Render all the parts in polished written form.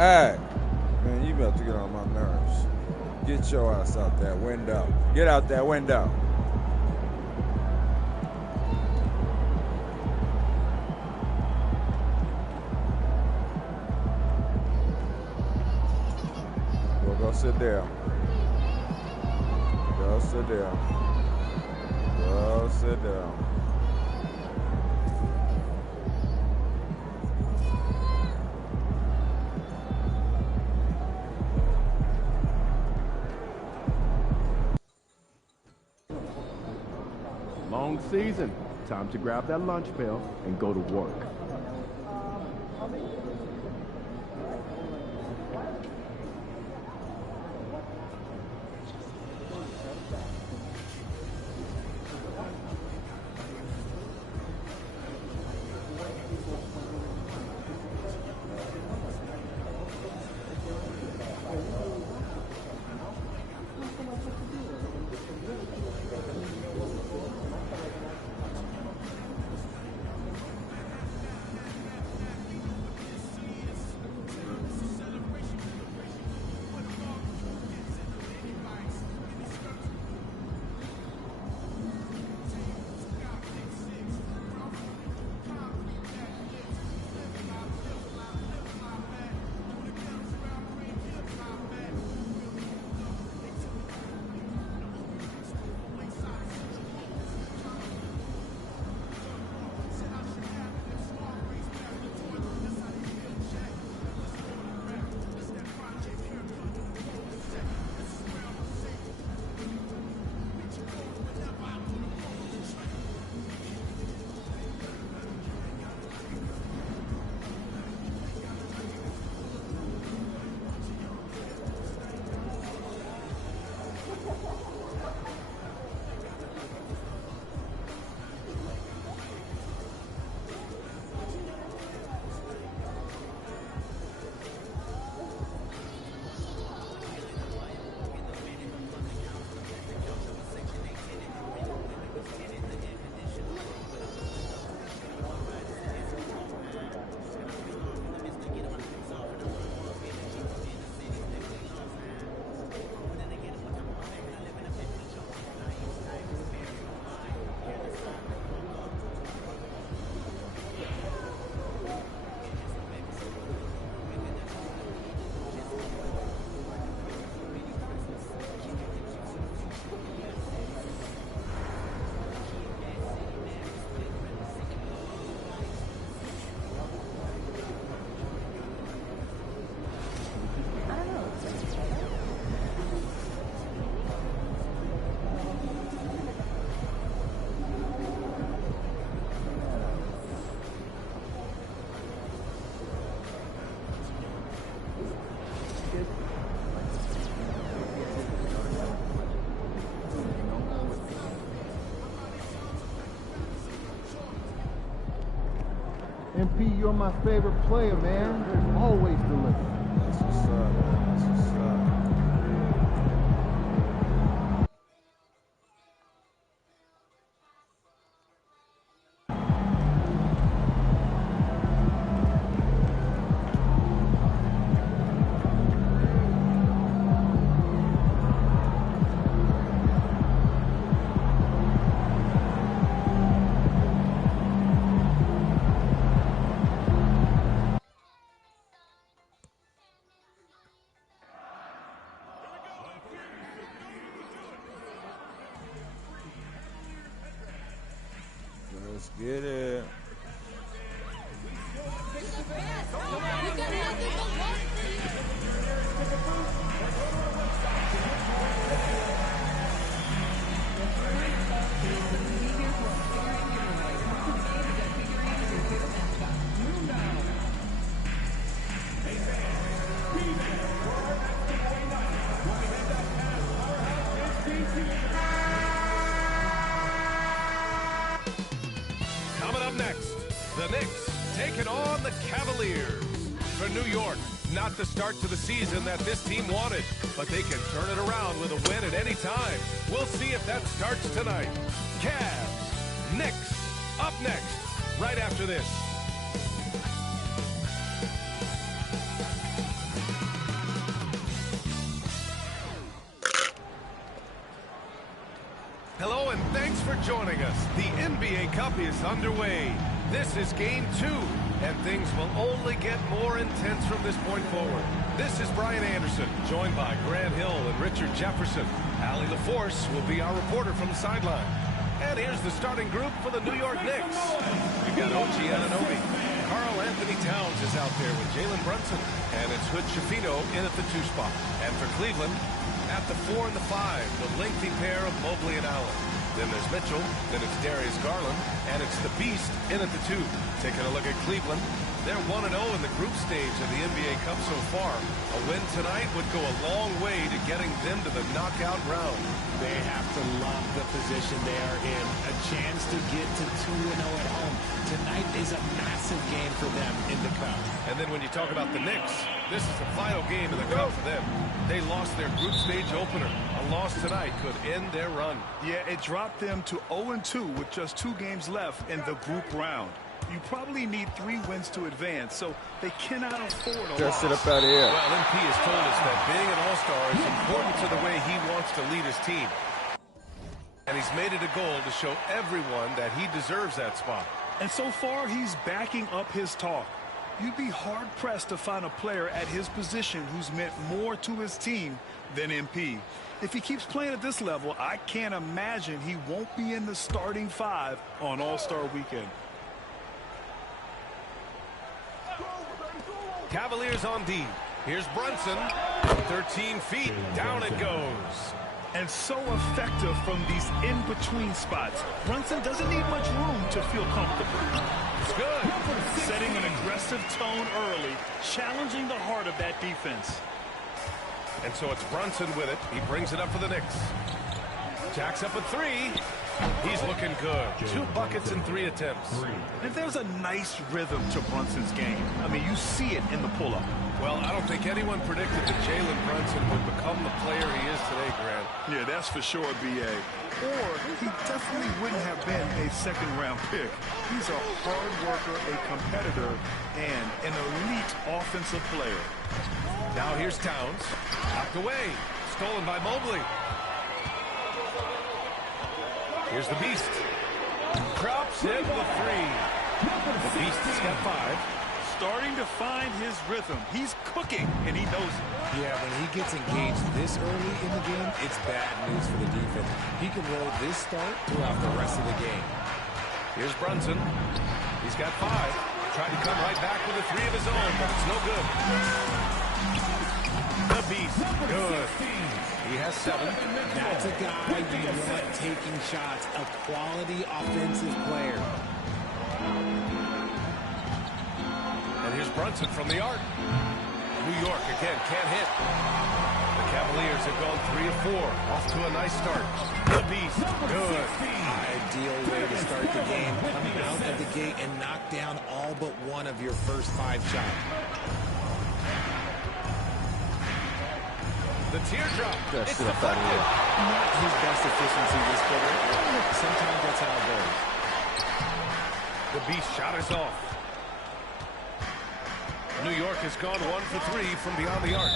Hey, man, you about to get on my nerves. Get your ass out that window. Get out that window. Well, go sit down. Go sit down. Go sit down. Long season. Time to grab that lunch bell and go to work. MP, you're my favorite player, man. There's always delivery. That's what's up, man. That's what's up. Let's get it. Coming up next, the Knicks taking on the Cavaliers. For New York, not the start to the season that this team wanted, but they can turn it around with a win at any time. We'll see if that starts tonight. Cavs, Knicks, up next, right after this. The NBA Cup is underway. This is game 2, and things will only get more intense from this point forward. This is Brian Anderson, joined by Grant Hill and Richard Jefferson. Allie LaForce will be our reporter from the sideline. And here's the starting group for the New York Knicks. We've got OG Anunoby. Karl Anthony Towns is out there with Jalen Brunson. And it's Hood Schifino in at the 2 spot. And for Cleveland, at the 4 and the 5, the lengthy pair of Mobley and Allen. Then there's Mitchell, then it's Darius Garland, and it's the Beast in at the 2. Taking a look at Cleveland, they're 1-0 in the group stage of the NBA Cup so far. A win tonight would go a long way to getting them to the knockout round. They have to love the position they are in. A chance to get to 2-0 at home. Tonight is a massive game for them in the Cup. And then when you talk about the Knicks, this is the final game in the Cup for them. They lost their group stage opener. A loss tonight could end their run. Yeah, it dropped them to 0-2 with just 2 games left in the group round. You probably need 3 wins to advance, so they cannot afford a Just loss. sit up out of here. Well, MP has told us that being an all-star is important to the way he wants to lead his team. And he's made it a goal to show everyone that he deserves that spot. And so far, he's backing up his talk. You'd be hard-pressed to find a player at his position who's meant more to his team than MP. If he keeps playing at this level, I can't imagine he won't be in the starting 5 on All-Star Weekend. Cavaliers on D. Here's Brunson. 13 feet. Down it goes. And so effective from these in-between spots. Brunson doesn't need much room to feel comfortable. It's good. Setting an aggressive tone early, challenging the heart of that defense. And so it's Brunson with it. He brings it up for the Knicks. Jacks up a 3. He's looking good. 2 buckets in 3 attempts. And there's a nice rhythm to Brunson's game. I mean, you see it in the pull-up. Well, I don't think anyone predicted that Jalen Brunson would become the player he is today, Grant. Yeah, that's for sure, B.A. Or he definitely wouldn't have been a second-round pick. He's a hard worker, a competitor, and an elite offensive player. Now here's Towns. Knocked away. Stolen by Mobley. Here's the Beast. Drops in the 3. The Beast has got 5. Starting to find his rhythm. He's cooking, and he knows it. Yeah, when he gets engaged this early in the game, it's bad news for the defense. He can roll this start throughout the rest of the game. Here's Brunson. He's got 5. Tried to come right back with a 3 of his own, but it's no good. The Beast. Good. He has 7. That's a guy you want taking shots, a quality offensive player. And here's Brunson from the arc. New York again can't hit. The Cavaliers have gone 3 of 4. Off to a nice start. The Beast. Good. Ideal way to start the game. Come out of the gate and knock down all but one of your first 5 shots. The teardrop. Just It's sit up out of deflected. here. Not his best efficiency this quarter. Sometimes that's how it goes. The Beast shot is off. New York has gone 1 for 3 from beyond the arc.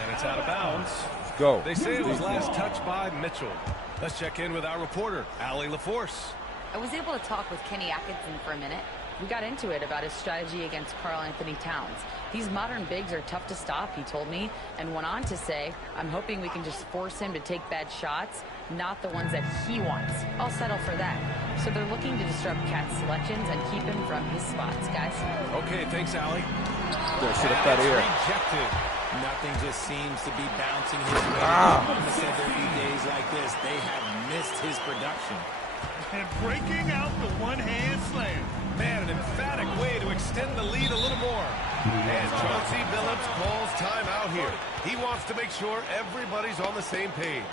And it's out of bounds. Let's go. They say it was last touched by Mitchell. Let's check in with our reporter, Allie LaForce. I was able to talk with Kenny Atkinson for a minute. We got into it about his strategy against Karl Anthony Towns. These modern bigs are tough to stop, he told me, and went on to say, I'm hoping we can just force him to take bad shots, not the ones that he wants. I'll settle for that. So they're looking to disrupt Cat's selections and keep him from his spots, guys. Okay, thanks, Allie. Just sit up out of here. Rejected. Nothing just seems to be bouncing his way. Mama said there'd be days like this. They have missed his production. And breaking out the one-hand slam. Man, an emphatic way to extend the lead a little more. And Chauncey Billups calls time out here. He wants to make sure everybody's on the same page.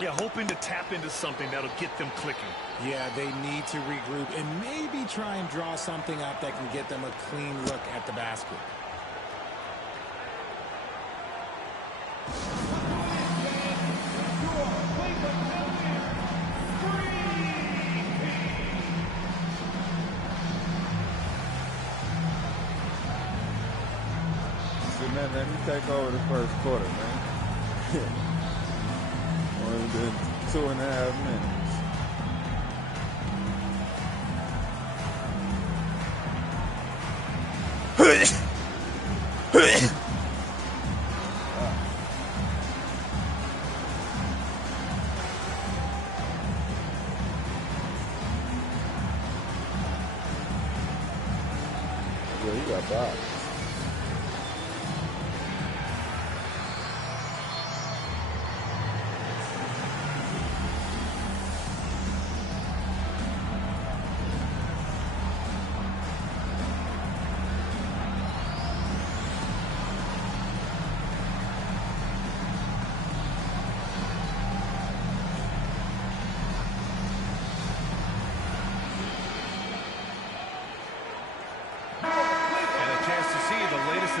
Yeah, hoping to tap into something that'll get them clicking. Yeah, they need to regroup and maybe try and draw something up that can get them a clean look at the basket. Man, let me take over the first quarter, man. Only been 2.5 minutes. Yeah, he got that.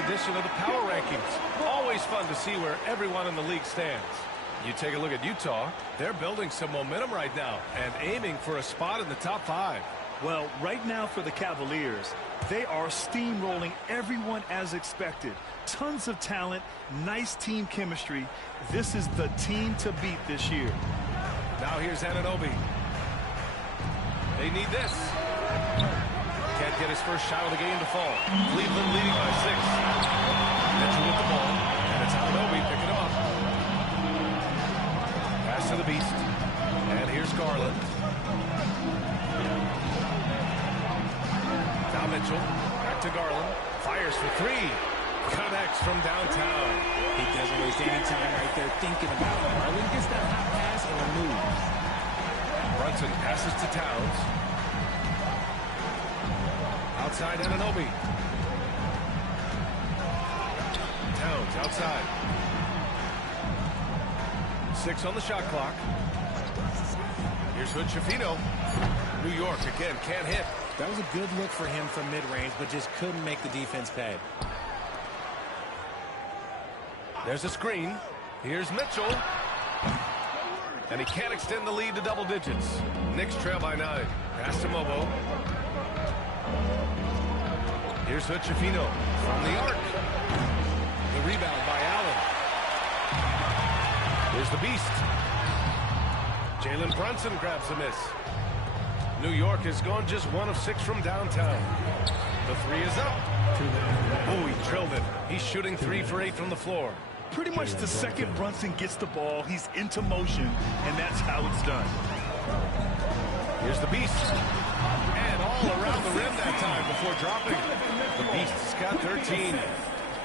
Edition of the Power Rankings. Always fun to see where everyone in the league stands. You take a look at Utah. They're building some momentum right now and aiming for a spot in the top 5. Well, right now for the Cavaliers, they are steamrolling everyone as expected. Tons of talent, nice team chemistry. This is the team to beat this year. Now here's Anunoby. They need this. Can't get his first shot of the game to fall. Cleveland leading by 6. Mitchell with the ball, and it's Anunoby picking him up. Pass to the Beast, and here's Garland. Now Mitchell, back to Garland, fires for 3. Connects from downtown. He doesn't waste any time right there thinking about it. Garland gets that hot pass and a move. Brunson passes to Towns. Outside Anunoby. Towns outside. 6 on the shot clock. Here's Hood Schifino. New York again can't hit. That was a good look for him from mid-range, but just couldn't make the defense pay. There's a screen. Here's Mitchell. And he can't extend the lead to double digits. Knicks trail by 9. Pass to Mobo. Here's Hood Schifino from the arc. The rebound by Allen. Here's the Beast. Jalen Brunson grabs a miss. New York has gone just 1 of 6 from downtown. The 3 is up. Oh, he drilled it. He's shooting 3 for 8 from the floor. Pretty much the second Brunson gets the ball, he's into motion, and that's how it's done. Here's the Beast. And all around the rim that time before dropping. The Beast's got 13.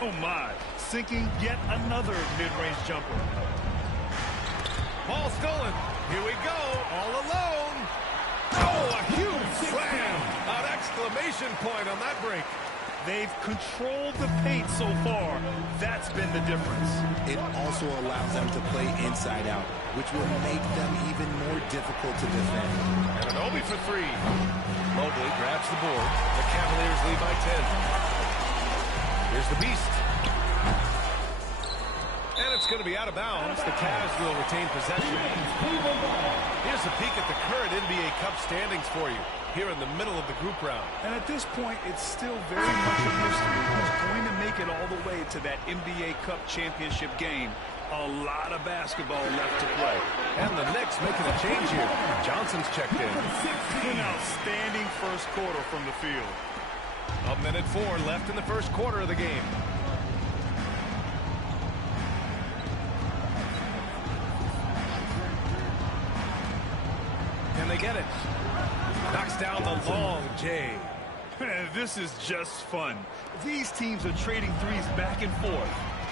Oh, my. Sinking yet another mid-range jumper. Ball stolen. Here we go. All alone. Oh, a huge slam. An exclamation point on that break. They've controlled the paint so far. That's been the difference. It also allows them to play inside out, which will make them even more difficult to defend. Anunoby for 3. Mobley grabs the board. The Cavaliers lead by 10. Here's the Beast. And it's going to be out of bounds. The Cavs will retain possession. Here's a peek at the current NBA Cup standings for you here in the middle of the group round. And at this point, it's still very much a mystery who's going to make it all the way to that NBA Cup championship game. A lot of basketball left to play. And the Knicks making a change here. Johnson's checked in. An outstanding first quarter from the field. 1:04 left in the first quarter of the game. Can they get it? Knocks down the long J. This is just fun. These teams are trading threes back and forth.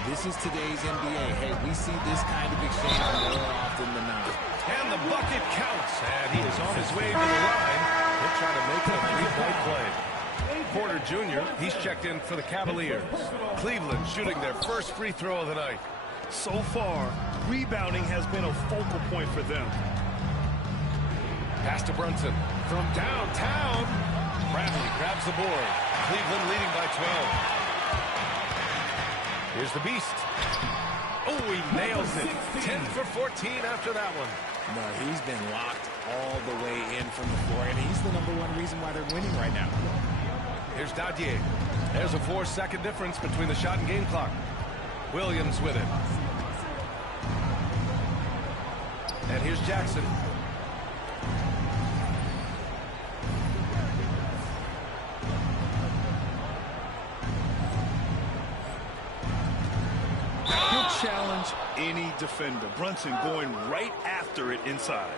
This is today's NBA. Hey, we see this kind of exchange more often than not. And the bucket counts. And he is on his way to the line. He'll try to make it a three-point play. Porter Jr., he's checked in for the Cavaliers. Cleveland shooting their first free throw of the night. So far, rebounding has been a focal point for them. Pass to Brunson. From downtown, Bradley grabs the board. Cleveland leading by 12. Here's the Beast. Oh, he nails it. 10 for 14 after that one. No, he's been locked all the way in from the floor, and he's the #1 reason why they're winning right now. Here's Dadier. There's a 4-second difference between the shot and game clock. Williams with it. And here's Jackson. challenge any defender. Brunson going right after it inside.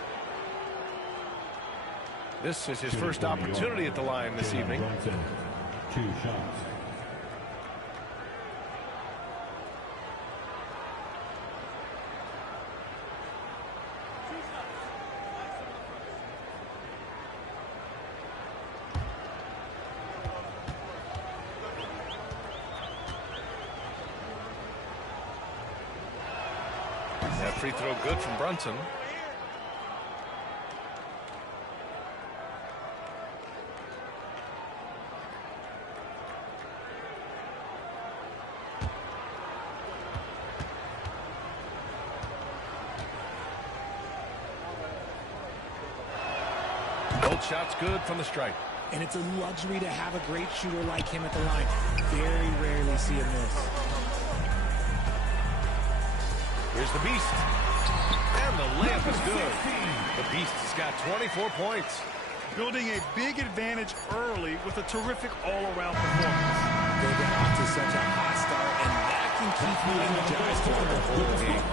This is his first opportunity at the line this evening. Brunson, 2 shots. That free throw good from Brunson. Both shots good from the stripe. And it's a luxury to have a great shooter like him at the line. Very rarely see him miss. Here's the Beast. And the layup is good. The Beast has got 24 points. Building a big advantage early with a terrific all-around performance. They get off to such a hot start, and that can keep you energized throughout the whole game.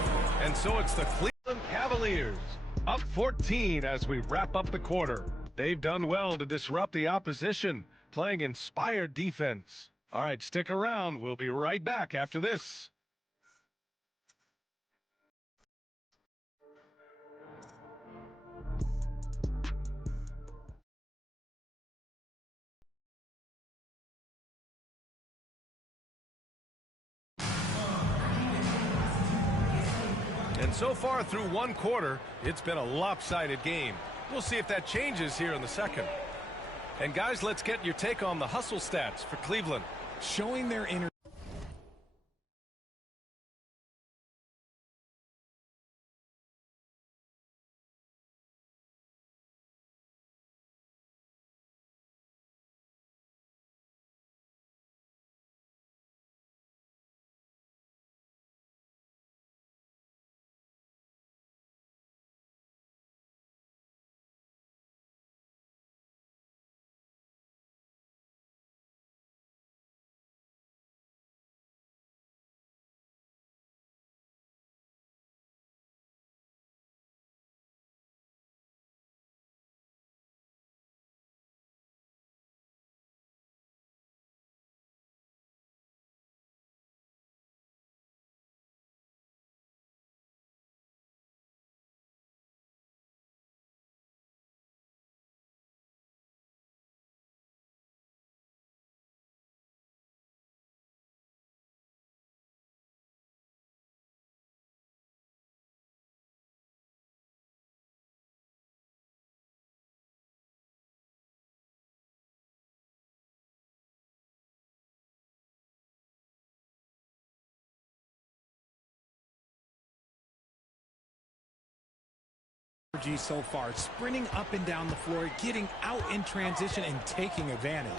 And so it's the Cleveland Cavaliers, up 14 as we wrap up the quarter. They've done well to disrupt the opposition, playing inspired defense. All right, stick around. We'll be right back after this. And so far through one quarter, it's been a lopsided game. We'll see if that changes here in the second. And guys, let's get your take on the hustle stats for Cleveland. Showing their inner energy so far, sprinting up and down the floor, getting out in transition and taking advantage.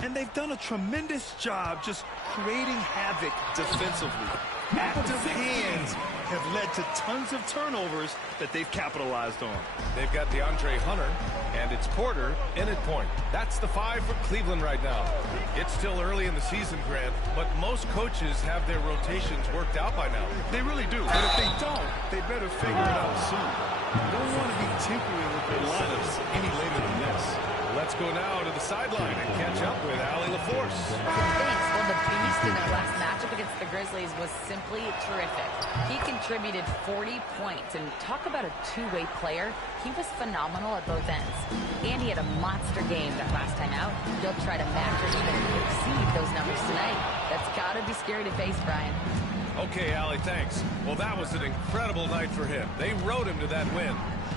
And they've done a tremendous job just creating havoc defensively. Active hands have led to tons of turnovers that they've capitalized on. They've got DeAndre Hunter, and it's Porter in at point. That's the 5 for Cleveland right now. It's still early in the season, Grant, but most coaches have their rotations worked out by now. They really do, but if they don't, they better figure it out soon. You don't want to be tinkering with their lineups any later than this. Let's go now to the sideline and catch up with Allie LaForce. Thanks. Well, the Beast in their last matchup against the Grizzlies was simply terrific. He contributed 40 points, and talk about a two-way player. He was phenomenal at both ends. And he had a monster game that last time out. He'll try to match or even exceed those numbers tonight. That's got to be scary to face, Brian. Okay, Allie, thanks. Well, that was an incredible night for him. They rode him to that win.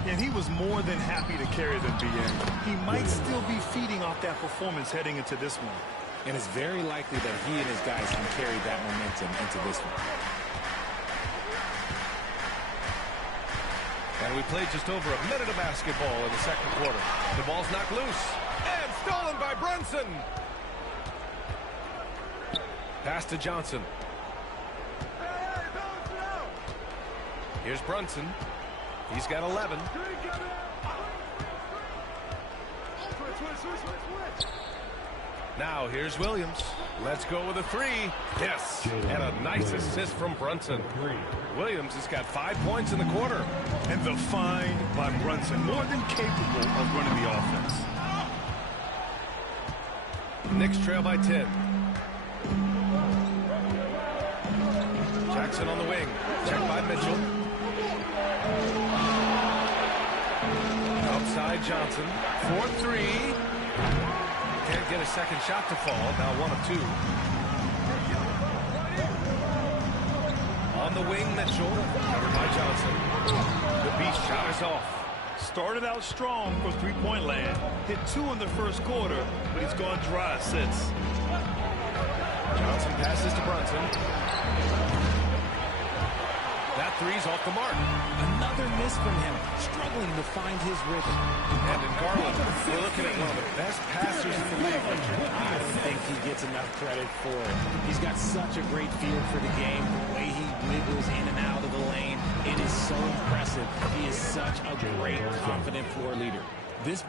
And he was more than happy to carry them, BN. He might still be feeding off that performance heading into this one. And it's very likely that he and his guys can carry that momentum into this one. And we played just over a minute of basketball in the second quarter. The ball's knocked loose. And stolen by Brunson. Pass to Johnson. Here's Brunson. He's got 11. Now here's Williams. Let's go with a three. Yes, and a nice assist from Brunson. Williams has got 5 points in the quarter. And the find by Brunson, more than capable of running the offense. Knicks trail by 10. Jackson on the wing. Check by Mitchell. Outside Johnson. 4-3. Can't get a second shot to fall. Now 1 of 2. On the wing, Mitchell. Covered by Johnson. The beast shot is off. Started out strong from three-point land. Hit 2 in the first quarter, but he's gone dry since. Johnson passes to Brunson. That three's off the mark. Another miss from him, struggling to find his rhythm. And in Garland, we're looking at one of the best passers in the league. I don't think he gets enough credit for it. He's got such a great feel for the game, the way he wiggles in and out of the lane. It is so impressive. He is such a great, confident floor leader. This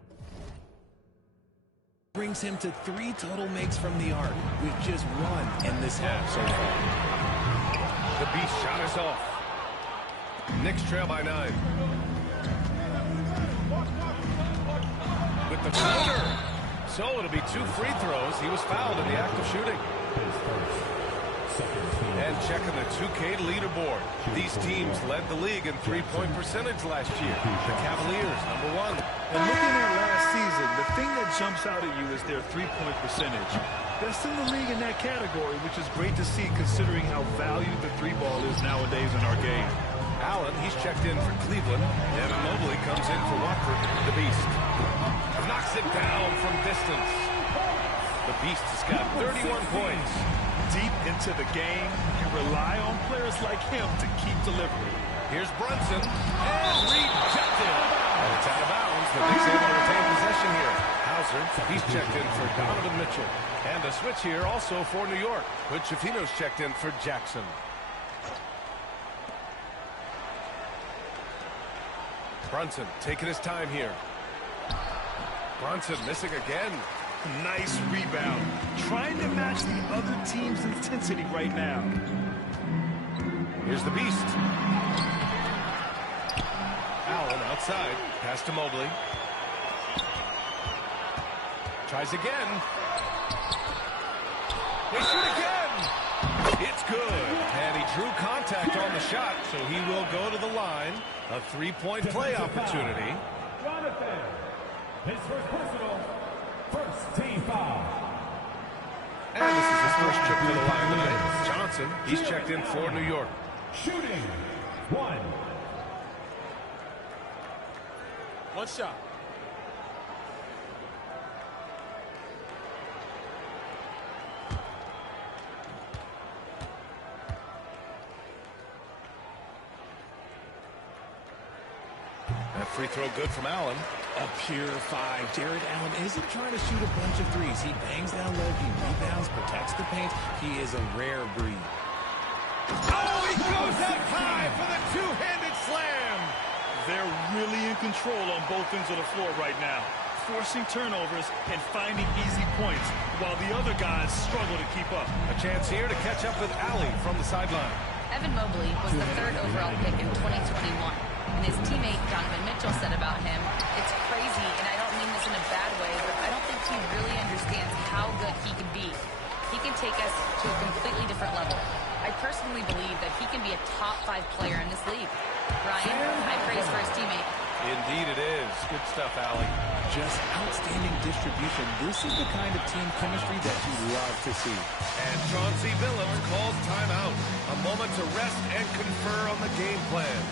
brings him to 3 total makes from the arc, with just 1 in this half so far. The beast shot is off. Knicks trail by 9. With the floater. So it'll be 2 free throws. He was fouled in the act of shooting. And checking the 2K leaderboard. These teams led the league in three-point percentage last year. The Cavaliers, #1. And looking at last season, the thing that jumps out at you is their three-point percentage. Best in the league in that category, which is great to see considering how valued the three ball is nowadays in our game. Allen, he's checked in for Cleveland. Evan Mobley comes in for Watford. The Beast knocks it down from distance. The Beast has got 31 points. Deep into the game, you rely on players like him to keep delivering. Here's Brunson, and rejected. And it's out of bounds. The Knicks able to retain possession here. Hauser, he's checked in for Donovan Mitchell. And a switch here also for New York. Hood Schifino's checked in for Jackson. Brunson taking his time here. Brunson missing again. Nice rebound. Trying to match the other team's intensity right now. Here's the Beast. Allen outside. Pass to Mobley. Tries again. They shoot again. It's good. And he drew contact on the shot, so he will go to the line. A three-point play opportunity. Jonathan, his first personal, first team foul. And this is his first trip to the line tonight. Johnson, he's checked in for New York. Shooting, 1. One shot. That free throw good from Allen. A pure 5. Jared Allen isn't trying to shoot a bunch of threes. He bangs down low, he rebounds, protects the paint. He is a rare breed. Oh, he goes up high for the two-handed slam. They're really in control on both ends of the floor right now, forcing turnovers and finding easy points while the other guys struggle to keep up. A chance here to catch up with Allie from the sideline. Evan Mobley was the 3rd overall pick in 2021. And his teammate Donovan Mitchell said about him, "It's crazy, and I don't mean this in a bad way, but I don't think he really understands how good he can be. He can take us to a completely different level. I personally believe that he can be a top 5 player in this league." Ryan, high praise for his teammate. Indeed it is. Good stuff, Allie. Just outstanding distribution. This is the kind of team chemistry that you love to see. And Chauncey Billups calls timeout. A moment to rest and confer on the game plan.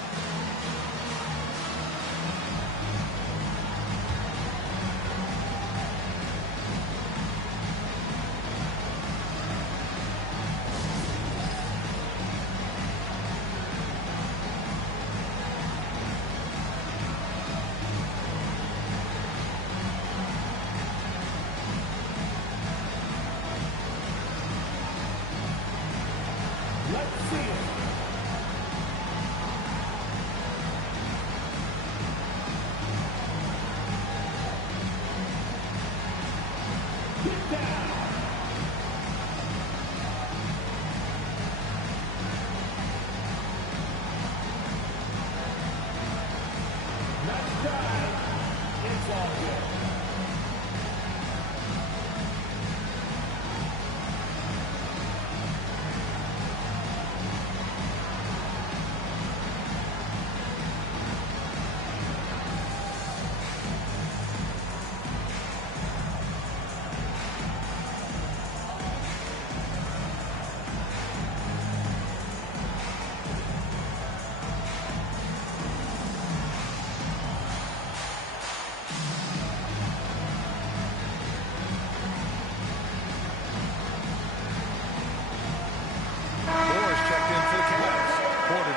Get down. Nice try. It's all good.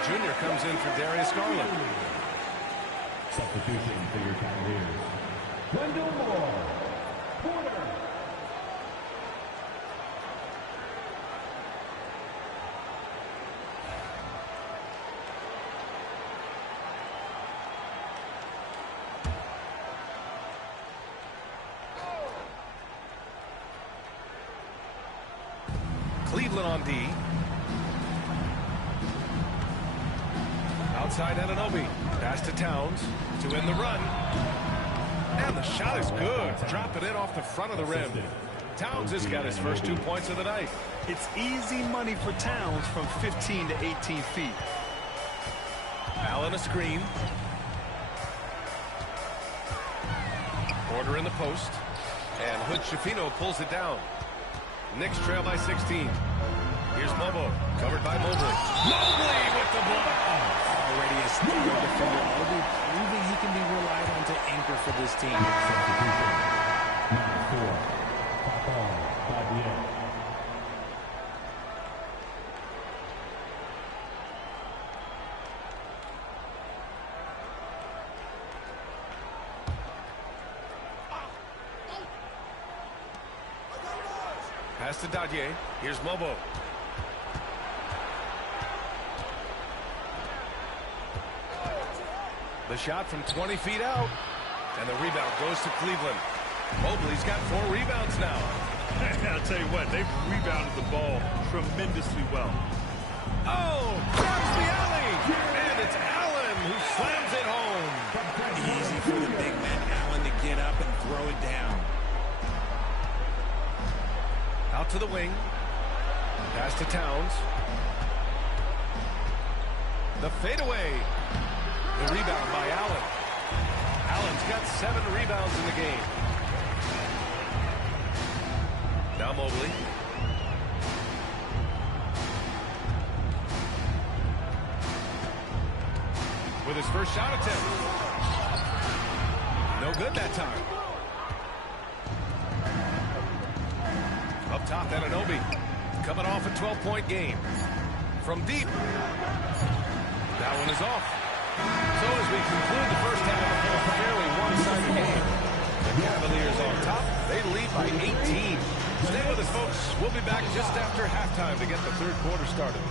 Jr. comes in for Darius Garland. Substitution for your Cavaliers. Wendell Moore. Porter. Cleveland on D. Outside Anunoby. Pass to Towns to win the run. And the shot is good. Drop it in off the front of the rim. Towns has got his first 2 points of the night. It's easy money for Towns from 15 to 18 feet. Allen a screen. Porter in the post. And Hood Schifino pulls it down. Knicks trail by 16. Here's Mobo. Covered by Mobley. Mobley with the block. Already a stellar defender. Mobley proving he can be relied on to anchor for this team. Substitution. Number 4. Papa Badia. Pass to Dadier. Here's Mobo. The shot from 20 feet out. And the rebound goes to Cleveland. Mobley's got 4 rebounds now. I'll tell you what, they've rebounded the ball tremendously well. Oh, grabs the alley. And it's Allen who slams it home. Easy for the big man Allen to get up and throw it down. Out to the wing. Pass to Towns. The fadeaway. The rebound by Allen. Allen's got 7 rebounds in the game. Now Mobley. With his first shot attempt. No good that time. Up top, Anunoby. Coming off a 12-point game. From deep. That one is off. So as we conclude the first half of a fairly one-sided game, the Cavaliers on top, they lead by 18. Stay with us, folks. We'll be back just after halftime to get the third quarter started.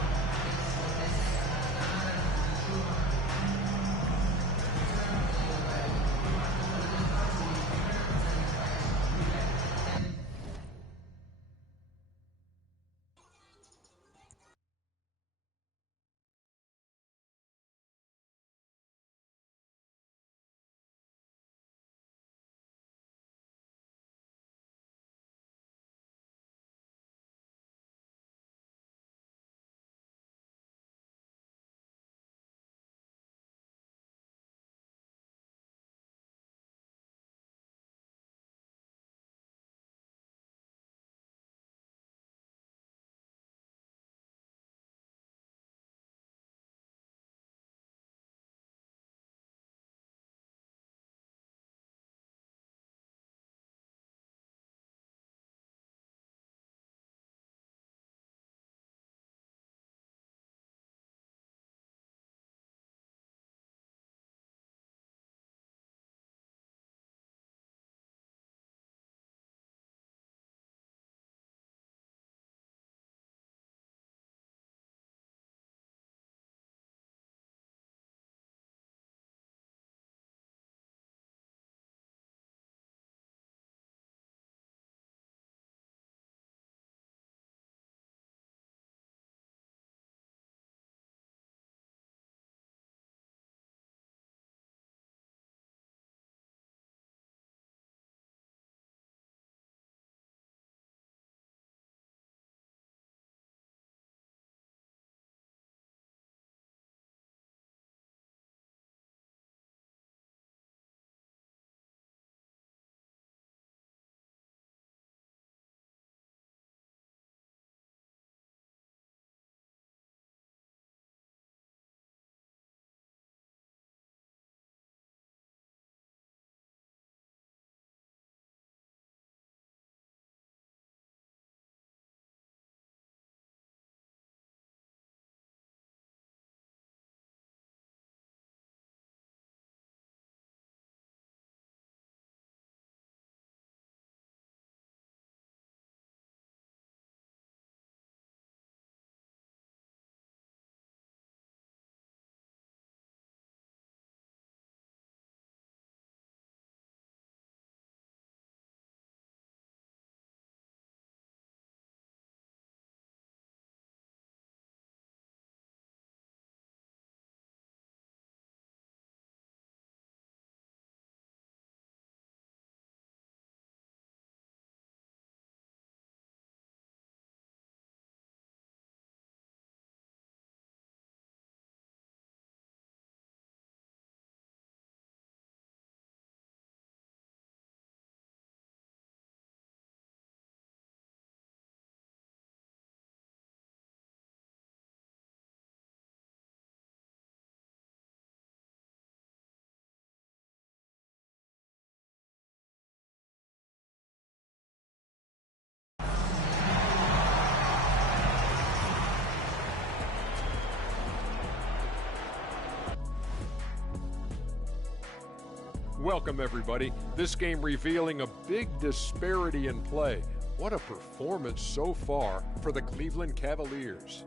Welcome, everybody. This game revealing a big disparity in play. What a performance so far for the Cleveland Cavaliers.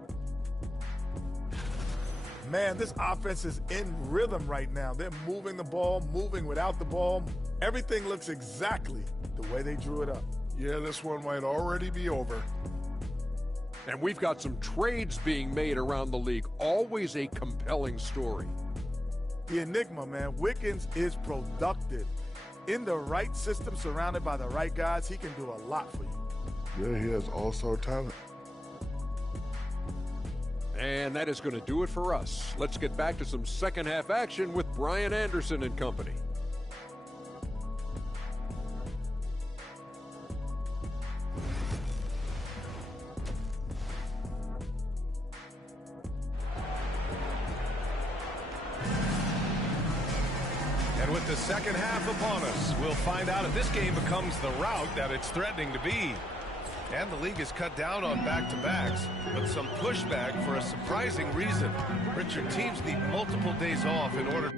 Man, this offense is in rhythm right now. They're moving the ball, moving without the ball. Everything looks exactly the way they drew it up. Yeah, this one might already be over. And we've got some trades being made around the league. Always a compelling story. The enigma, man, Wiggins is productive. In the right system, surrounded by the right guys, he can do a lot for you. Yeah, he has also talent. And that is going to do it for us. Let's get back to some second half action with Brian Anderson and company. And with the second half upon us, we'll find out if this game becomes the rout that it's threatening to be. And the league has cut down on back-to-backs, but some pushback for a surprising reason. Richard, teams need multiple days off in order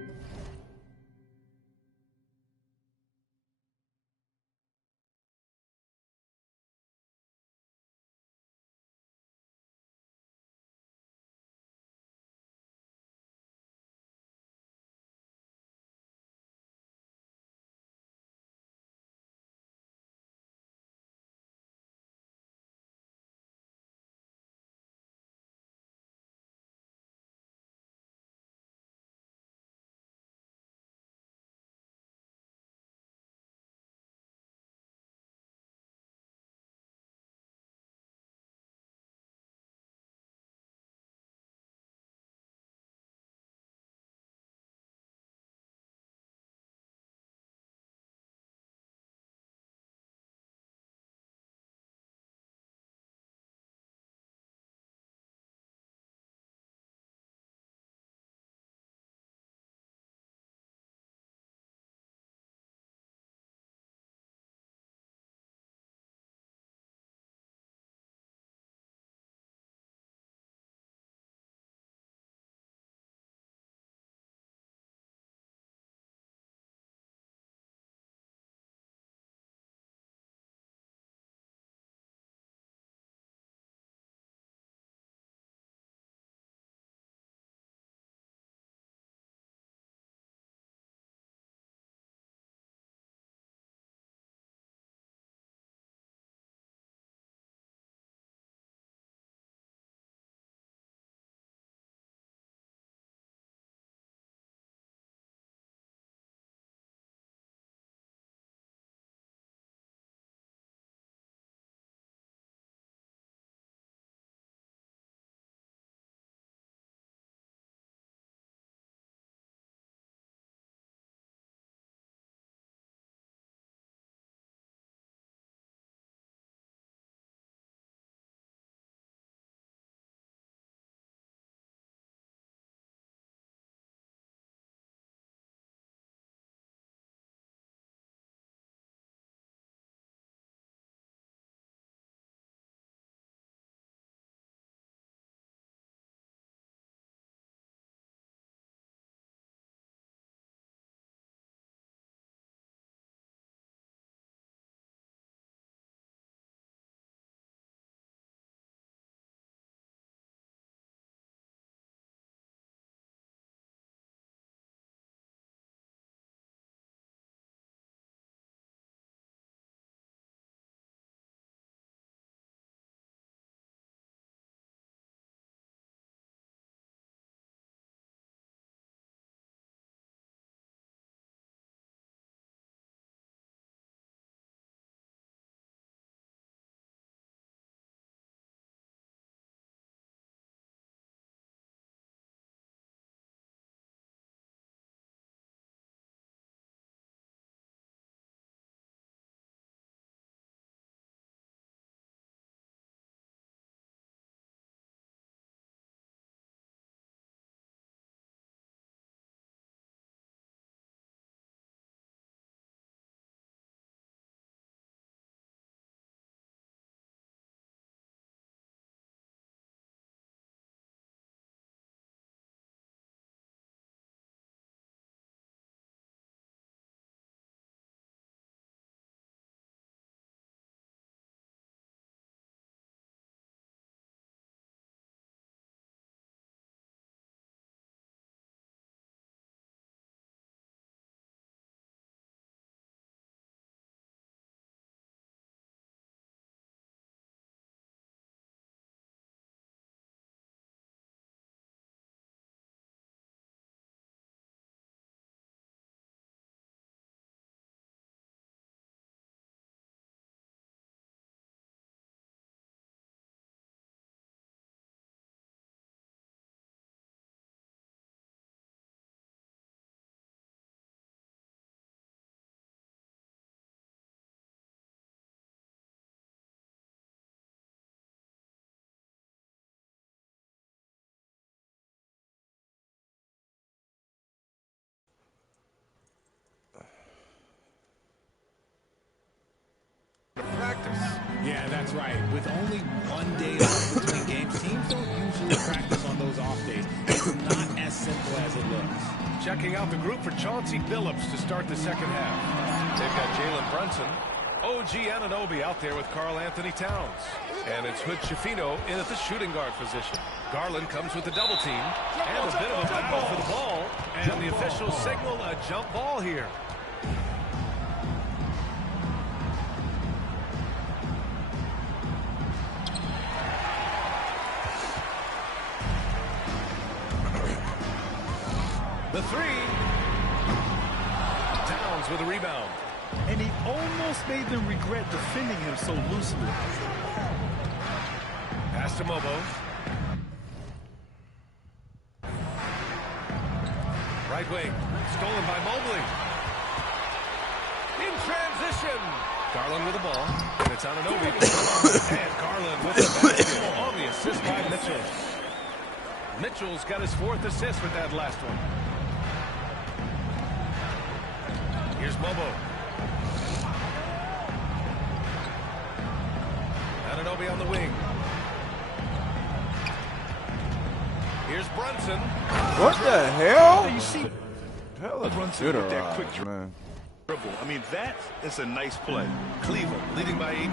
Yeah, that's right. With only 1 day off between games, teams don't usually practice on those off days. It's not as simple as it looks. Checking out the group for Chauncey Billups to start the second half. They've got Jalen Brunson, OG Anunoby out there with Karl Anthony Towns. And it's Hood Schifino in at the shooting guard position. Garland comes with the double team. And a bit of a battle for the ball. And the officials signal a jump ball here. The three. Towns with a rebound. And he almost made them regret defending him so loosely. Pass to Mobo. Right wing. Stolen by Mobley. In transition. Garland with the ball. And it's Anunoby. And Garland with the basket on the assist by Mitchell. Mitchell's got his 4th assist with that last one. Here's Mobo. Anunoby on the wing. Here's Brunson. What the hell? You see, Hella Brunson good with that quick man. dribble. I mean, that is a nice play. Cleveland leading by 18.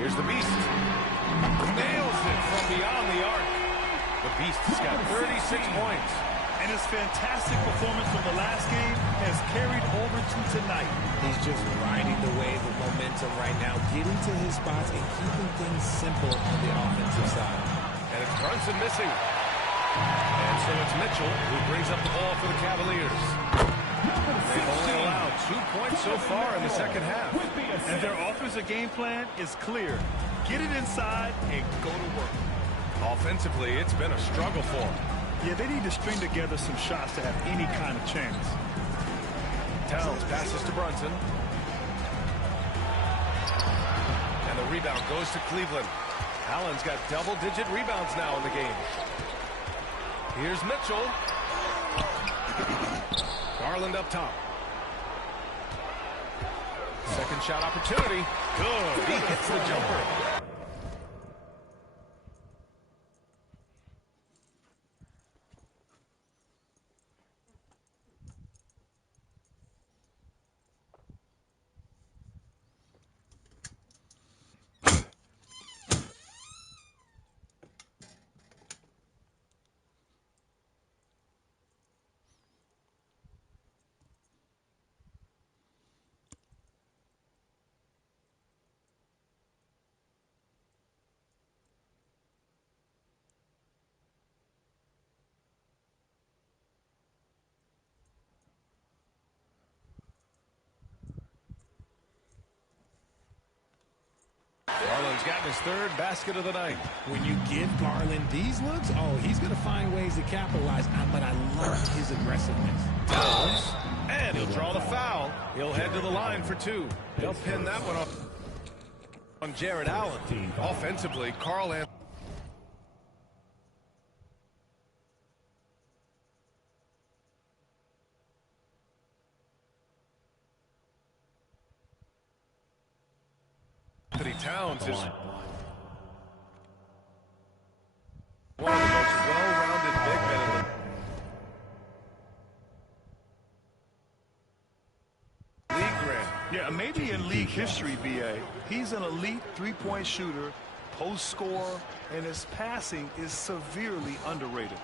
Here's the Beast. Nails it from beyond the arc. The Beast has got 36 points. And his fantastic performance from the last game has carried over to tonight. He's just riding the wave of momentum right now, getting to his spots and keeping things simple on the offensive side. And it's Brunson missing. And so it's Mitchell who brings up the ball for the Cavaliers. They've only allowed 2 points so far in the second half. And their offensive game plan is clear. Get it inside and go to work. Offensively, it's been a struggle for them. Yeah, they need to string together some shots to have any kind of chance. Towns passes to Brunson. And the rebound goes to Cleveland. Allen's got double-digit rebounds now in the game. Here's Mitchell. Garland up top. Second shot opportunity. Good. He hits the jumper. Garland's gotten his 3rd basket of the night. When you give Garland these looks, oh, he's going to find ways to capitalize on, but I love his aggressiveness. Towns, and he'll draw the foul. He'll head to the line for 2. They'll pin that one off on Jared Allen. Offensively, Karl Anthony Towns is one of the most well-rounded big men in the league, Grant. Yeah, maybe in league history, B.A. He's an elite three-point shooter, post scorer, and his passing is severely underrated.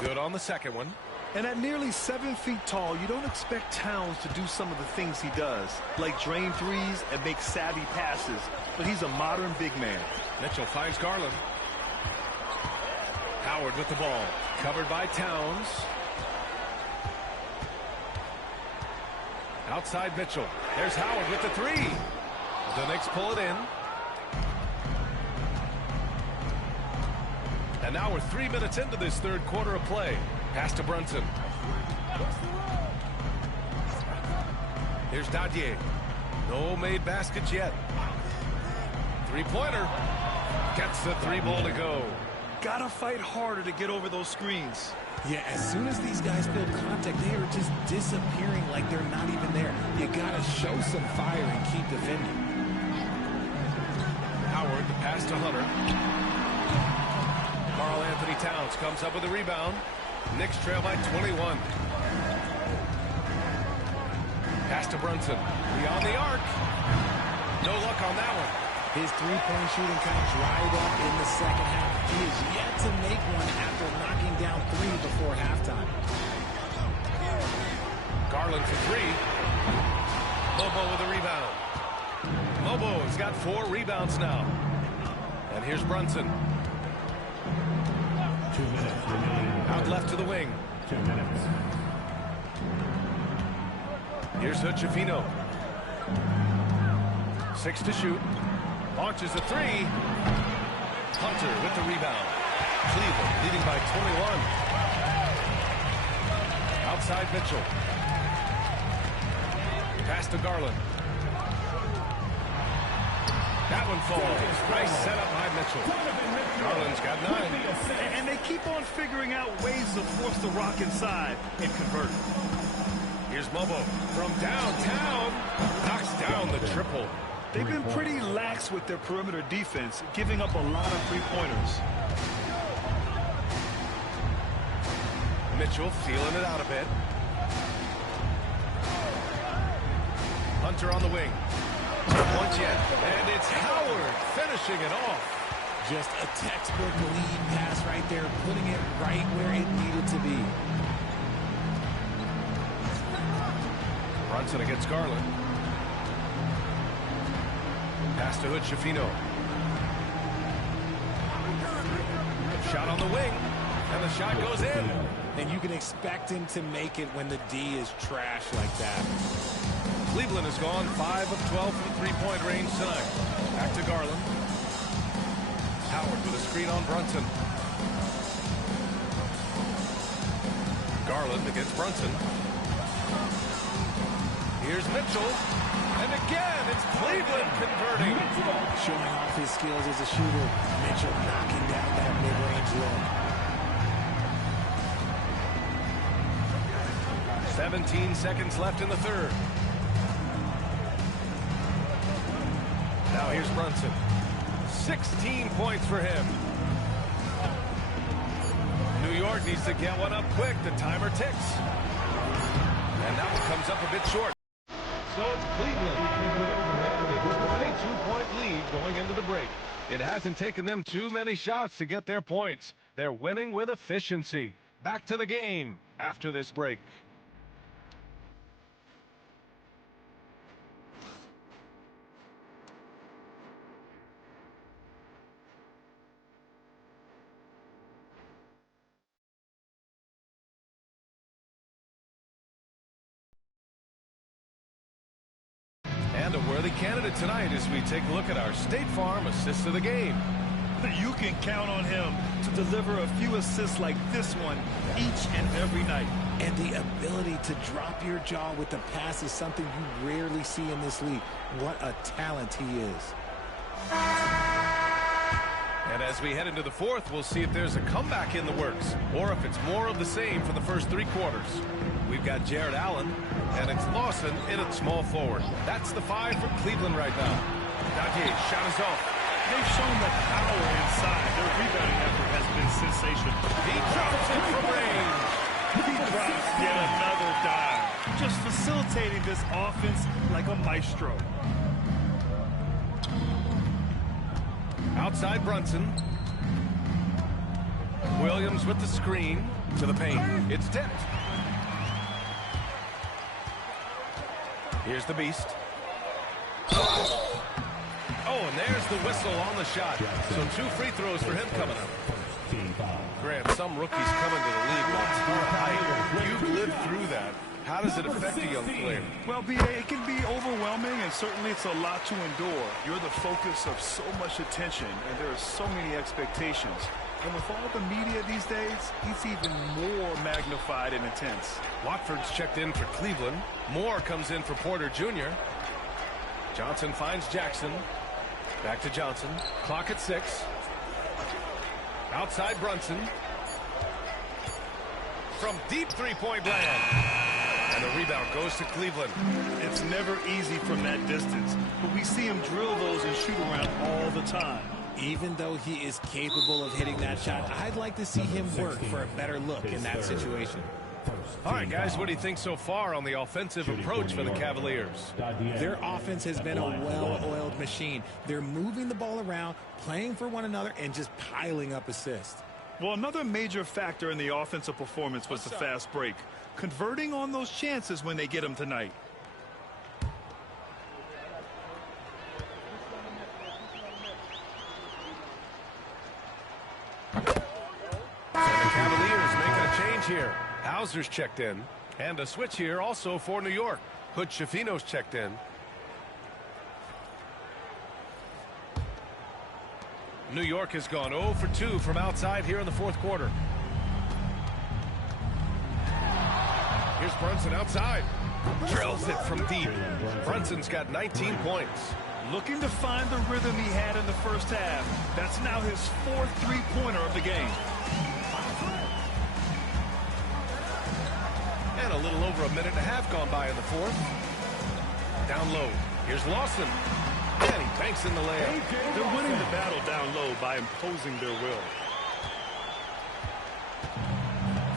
Good on the second one. And at nearly 7 feet tall, you don't expect Towns to do some of the things he does, like drain threes and make savvy passes. But he's a modern big man. Mitchell finds Garland. Howard with the ball. Covered by Towns. Outside Mitchell. There's Howard with the 3. The Knicks pull it in. And now we're 3 minutes into this 3rd quarter of play. Pass to Brunson. Here's Dadier. No made baskets yet. 3-pointer. Gets the 3-ball to go. Gotta fight harder to get over those screens. Yeah, as soon as these guys feel contact, they are just disappearing like they're not even there. You gotta show some fire and keep defending. Howard, the pass to Hunter. Karl Anthony Towns comes up with a rebound. Knicks trail by 21. Pass to Brunson. Beyond the arc. No luck on that one. His three-point shooting kind of dried up in the second half. He is yet to make one after knocking down 3 before halftime. Garland for 3. Lobo with a rebound. Lobo's got 4 rebounds now. And here's Brunson. 2 minutes remaining. Out left to the wing. 2 minutes. Here's Hood-Schifino. 6 to shoot. Launches a 3. Hunter with the rebound. Cleveland leading by 21. Outside Mitchell. Pass to Garland. That one falls. Nice setup by Mitchell. Garland's got 9. And they keep on figuring out ways to force the Rock inside and convert. Here's Mobo from downtown. Knocks down the triple. They've been pretty lax with their perimeter defense, giving up a lot of three-pointers. Mitchell feeling it out a bit. Hunter on the wing. Once yet, and it's Howard finishing it off. Just a textbook lead pass right there, putting it right where it needed to be. Brunson against Garland. Pass to Hood-Schifino. Shot on the wing, and the shot goes in. And you can expect him to make it when the D is trash like that. Cleveland has gone 5 of 12 from the three-point range tonight. Back to Garland. Howard with a screen on Brunson. Garland against Brunson. Here's Mitchell. And again, it's Cleveland converting. Showing off his skills as a shooter. Mitchell knocking down that mid-range look. 17 seconds left in the third. Now here's Brunson. 16 points for him. New York needs to get one up quick. The timer ticks. And that one comes up a bit short. So it's Cleveland with a 22-point lead going into the break. It hasn't taken them too many shots to get their points. They're winning with efficiency. Back to the game after this break. And a worthy candidate tonight as we take a look at our State Farm assist of the game. You can count on him to deliver a few assists like this one each and every night. And the ability to drop your jaw with the pass is something you rarely see in this league. What a talent he is. And as we head into the fourth, we'll see if there's a comeback in the works or if it's more of the same for the first 3 quarters. We've got Jared Allen, and it's Lawson in at small forward. That's the 5 for Cleveland right now. Dadier, shot is off. They've shown the power inside. Their rebounding effort has been sensational. He drops it from range. He drops yet another dive. Just facilitating this offense like a maestro. Outside Brunson. Williams with the screen to the paint. It's tipped. Here's the Beast. Oh, and there's the whistle on the shot. So 2 free throws for him coming up. Grant, some rookies coming to the league with a ton of height. You've lived through that. How does it affect a young player? Well, B.A., it can be overwhelming, and certainly it's a lot to endure. You're the focus of so much attention, and there are so many expectations. And with all the media these days, it's even more magnified and intense. Watford's checked in for Cleveland. Moore comes in for Porter Jr. Johnson finds Jackson. Back to Johnson. Clock at 6. Outside Brunson. From deep three-point land. And the rebound goes to Cleveland. It's never easy from that distance, but we see him drill those and shoot around all the time. Even though he is capable of hitting that shot, I'd like to see him work for a better look in that situation. All right, guys, what do you think so far on the offensive approach for the Cavaliers? Their offense has been a well-oiled machine. They're moving the ball around, playing for one another, and just piling up assists. Well, another major factor in the offensive performance was the fast break. Converting on those chances when they get them tonight. And the Cavaliers making a change here. Hauser's checked in. And a switch here also for New York. Hood-Schifino's checked in. New York has gone 0 for 2 from outside here in the fourth quarter. Here's Brunson outside. Drills it from deep. Brunson's got 19 points. Looking to find the rhythm he had in the first half. That's now his 4th three-pointer of the game. And a little over a minute and a half gone by in the fourth. Down low. Here's Lawson. And he banks in the layup. They're winning the battle down low by imposing their will.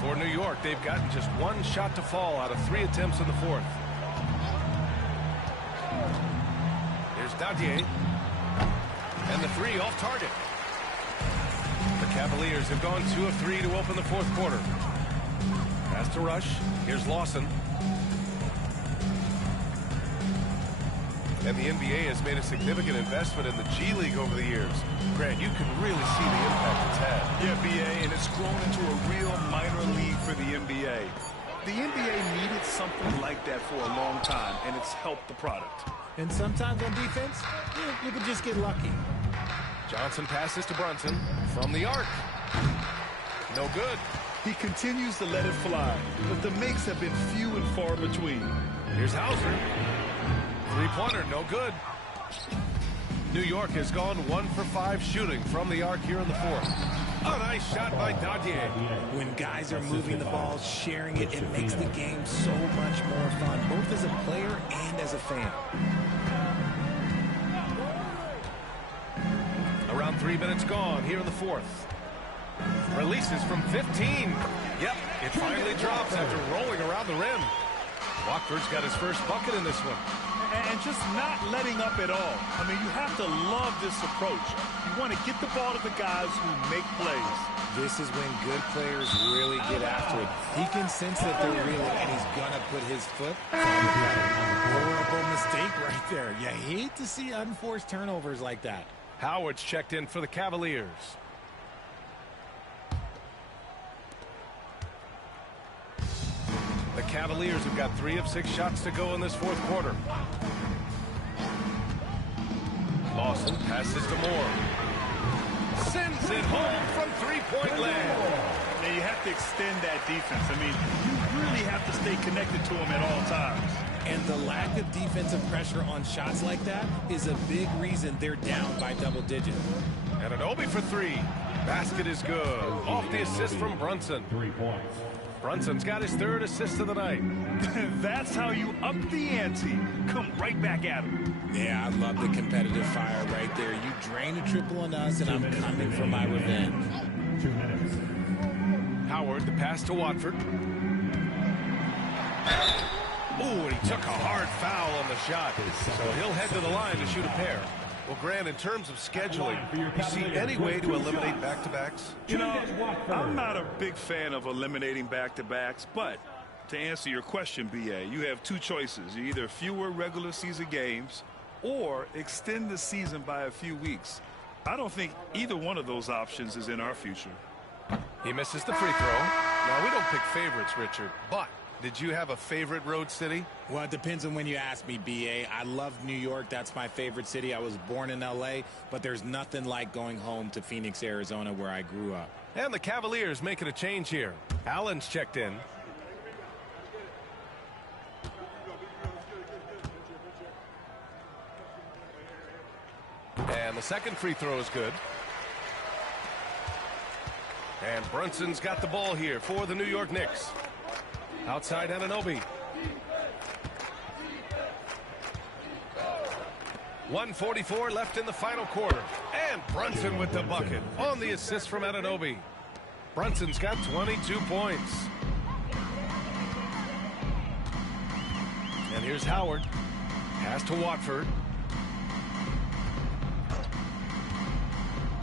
For New York, they've gotten just one shot to fall out of 3 attempts in the fourth. Here's Dadier. And the 3 off target. The Cavaliers have gone 2 of 3 to open the fourth quarter. Pass to Rush. Here's Lawson. And the NBA has made a significant investment in the G League over the years. Grant, you can really see the impact it's had. Yeah, BA, and it's grown into a real minor league for the NBA. The NBA needed something like that for a long time, and it's helped the product. And sometimes on defense, you can just get lucky. Johnson passes to Brunson from the arc. No good. He continues to let it fly, but the makes have been few and far between. Here's Hauser. Three-pointer, no good. New York has gone 1 for 5 shooting from the arc here in the fourth. A nice shot by Dadier. When guys are moving the ball, sharing it, it makes the game so much more fun, both as a player and as a fan. Around 3 minutes gone here in the fourth. Releases from 15. Yep, it finally drops after rolling around the rim. Watford's got his first bucket in this one. And just not letting up at all. I mean, you have to love this approach. You want to get the ball to the guys who make plays. This is when good players really get after it. He can sense that they're reeling, and he's going to put his foot on the pedal. Horrible mistake right there. You hate to see unforced turnovers like that. Howard's checked in for the Cavaliers. The Cavaliers have got 3 of 6 shots to go in this fourth quarter. Lawson passes to Moore. Sends it home from three-point land. Now you have to extend that defense. I mean, you really have to stay connected to him at all times. And the lack of defensive pressure on shots like that is a big reason they're down by double digits. And an Obi for 3. Basket is good. Off the assist from Brunson. 3 points. Brunson's got his 3rd assist of the night. That's how you up the ante. Come right back at him. Yeah, I love the competitive fire right there. You drain a triple on us, and I'm coming for my revenge. 2 minutes. Howard, the pass to Watford. Ooh, and he took a hard foul on the shot. So he'll head to the line to shoot a pair. Well, Grant, in terms of scheduling, you see any way to eliminate back-to-backs? You know, I'm not a big fan of eliminating back-to-backs, but to answer your question, BA, you have 2 choices. Either fewer regular season games or extend the season by a few weeks. I don't think either one of those options is in our future. He misses the free throw. Now, we don't pick favorites, Richard, but did you have a favorite road city? Well, it depends on when you ask me, B.A. I love New York. That's my favorite city. I was born in L.A., but there's nothing like going home to Phoenix, Arizona, where I grew up. And the Cavaliers making a change here. Allen's checked in. And the second free throw is good. And Brunson's got the ball here for the New York Knicks. Outside Anunoby. 1:44 left in the final quarter. And Brunson with the bucket on the assist from Anunoby. Brunson's got 22 points. And here's Howard. Pass to Watford.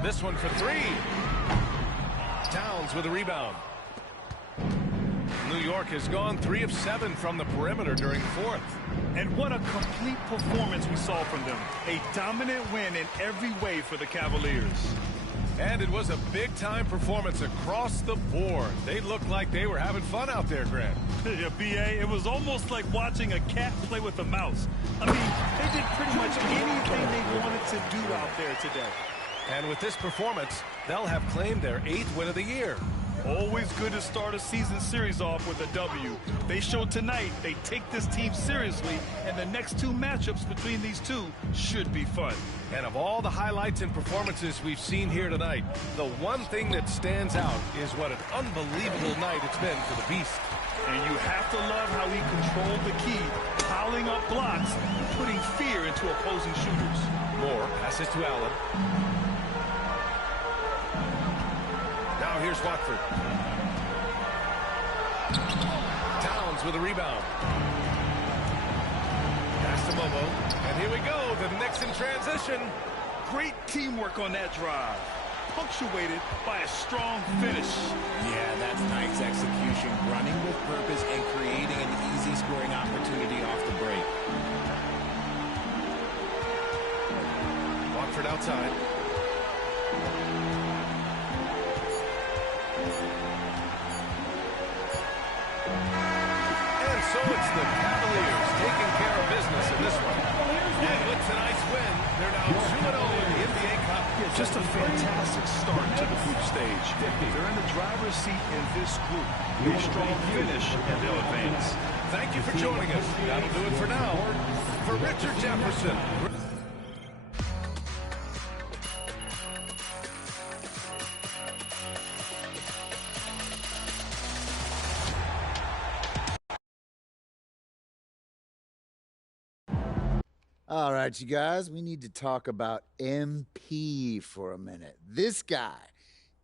This one for three. Towns with a rebound. New York has gone 3 of 7 from the perimeter during fourth. And what a complete performance we saw from them. A dominant win in every way for the Cavaliers. And it was a big-time performance across the board. They looked like they were having fun out there, Grant. Yeah, B.A., it was almost like watching a cat play with a mouse. I mean, they did pretty much anything they wanted to do out there today. And with this performance, they'll have claimed their 8th win of the year. Always good to start a season series off with a W. They showed tonight they take this team seriously, and the next 2 matchups between these two should be fun. And of all the highlights and performances we've seen here tonight, the one thing that stands out is what an unbelievable night it's been for the Beast. And you have to love how he controlled the key, piling up blocks, and putting fear into opposing shooters. Moore passes to Allen. Now here's Watford. Towns with a rebound. Pass to Momo. And here we go. The Knicks in transition. Great teamwork on that drive. Punctuated by a strong finish. Yeah, that's nice execution. Running with purpose and creating an easy scoring opportunity off the break. Watford outside. So it's the Cavaliers taking care of business in this one. And with tonight's win, they're now 2-0 in the NBA Cup. Yeah, just a fantastic start to the group stage. They're in the driver's seat in this group. A strong finish, and they'll advance. Thank you for joining us. That'll do it for now. For Richard Jefferson. All right, you guys, we need to talk about MP for a minute. This guy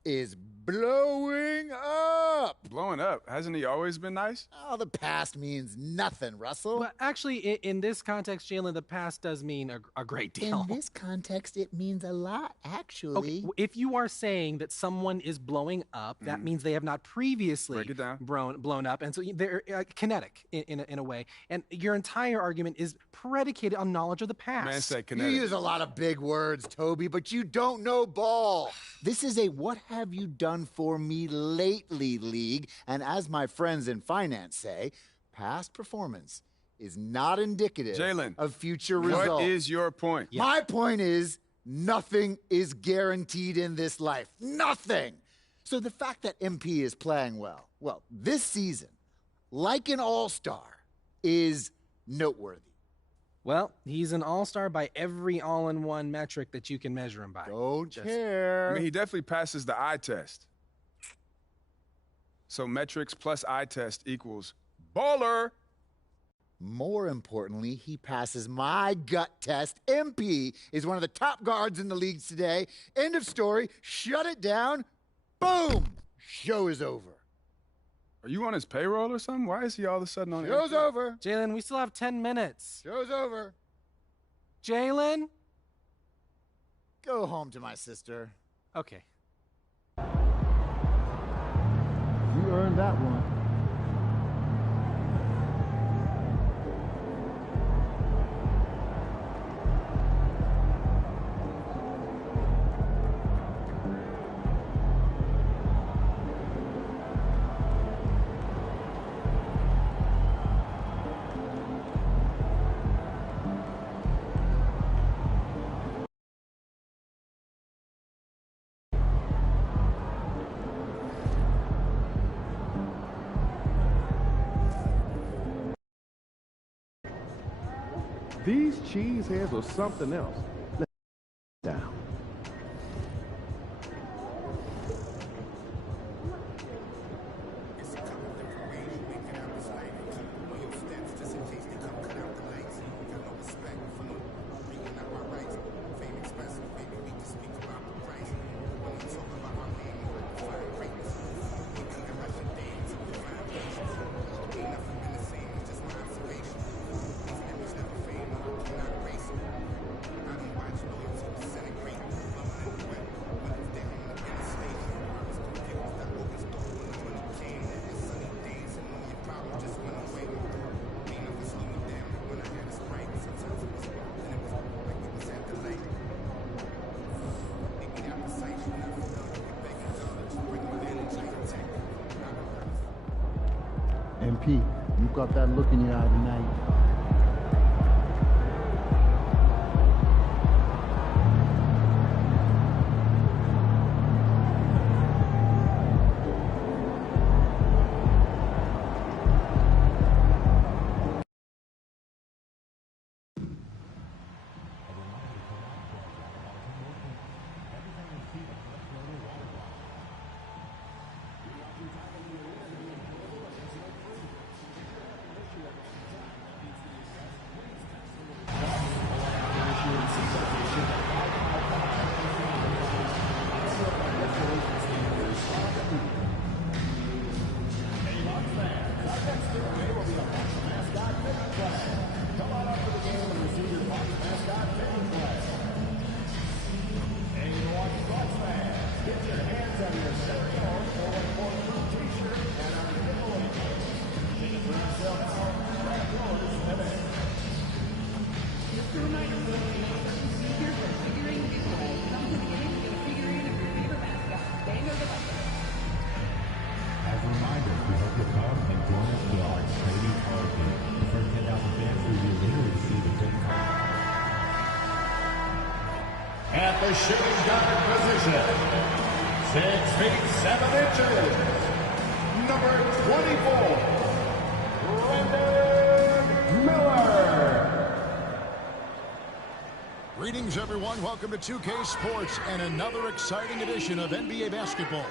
is blowing up. Blowing up? Hasn't he always been nice? Oh, the past means nothing, Russell. Well, actually, in this context, Jalen, the past does mean a great deal. In this context, it means a lot, actually. Okay, if you are saying that someone is blowing up, that means they have not previously blown up, and so they're kinetic in a way. And your entire argument is predicated on knowledge of the past. Man said kinetic. You use a lot of big words, Toby, but you don't know ball. This is a what have you done for me lately league, and as my friends in finance say, past performance is not indicative of future results. What is your point? My point is nothing is guaranteed in this life. Nothing. So the fact that MP is playing well, this season, like an all-star, is noteworthy. Well, he's an all-star by every all-in-one metric that you can measure him by. Don't care. I mean, he definitely passes the eye test. So metrics plus eye test equals baller. More importantly, he passes my gut test. MP is one of the top guards in the league today. End of story. Shut it down. Boom. Show is over. Are you on his payroll or something? Why is he all of a sudden on Show's over. Jalen, we still have 10 minutes. Show's over. Jalen? Go home to my sister. Okay. You earned that one. These cheeseheads are something else. Let's down. MP, you got that look in your eye tonight. At the shooting guard position, 6 feet 7 inches, number 24, Brandon Miller. Greetings, everyone. Welcome to 2K Sports and another exciting edition of NBA basketball.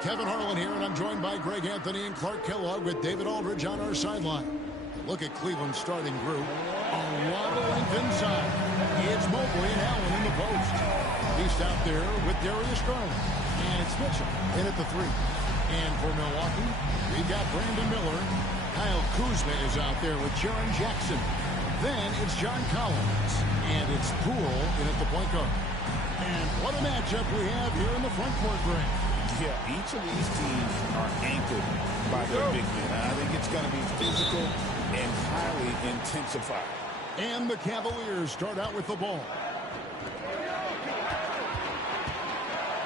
Kevin Harlan here, and I'm joined by Greg Anthony and Clark Kellogg with David Aldridge on our sideline. Look at Cleveland's starting group. A lot of length inside. It's Mobley and Allen in the post. East out there with Darius Garland. And it's Mitchell in at the 3. And for Milwaukee, we've got Brandon Miller. Kyle Kuzma is out there with Jaren Jackson. Then it's John Collins. And it's Poole in at the point guard. And what a matchup we have here in the front court, Greg. Yeah, each of these teams are anchored by their big men. I think it's going to be physical and highly intensified. And the Cavaliers start out with the ball.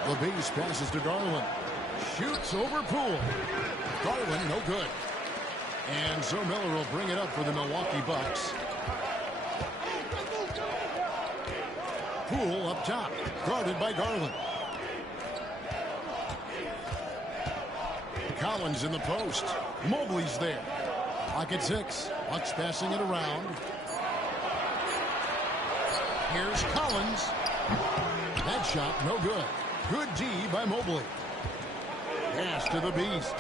The Beast passes to Garland. Shoots over Poole. Garland, no good. And so Miller will bring it up for the Milwaukee Bucks. Poole up top, guarded by Garland. Collins in the post. Mobley's there. Lock at 6. Bucks passing it around. Here's Collins. That shot, no good. Good D by Mobley. Pass to the Beast.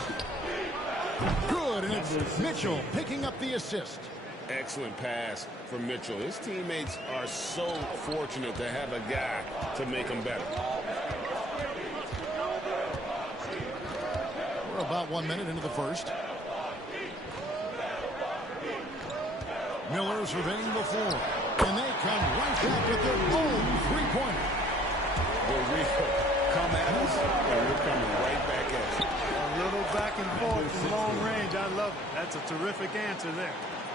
Good, and it's Mitchell picking up the assist. Excellent pass from Mitchell. His teammates are so fortunate to have a guy to make them better. We're about 1 minute into the first. Miller surveying the floor. And they come right back with their own three-pointer. We come at us, and we're coming right back at you. A little back and forth from long range. I love it. That's a terrific answer there.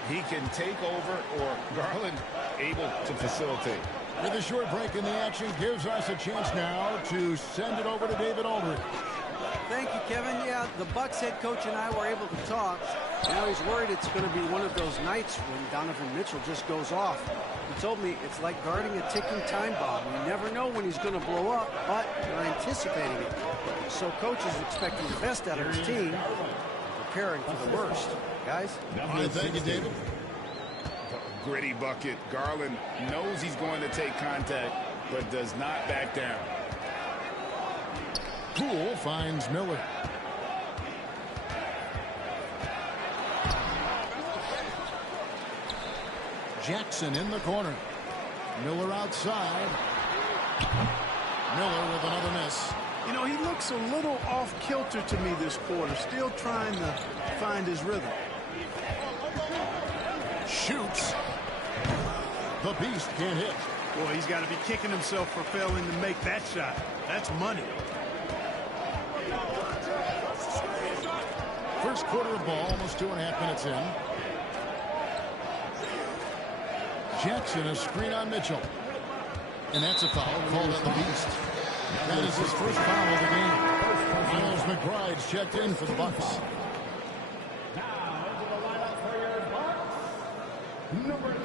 He can take over, or Garland able to facilitate. With a short break in the action, gives us a chance now to send it over to David Aldridge. Thank you, Kevin. Yeah, the Bucks head coach and I were able to talk. Now he's worried it's going to be one of those nights when Donovan Mitchell just goes off. He told me it's like guarding a ticking time bomb. You never know when he's going to blow up, but you're anticipating it. So coach is expecting the best out of his team, preparing for the worst. Guys? All right, thank you, David. Gritty bucket. Garland knows he's going to take contact, but does not back down. Poole finds Miller. Jackson in the corner. Miller outside. Miller with another miss. You know, he looks a little off kilter to me this quarter. Still trying to find his rhythm. Shoots. The Beast can't hit. Boy, he's got to be kicking himself for failing to make that shot. That's money. First quarter of ball, almost 2.5 minutes in. Jackson, a screen on Mitchell. And that's a foul called on the Beast. That is his first foul of the game. Miles McBride's checked in for the Bucks. Number 3,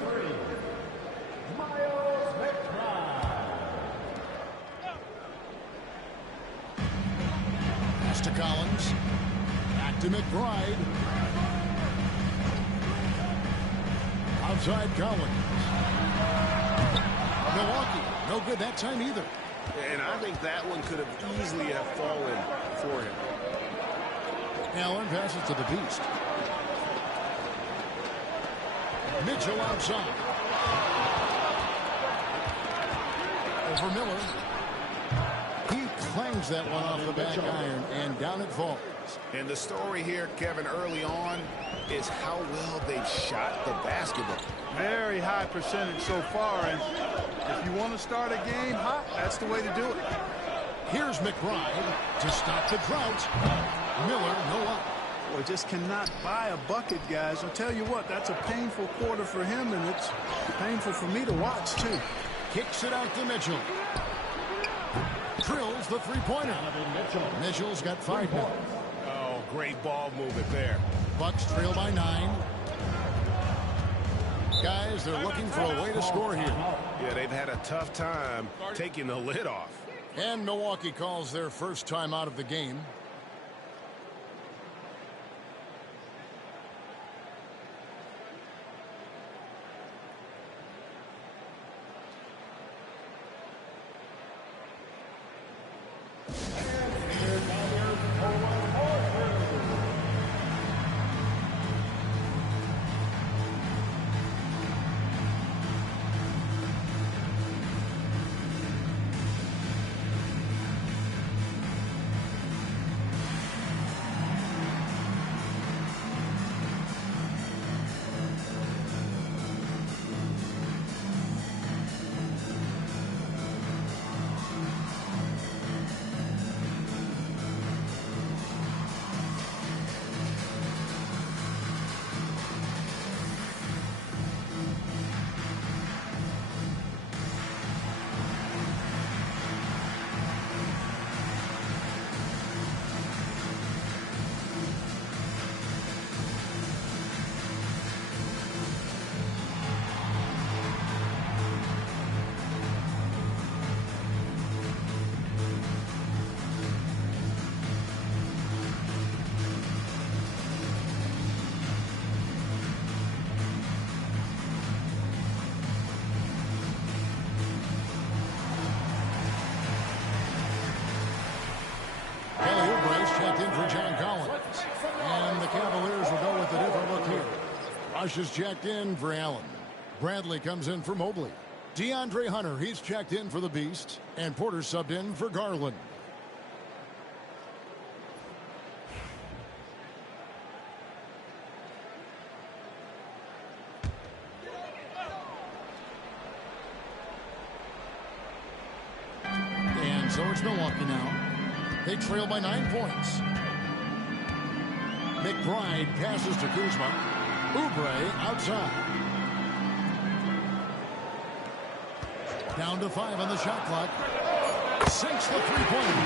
Miles McBride. Pass to Collins. Back to McBride. Outside Collins. Milwaukee, no good that time either. And I think that one could have easily have fallen for him. Allen passes to the Beast. Mitchell outside. Over Miller. He clangs that one off the back iron, and down it falls. And the story here, Kevin, early on is how well they've shot the basketball. Very high percentage so far, and if you want to start a game hot, that's the way to do it. Here's McBride to stop the drought. Miller, no up. Boy, just cannot buy a bucket, guys. I'll tell you what, that's a painful quarter for him, and it's painful for me to watch, too. Kicks it out to Mitchell. Drills the three-pointer. Mitchell's got 5 now. Oh, great ball movement there. Bucks trail by 9. Guys, they're looking for a way to score here. Yeah, they've had a tough time taking the lid off. And Milwaukee calls their first time out of the game. Rush is checked in for Allen. Bradley comes in for Mobley. DeAndre Hunter, he's checked in for the Beast. And Porter subbed in for Garland. And so it's Milwaukee now. They trail by 9 points. McBride passes to Kuzma. Oubre outside. Down to 5 on the shot clock. Sinks the three-pointer.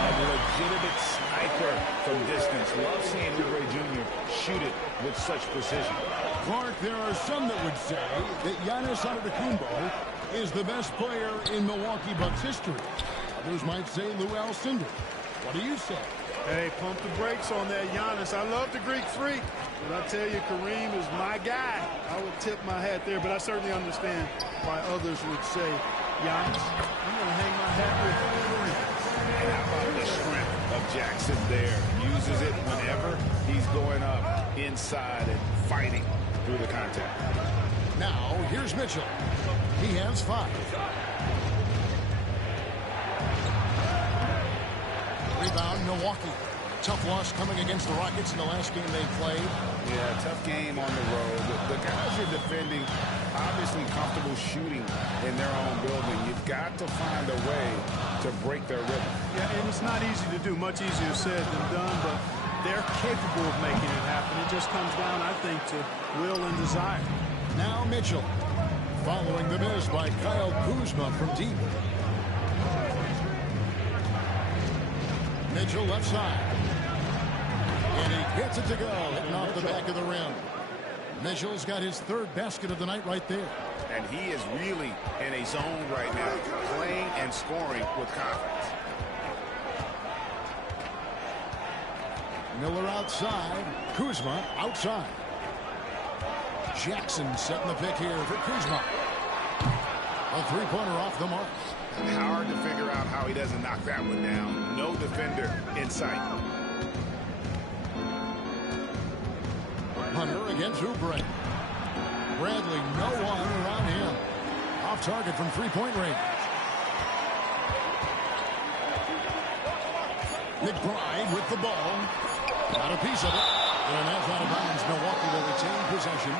A legitimate sniper from distance. Love seeing Oubre Jr. shoot it with such precision. Clark, there are some that would say that Giannis Antetokounmpo is the best player in Milwaukee Bucks history. Others might say Lou Alcindor. What do you say? Hey, pump the brakes on that Giannis. I love the Greek freak. But I tell you, Kareem is my guy. I would tip my hat there, but I certainly understand why others would say, Giannis, I'm going to hang my hat with Kareem. How about the strength of Jackson there? Uses it whenever he's going up inside and fighting through the contact. Now, here's Mitchell. He has 5. Rebound, Milwaukee. Tough loss coming against the Rockets in the last game they played. Yeah, tough game on the road. The guys are defending, obviously comfortable shooting in their own building. You've got to find a way to break their rhythm. Yeah, and it's not easy to do. Much easier said than done, but they're capable of making it happen. It just comes down, I think, to will and desire. Now Mitchell, following the miss by Kyle Kuzma from deep. Mitchell left side. And he gets it to go, hitting off the back of the rim. Mitchell's got his third basket of the night right there. And he is really in a zone right now, playing and scoring with confidence. Miller outside. Kuzma outside. Jackson setting the pick here for Kuzma. A three-pointer off the mark. Hard to figure out how he doesn't knock that one down. No defender in sight. Hunter against Oubre. Bradley, no one around him. Off target from three-point range. McBride with the ball. Got a piece of it. And that's out of bounds. Milwaukee will retain possession.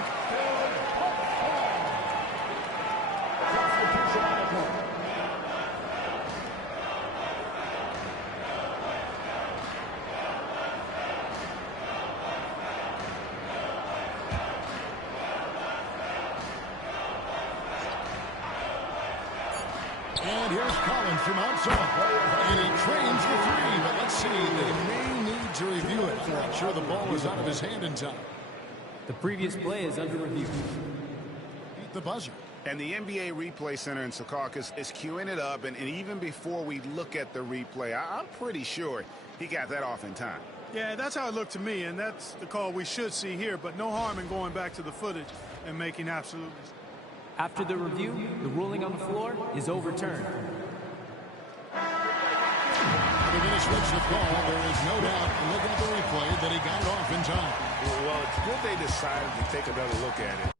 And here's Collins from outside. And he trains the three, but let's see. They may need to review it to make sure the ball was out of his hand in time. The previous play is under review. Beat the buzzer. And the NBA Replay Center in Secaucus is queuing it up, and even before we look at the replay, I'm pretty sure he got that off in time. Yeah, that's how it looked to me, and that's the call we should see here, but no harm in going back to the footage and making absolute. After the review, the ruling on the floor is overturned. They're going to switch the call. There is no doubt, looking at the replay, that he got it off in time. Well, it's good they decided to take another look at it.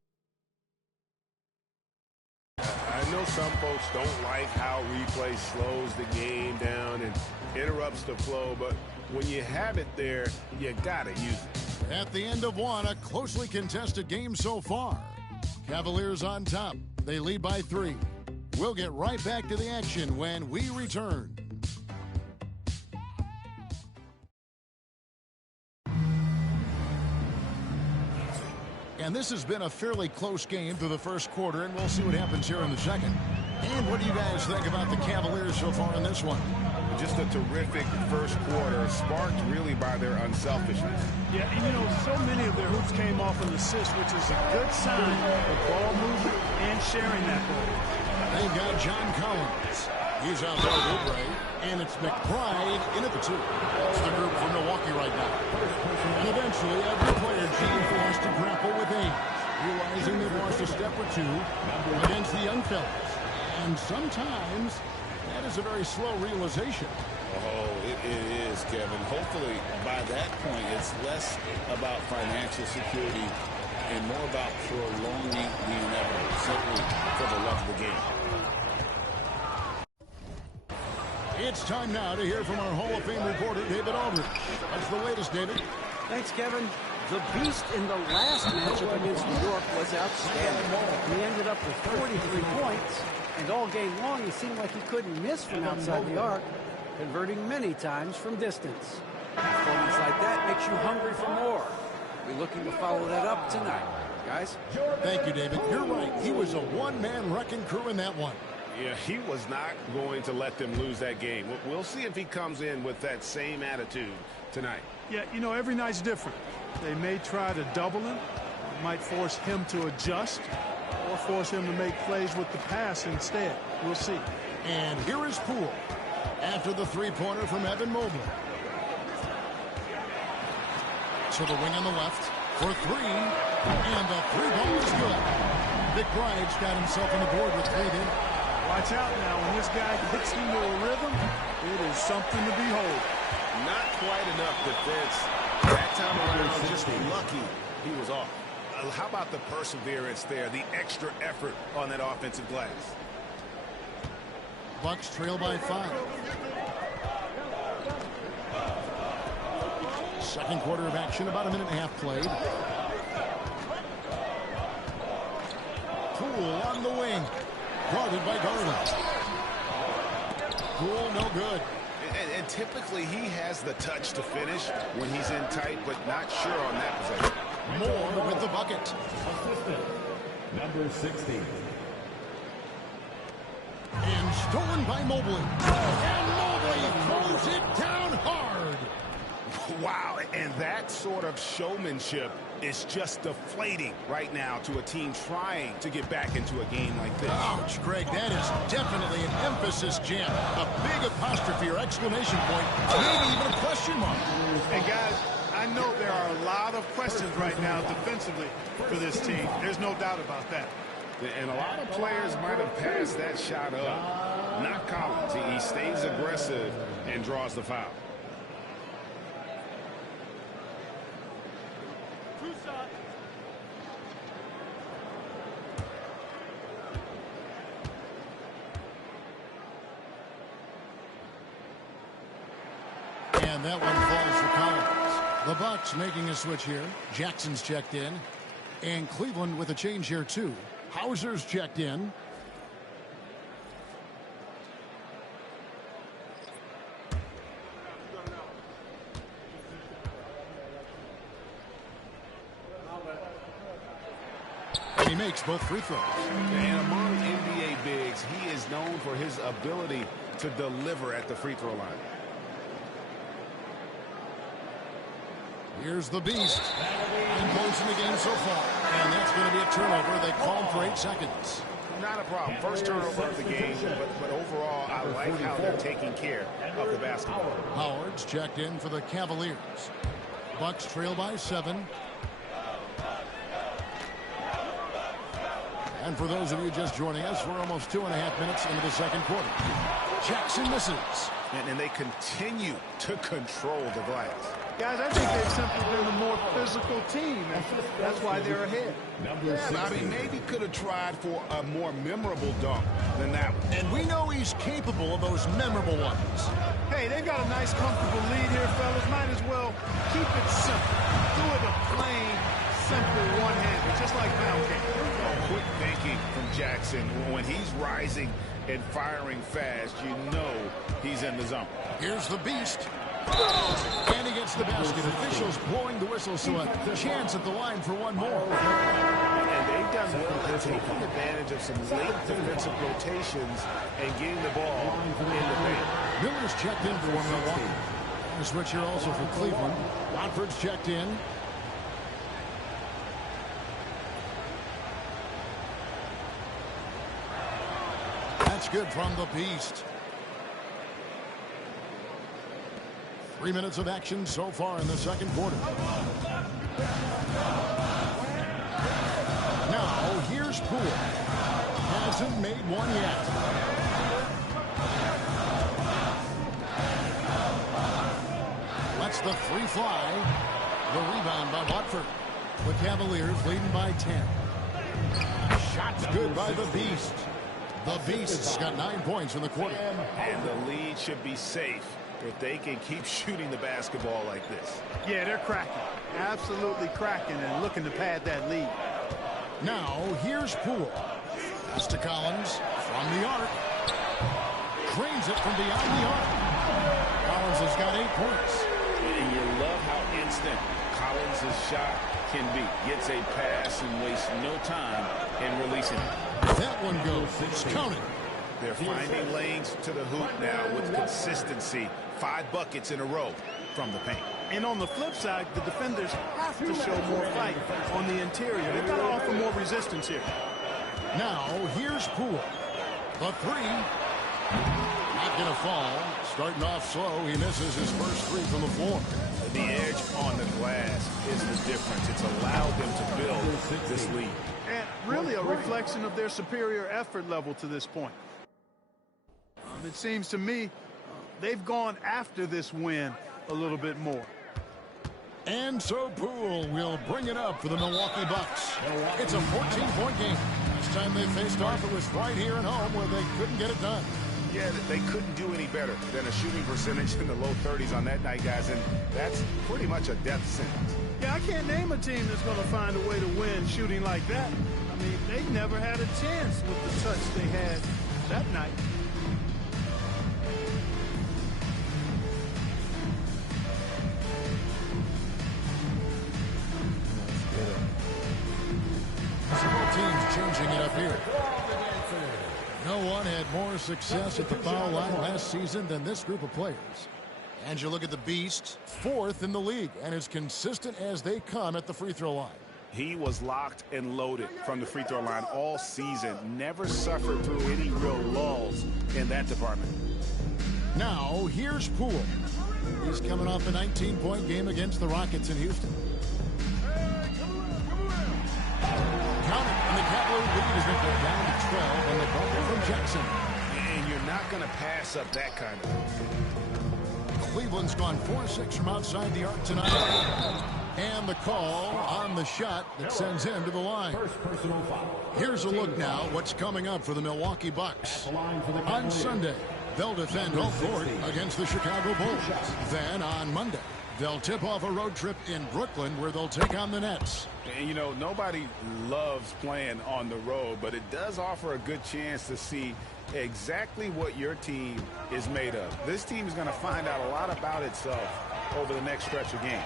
I know some folks don't like how replay slows the game down and interrupts the flow, but when you have it there, you got to use it. At the end of one, a closely contested game so far. Cavaliers on top. They lead by 3. We'll get right back to the action when we return. And this has been a fairly close game through the first quarter, and we'll see what happens here in the second. And what do you guys think about the Cavaliers so far in this one? Just a terrific first quarter, sparked really by their unselfishness. Yeah, and you know, so many of their hoops came off an assist, which is a good sign of ball movement and sharing that ball. They've got John Collins. He's out there with Oubre, and it's McBride in at the 2. That's the group for Milwaukee right now. And eventually, every player has to grapple with age, realizing they've lost a step or two against the young fellas. And sometimes that is a very slow realization. Oh, it is, Kevin. Hopefully, by that point, it's less about financial security and more about prolonging the inevitable, simply for the love of the game. It's time now to hear from our Hall of Fame reporter, David Aldridge. What's the latest, David? Thanks, Kevin. The Beast in the last matchup against New York was outstanding. He ended up with 43 points, and all game long he seemed like he couldn't miss from outside the arc, converting many times from distance. A performance like that makes you hungry for more. We're looking to follow that up tonight, guys. Thank you, David. You're right. He was a one-man wrecking crew in that one. Yeah, he was not going to let them lose that game. We'll see if he comes in with that same attitude tonight. Yeah, you know, every night's different. They may try to double him. It might force him to adjust or force him to make plays with the pass instead. We'll see. And here is Poole after the three-pointer from Evan Mobley. To the wing on the left for 3, and the 3-ball is good. McBride's got himself on the board with 3 there. Watch out now. When this guy gets into a rhythm, it is something to behold. Not quite enough defense. That time around, just lucky he was off. How about the perseverance there, the extra effort on that offensive glass? Bucks trail by 5. Second quarter of action, about a minute and a half played. Poole on the wing. Guarded by Garland. Poole, no good. And typically he has the touch to finish when he's in tight, but not sure on that possession. Moore with the bucket. Assistant, number 16. And stolen by Mobley. And Mobley throws it down hard. Wow, and that sort of showmanship It's just deflating right now to a team trying to get back into a game like this. Ouch, Greg, that is definitely an emphasis jam. A big apostrophe or exclamation point, maybe even a question mark. Hey, guys, I know there are a lot of questions right now defensively for this team. There's no doubt about that. And a lot of players might have passed that shot up. Not Collins. He stays aggressive and draws the foul. And that one falls for Collins. The Bucks making a switch here. Jackson's checked in. And Cleveland with a change here, too. Hauser's checked in. And he makes both free throws. And among NBA bigs, he is known for his ability to deliver at the free throw line. Here's the Beast. 9 points in the game so far. And that's going to be a turnover. They called for 8 seconds. Not a problem. First turnover of the game, but overall, I like how they're taking care of the basketball. Howard's checked in for the Cavaliers. Bucks trail by 7. And for those of you just joining us, we're almost 2.5 minutes into the second quarter. Jackson misses. And they continue to control the glass. Guys, I think they've simply been a more physical team, and that's why they're ahead. Yeah, Bobby maybe could have tried for a more memorable dunk than that one. And we know he's capable of those memorable ones. Hey, they've got a nice, comfortable lead here, fellas. Might as well keep it simple. Do it a plain, simple one-hander, just like pound cake. Quick thinking from Jackson. When he's rising and firing fast, you know he's in the zone. Here's the Beast. And he gets the basket. Officials blowing the whistle, so a chance at the line for one more. And they've done well at taking advantage of some late defensive rotations and getting the ball in the paint. Miller's checked in for Milwaukee. The switch here also for Cleveland. Watford's checked in. That's good from the Beast. 3 minutes of action so far in the second quarter. Now, here's Poole. Hasn't made one yet. Lets the three fly. The rebound by Watford. The Cavaliers leading by 10. Shot's good by the Beast. The Beast's got 9 points in the quarter. And the lead should be safe if they can keep shooting the basketball like this. Yeah, they're cracking. Absolutely cracking and looking to pad that lead. Now, here's Poole. Pass to Collins from the arc. Cranes it from beyond the arc. Collins has got 8 points. And you love how instant Collins' shot can be. Gets a pass and wastes no time in releasing it. That one goes. It's counted. They're finding lanes to the hoop now with consistency. 5 buckets in a row from the paint. And on the flip side, the defenders have to show more fight on the interior. They've got to offer more resistance here. Now, here's Poole. The three. Not going to fall. Starting off slow, he misses his first 3 from the floor. The edge on the glass is the difference. It's allowed them to build this lead. And really a reflection of their superior effort level to this point. It seems to me they've gone after this win a little bit more. And so Poole will bring it up for the Milwaukee Bucks. It's a 14-point game. Last time they faced off, it was right here at home where they couldn't get it done. Yeah, they couldn't do any better than a shooting percentage in the low 30s on that night, guys, and that's pretty much a death sentence. Yeah, I can't name a team that's going to find a way to win shooting like that. I mean, they never had a chance with the touch they had that night. Several teams changing it up here. No one had more success at the foul line last season than this group of players. And you look at the Beast, 4th in the league, and as consistent as they come at the free throw line. He was locked and loaded from the free throw line all season. Never suffered through any real lulls in that department. Now, here's Poole. He's coming off a 19-point game against the Rockets in Houston. Count it, and the Cavaliers lead has been put down to 12 on the bucket from Jackson. And you're not going to pass up that kind of. Cleveland's gone 4-6 from outside the arc tonight. And the call on the shot that sends him to the line. Here's a look now what's coming up for the Milwaukee Bucks. On Sunday, they'll defend home court against the Chicago Bulls. Then on Monday, they'll tip off a road trip in Brooklyn where they'll take on the Nets. And, you know, nobody loves playing on the road, but it does offer a good chance to see exactly what your team is made of. This team is going to find out a lot about itself over the next stretch of games.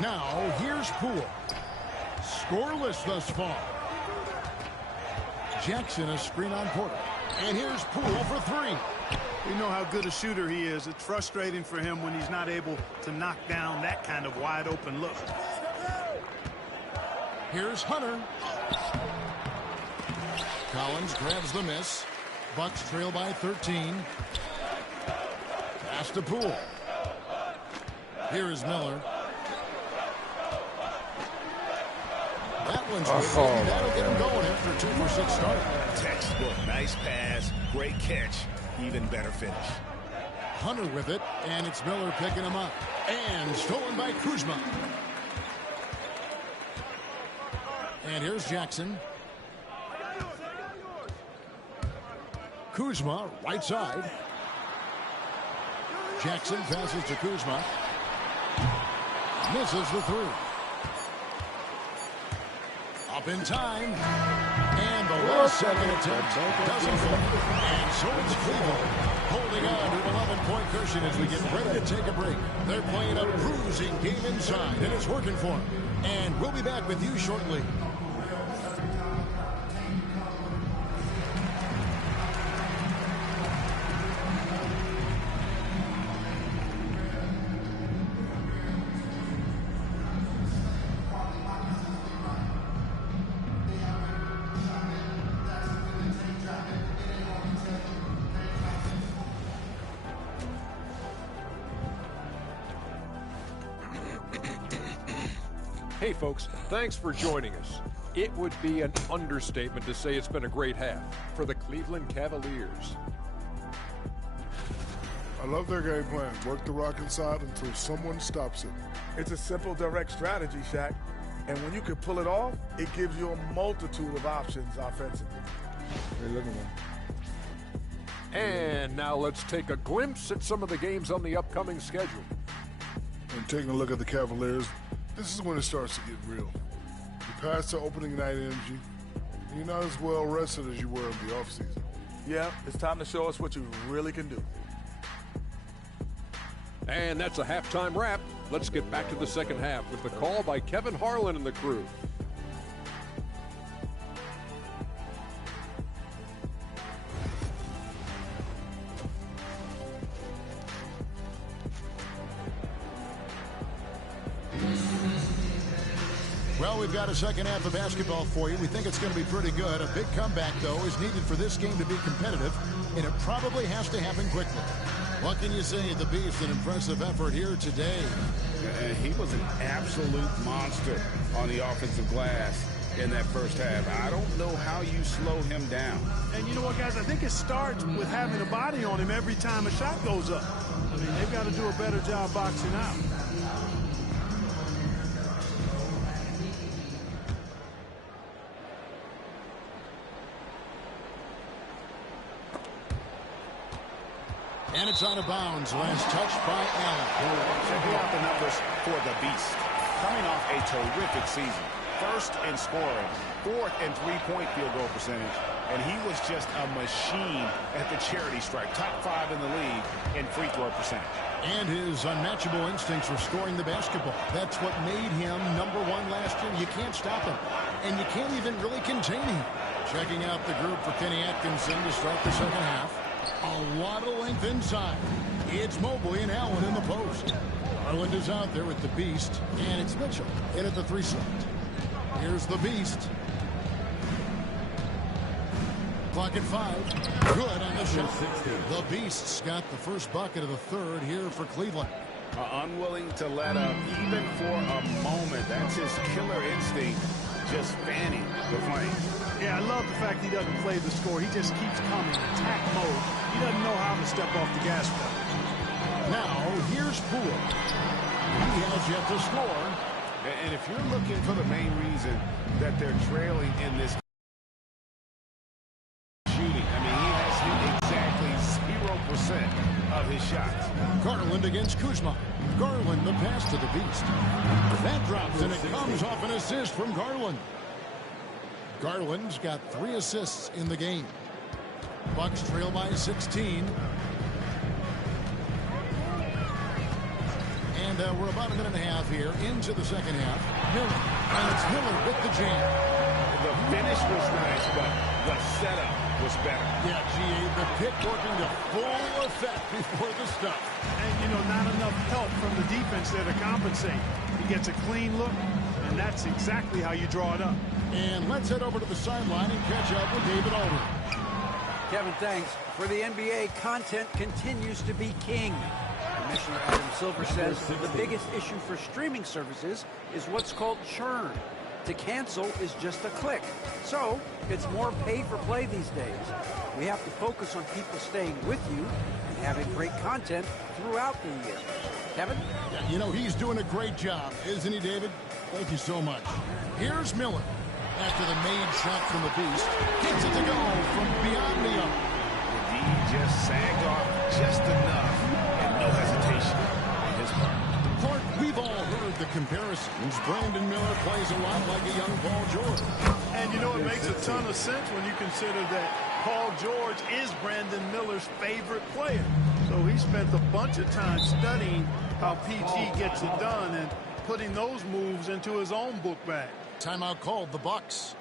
Now, here's Poole. Scoreless thus far. Jackson a screen on Porter. And here's Poole for 3. We know how good a shooter he is. It's frustrating for him when he's not able to knock down that kind of wide open look. Here's Hunter. Collins grabs the miss. Bucks trail by 13. Pass to Poole. Here is Miller. That one's good. That'll get him going after a 2-for-6 start. Textbook. Nice pass. Great catch. Even better finish. Hunter with it, and it's Miller picking him up. And stolen by Kuzma. And here's Jackson. Kuzma, right side. Jackson passes to Kuzma. Misses the 3. Up in time. And the last second attempt doesn't fall. And so it's Cleveland holding on to an 11-point cushion as we get ready to take a break. They're playing a bruising game inside, and it's working for them. And we'll be back with you shortly. Hey folks, thanks for joining us. It would be an understatement to say it's been a great half for the Cleveland Cavaliers. I love their game plan. Work the rock inside until someone stops it. It's a simple, direct strategy, Shaq. And when you can pull it off, it gives you a multitude of options offensively. Hey, look at them. And now let's take a glimpse at some of the games on the upcoming schedule. And taking a look at the Cavaliers, this is when it starts to get real. You pass the opening night energy, and you're not as well rested as you were in the offseason. Yeah, it's time to show us what you really can do. And that's a halftime wrap. Let's get back to the second half with the call by Kevin Harlan and the crew. Well, we've got a second half of basketball for you. We think it's going to be pretty good. A big comeback, though, is needed for this game to be competitive, and it probably has to happen quickly. What can you say? The Beast, an impressive effort here today. He was an absolute monster on the offensive glass in that first half. I don't know how you slow him down. And you know what, guys? I think it starts with having a body on him every time a shot goes up. I mean, they've got to do a better job boxing out. And it's out of bounds. Last touch by Allen. Check out the numbers for the Beast. Coming off a terrific season. First in scoring, 4th in three-point field goal percentage, and he was just a machine at the charity stripe. Top 5 in the league in free throw percentage. And his unmatchable instincts for scoring the basketball. That's what made him number 1 last year. You can't stop him, and you can't even really contain him. Checking out the group for Kenny Atkinson to start the second half. A lot of length inside. It's Mobley and Allen in the post. Garland is out there with the Beast, and it's Mitchell in at the 3 slot. Here's the Beast. Clock at 5. Good on the shot. The Beast's got the first bucket of the third here for Cleveland. Unwilling to let up even for a moment. That's his killer instinct, just fanning the flame. Yeah, I love the fact he doesn't play the score. He just keeps coming, attack mode. He doesn't know how to step off the gas pedal. Now, here's Poole. He has yet to score. And if you're looking for the main reason that they're trailing in this shooting, I mean, he has hit exactly 0% of his shots. Garland against Kuzma. Garland, the pass to the Beast. That drops, and it comes off an assist from Garland. Garland's got 3 assists in the game. Bucks trail by 16. And we're about a minute and a half here into the second half. Miller, and it's Miller with the jam. The finish was nice, but the setup was better. Yeah, G.A., the pick working to full effect before the stuff. And, you know, not enough help from the defense there to compensate. He gets a clean look, and that's exactly how you draw it up. And let's head over to the sideline and catch up with David Aldridge. Kevin, thanks. For the NBA, content continues to be king. Commissioner Adam Silver says the biggest issue for streaming services is what's called churn. To cancel is just a click. So it's more pay for play these days. We have to focus on people staying with you and having great content throughout the year. Kevin? Yeah, you know, he's doing a great job, isn't he, David? Thank you so much. Here's Miller. After the made shot from the Beast, gets it to go from beyond the arc. The D just sagged off just enough, and no hesitation on his part. Clark, we've all heard the comparisons. Brandon Miller plays a lot like a young Paul George. And you know, it makes a ton of sense when you consider that Paul George is Brandon Miller's favorite player. So he spent a bunch of time studying how PG gets it done and putting those moves into his own book bag. Timeout called, the Bucks.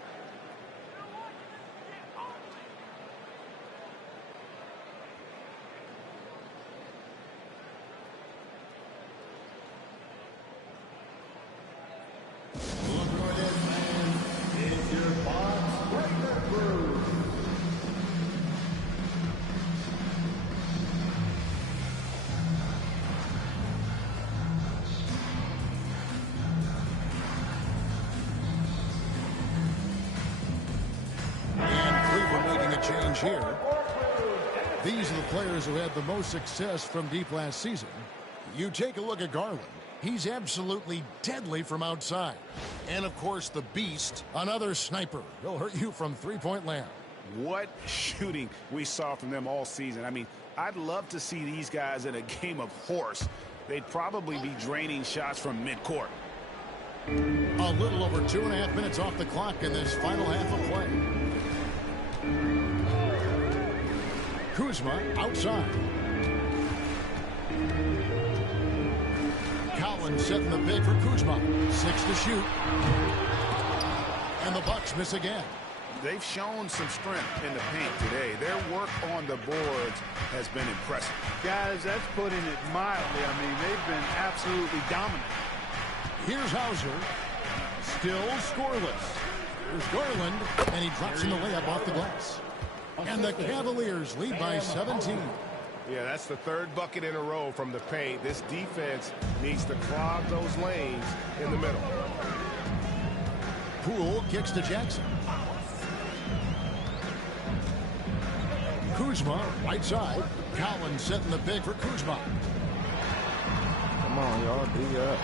Here. These are the players who had the most success from deep last season. You take a look at Garland. He's absolutely deadly from outside. And, of course, the Beast, another sniper. He'll hurt you from three-point land. What shooting we saw from them all season. I mean, I'd love to see these guys in a game of horse. They'd probably be draining shots from midcourt. A little over 2.5 minutes off the clock in this final half of play. Kuzma outside. Collins setting the pick for Kuzma. 6 to shoot. And the Bucks miss again. They've shown some strength in the paint today. Their work on the boards has been impressive. Guys, that's putting it mildly. I mean, they've been absolutely dominant. Here's Hauser. Still scoreless. Here's Garland, and he drops in the layup off the glass. And the Cavaliers lead by 17. Yeah, that's the third bucket in a row from the paint. This defense needs to clog those lanes in the middle. Poole kicks to Jackson. Kuzma, right side. Collins setting the pick for Kuzma. Come on, y'all, D up.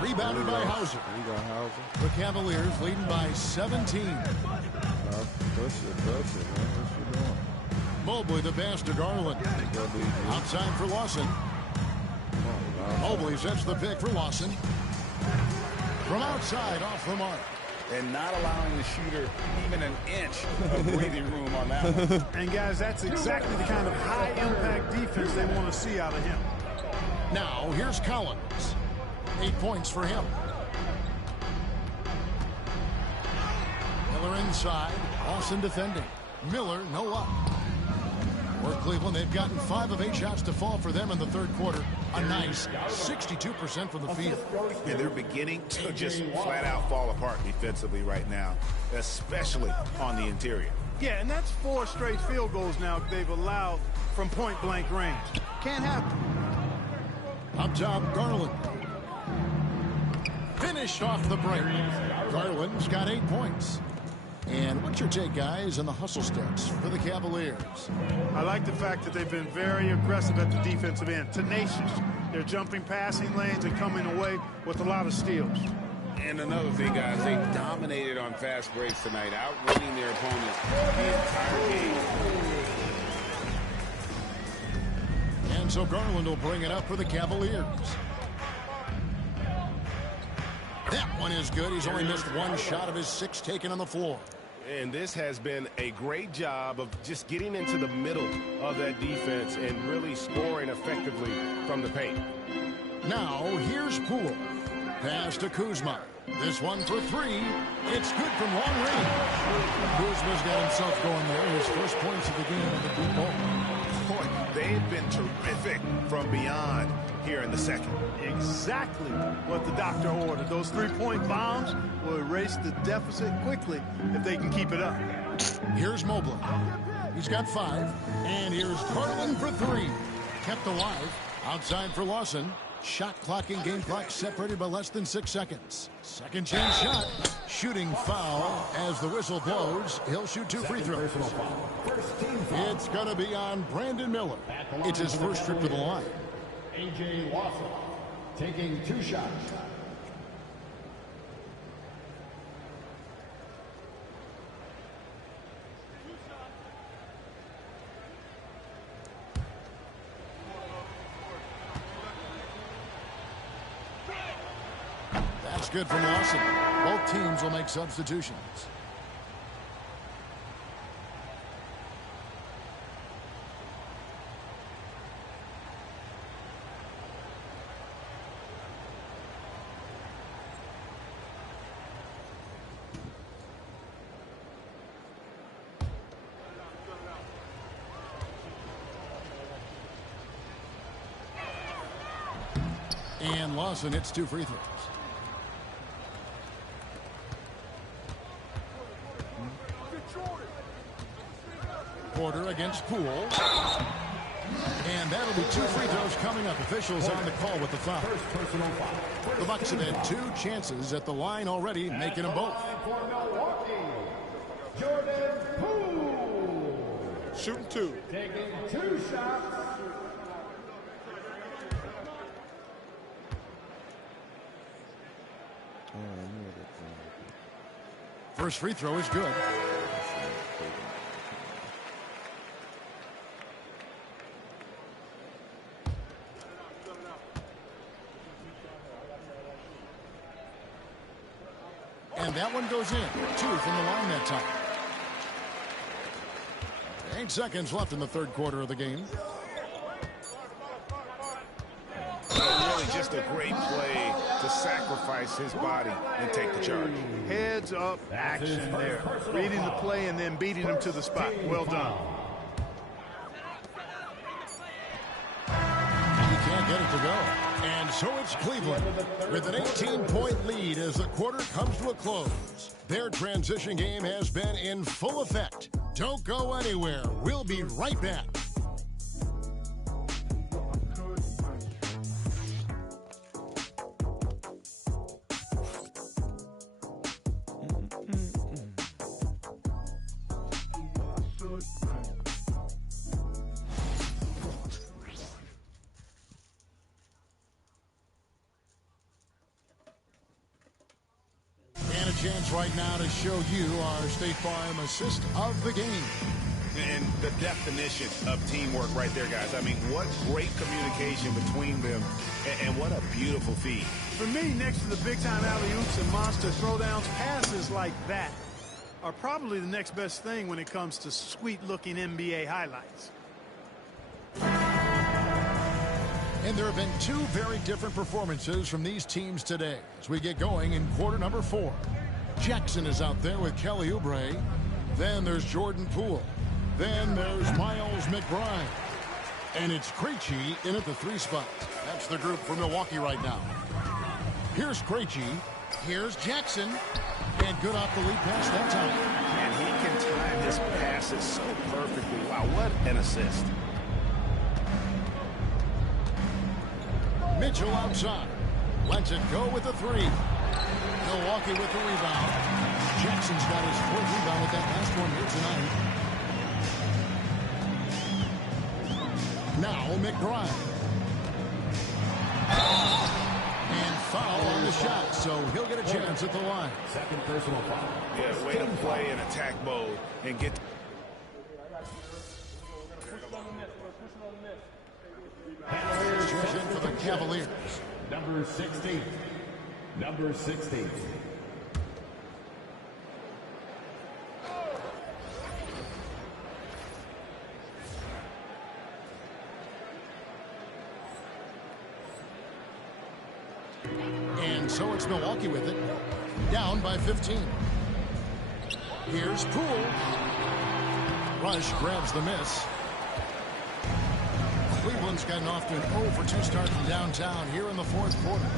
Rebounded by Hauser. The Cavaliers leading by 17. Push it, man. What you doing? Mobley, the pass to Garland. Outside for Lawson. Mobley sets the pick for Lawson. From outside, off the mark. And not allowing the shooter even an inch of breathing room on that one. And, guys, that's exactly the kind of high-impact defense they want to see out of him. Now, here's Collins. 8 points for him. Miller inside. Lawson defending. Miller, no up. For Cleveland, they've gotten 5 of 8 shots to fall for them in the third quarter. A nice 62% from the field. And they're beginning to just flat out fall apart defensively right now, especially on the interior. Yeah, and that's 4 straight field goals now they've allowed from point-blank range. Can't happen. Up top, Garland. Finished off the break. Garland's got 8 points. And what's your take, guys, on the hustle steps for the Cavaliers? I like the fact that they've been very aggressive at the defensive end, tenacious. They're jumping passing lanes and coming away with a lot of steals. And another thing, guys, they dominated on fast breaks tonight, outwinning their opponents the entire game. And so Garland will bring it up for the Cavaliers. That one is good. He's only missed 1 shot of his 6 taken on the floor. And this has been a great job of just getting into the middle of that defense and really scoring effectively from the paint. Now, here's Poole. Pass to Kuzma. This one for 3. It's good from long range. Kuzma's got himself going there. His first points of the game on the deep ball. Boy, they've been terrific from beyond here in the second. Exactly what the doctor ordered. Those 3-point bombs will erase the deficit quickly if they can keep it up. Here's Mobley. He's got 5. And here's Garland for 3. Kept alive. Outside for Lawson. Shot clock and game clock separated by less than 6 seconds. Second chance shot. Shooting foul as the whistle blows. He'll shoot 2 free throws. It's going to be on Brandon Miller. It's his first trip to the line. A.J. Lawson taking 2 shots. That's good from Lawson. Both teams will make substitutions. And Lawson hits 2 free throws. Porter against Poole. And that'll be 2 free throws coming up. Officials on the call with the foul. The Bucks have had 2 chances at the line already, making them both. Jordan Poole. Shooting 2. Taking 2 shots. First free throw is good. And that one goes in. 2 from the line that time. 8 seconds left in the third quarter of the game. Really just a great play to sacrifice his body and take the charge. Heads up action there. Reading the play and then beating him to the spot. Well done. He can't get it to go. And so it's Cleveland with an 18-point lead as the quarter comes to a close. Their transition game has been in full effect. Don't go anywhere. We'll be right back. Chance right now to show you our State Farm assist of the game. And the definition of teamwork right there, guys. I mean, what great communication between them, and what a beautiful feed. For me, next to the big-time alley-oops and monster throwdowns, passes like that are probably the next best thing when it comes to sweet-looking NBA highlights. And there have been 2 very different performances from these teams today as we get going in quarter number 4. Jackson is out there with Kelly Oubre. Then there's Jordan Poole. Then there's Miles McBride. And it's Krejci in at the 3 spot. That's the group for Milwaukee right now. Here's Krejci. Here's Jackson. And good off the lead pass that time. And he can time his passes so perfectly. Wow, what an assist. Mitchell outside. Lets it go with the 3. Milwaukee with the rebound. Jackson's got his 4th rebound with that last one here tonight. Now McBride. And foul on the shot, so he'll get a chance at the line. Second personal foul. Yeah, way to play in attack mode and get... Here's in for the Cavaliers. Number 16. Number 16. And so it's Milwaukee with it. Down by 15. Here's Poole. Rush grabs the miss. Cleveland's gotten off to an 0-for-2 start from downtown here in the 4th quarter.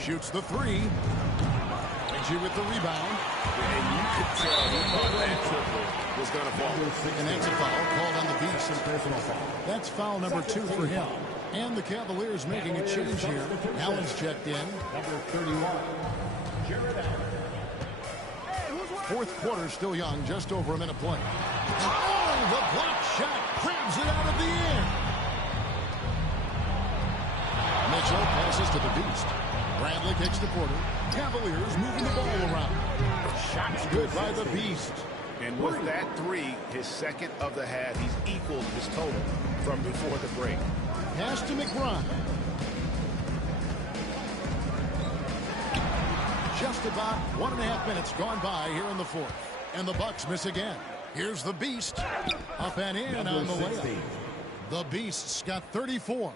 Shoots the 3. Reggie with the rebound. And you could tell he thought that triple was going to fall. And that's a foul called on the Beast. That's foul number 2 for him. And the Cavaliers making a change here. Allen's checked in. Number 31. Jared Allen. 4th quarter still young, just over a minute play. Oh, the block shot crabs it out of the air. Mitchell passes to the Beast. Bradley kicks the quarter. Cavaliers moving the ball around. Shots good by the Beast. And with that 3, his 2nd of the half, he's equaled his total from before the break. Pass to McBride. Just about 1.5 minutes gone by here in the 4th. And the Bucks miss again. Here's the Beast. Up and in Number on the 16. layup. The Beast's got 34.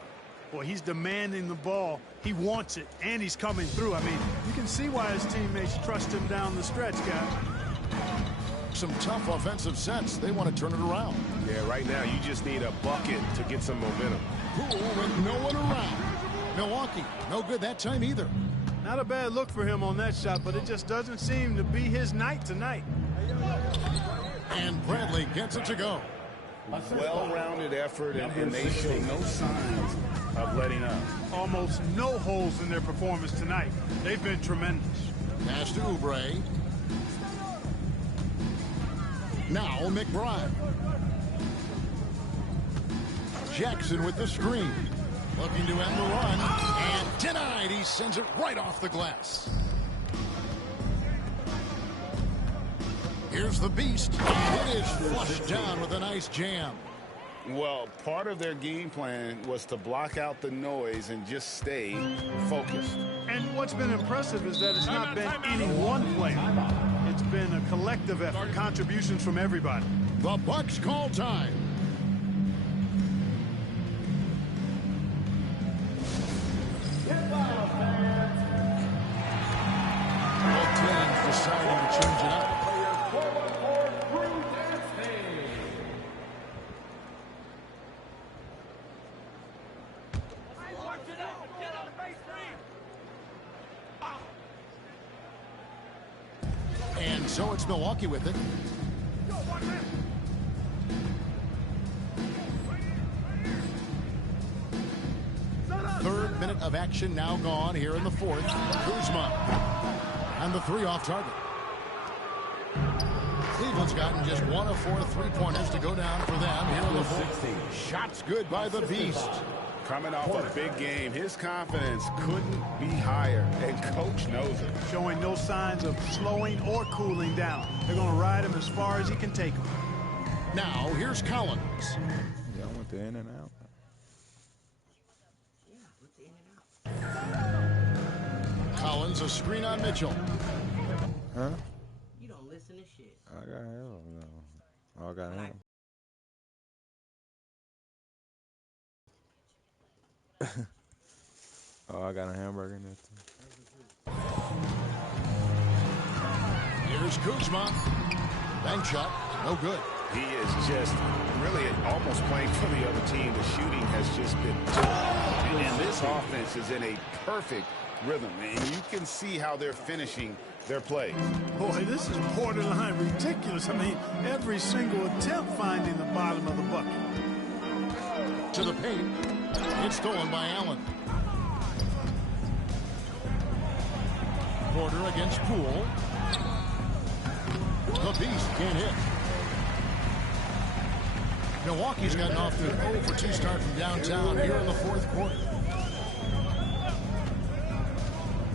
Boy, he's demanding the ball. He wants it, and he's coming through. I mean, you can see why his teammates trust him down the stretch, guys. Some tough offensive sets. They want to turn it around. Yeah, right now you just need a bucket to get some momentum. Poole with no one around. Milwaukee, no good that time either. Not a bad look for him on that shot, but it just doesn't seem to be his night tonight. And Bradley gets it to go. Well-rounded effort, and they show no signs of letting up. Almost no holes in their performance tonight. They've been tremendous. Pass to Oubre. Now McBride. Jackson with the screen. Looking to end the run. And denied. He sends it right off the glass. Here's the Beast. And it is flushed down with a nice jam. Well, part of their game plan was to block out the noise and just stay focused. And what's been impressive is that it's not been any one player. It's been a collective effort, contributions from everybody. The Bucks call time. Both teams deciding to change it up. And so it's Milwaukee with it. Third minute of action now gone here in the 4th. Kuzma. And the 3 off target. Cleveland's gotten just 1 of 4 3-pointers to go down for them here in the 4th. Shots good by the Beast. Coming off a big game, his confidence couldn't be higher, and coach knows it. Showing no signs of slowing or cooling down. They're going to ride him as far as he can take him. Now, here's Collins. Yeah, I went the in and out. Collins, a screen on Mitchell. Huh? You don't listen to shit. I got him. No. I got him. Oh, I got a hamburger in there too. Here's Kuzma. Bank shot, no good. He is just really almost playing for the other team. The shooting has just been and this offense is in a perfect rhythm, and you can see how they're finishing their plays. Boy, this is borderline ridiculous. I mean, every single attempt finding the bottom of the bucket. To the paint. It's stolen by Allen. Porter against Poole. The Beast can't hit. Milwaukee's gotten off to an 0 for 2 start from downtown here in the fourth quarter.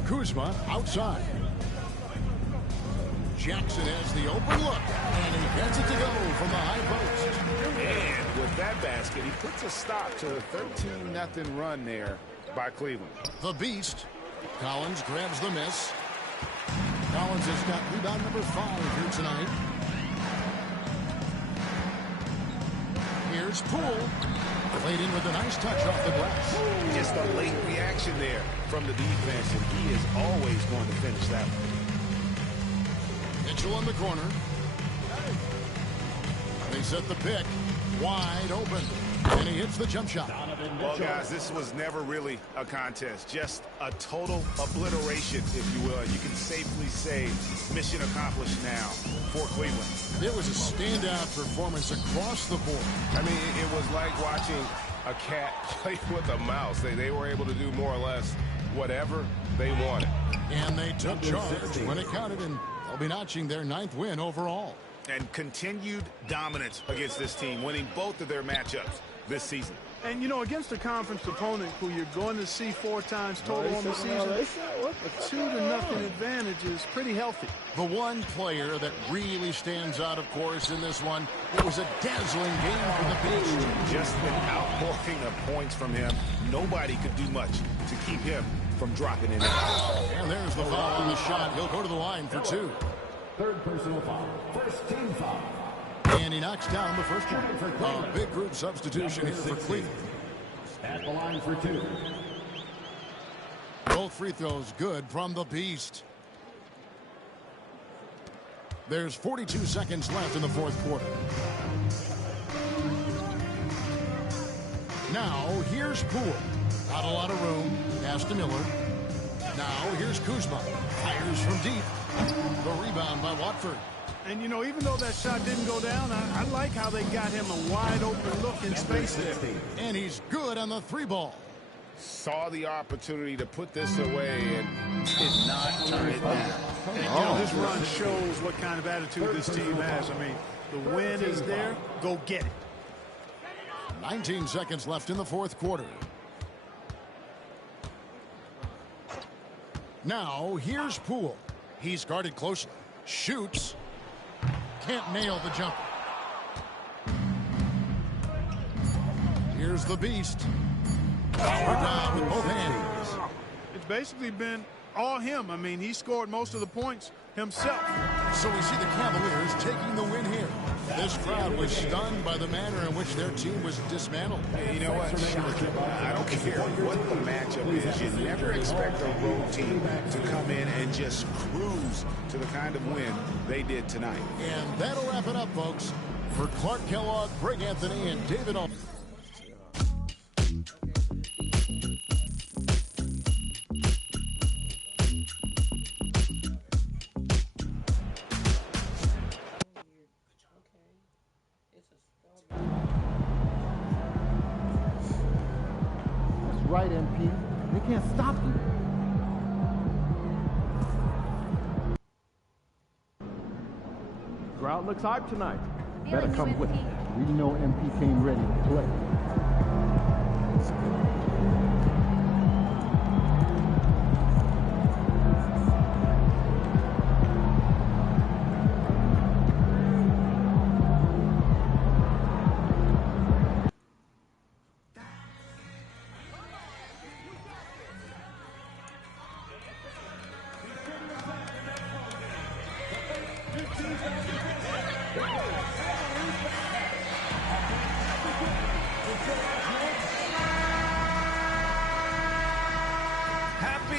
Kuzma outside. Jackson has the open look, and he gets it to go from the high post. And with that basket, he puts a stop to a 13-0 run there by Cleveland. The Beast. Collins grabs the miss. Collins has got rebound number 5 here tonight. Here's Poole. Played in with a nice touch off the glass. Just a late reaction there from the defense, and he is always going to finish that one. Mitchell in the corner. They set the pick. Wide open. And he hits the jump shot. Well, guys, this was never really a contest. Just a total obliteration, if you will. You can safely say mission accomplished now for Cleveland. There was a standout performance across the board. I mean, it was like watching a cat play with a mouse. They were able to do more or less whatever they wanted. And they took charge when it counted, and they'll be notching their 9th win overall. And continued dominance against this team, winning both of their matchups this season. And, you know, against a conference opponent who you're going to see 4 times total on the season, a 2-0 advantage is pretty healthy. The one player that really stands out, of course, in this one, it was a dazzling game for the Beast. Just an outpouring of points from him. Nobody could do much to keep him from dropping in. And there's the foul on the shot. He'll go to the line for 2. Third personal foul. First team foul. And he knocks down the first one. A big group substitution here for Cleveland. At the line for 2. Both free throws good from the Beast. There's 42 seconds left in the fourth quarter. Now, here's Poole. Not a lot of room. Pass to Miller. Now, here's Kuzma. Fires from deep. The rebound by Watford. And, you know, even though that shot didn't go down, I like how they got him a wide-open look in space there. And he's good on the 3-ball. Saw the opportunity to put this away and did not turn it down. And, you know, this run shows what kind of attitude this team has. I mean, the win is there. Go get it. 19 seconds left in the fourth quarter. Now, here's Poole. He's guarded closely. Shoots. Can't nail the jumper. Here's the Beast. Power down with both hands. It's basically been all him. I mean, he scored most of the points himself. So we see the Cavaliers taking the win here. This crowd was stunned by the manner in which their team was dismantled. You know what? I don't care what the matchup is. You never expect a road team to come in and just cruise to the kind of win they did tonight. And that'll wrap it up, folks. For Clark Kellogg, Greg Anthony, and David Aldridge. Right, MP. They can't stop you. Crowd looks hyped tonight. Better Feeling come with it. We know MP came ready to play.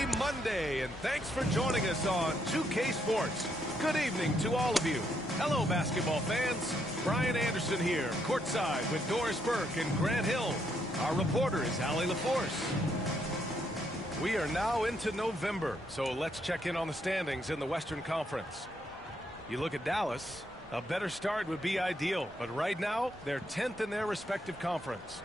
Happy Monday, and thanks for joining us on 2K Sports. Good evening to all of you. Hello, basketball fans. Brian Anderson here, courtside with Doris Burke and Grant Hill. Our reporter is Allie LaForce. We are now into November, so let's check in on the standings in the Western Conference. You look at Dallas, a better start would be ideal, but right now, they're 10th in their respective conference.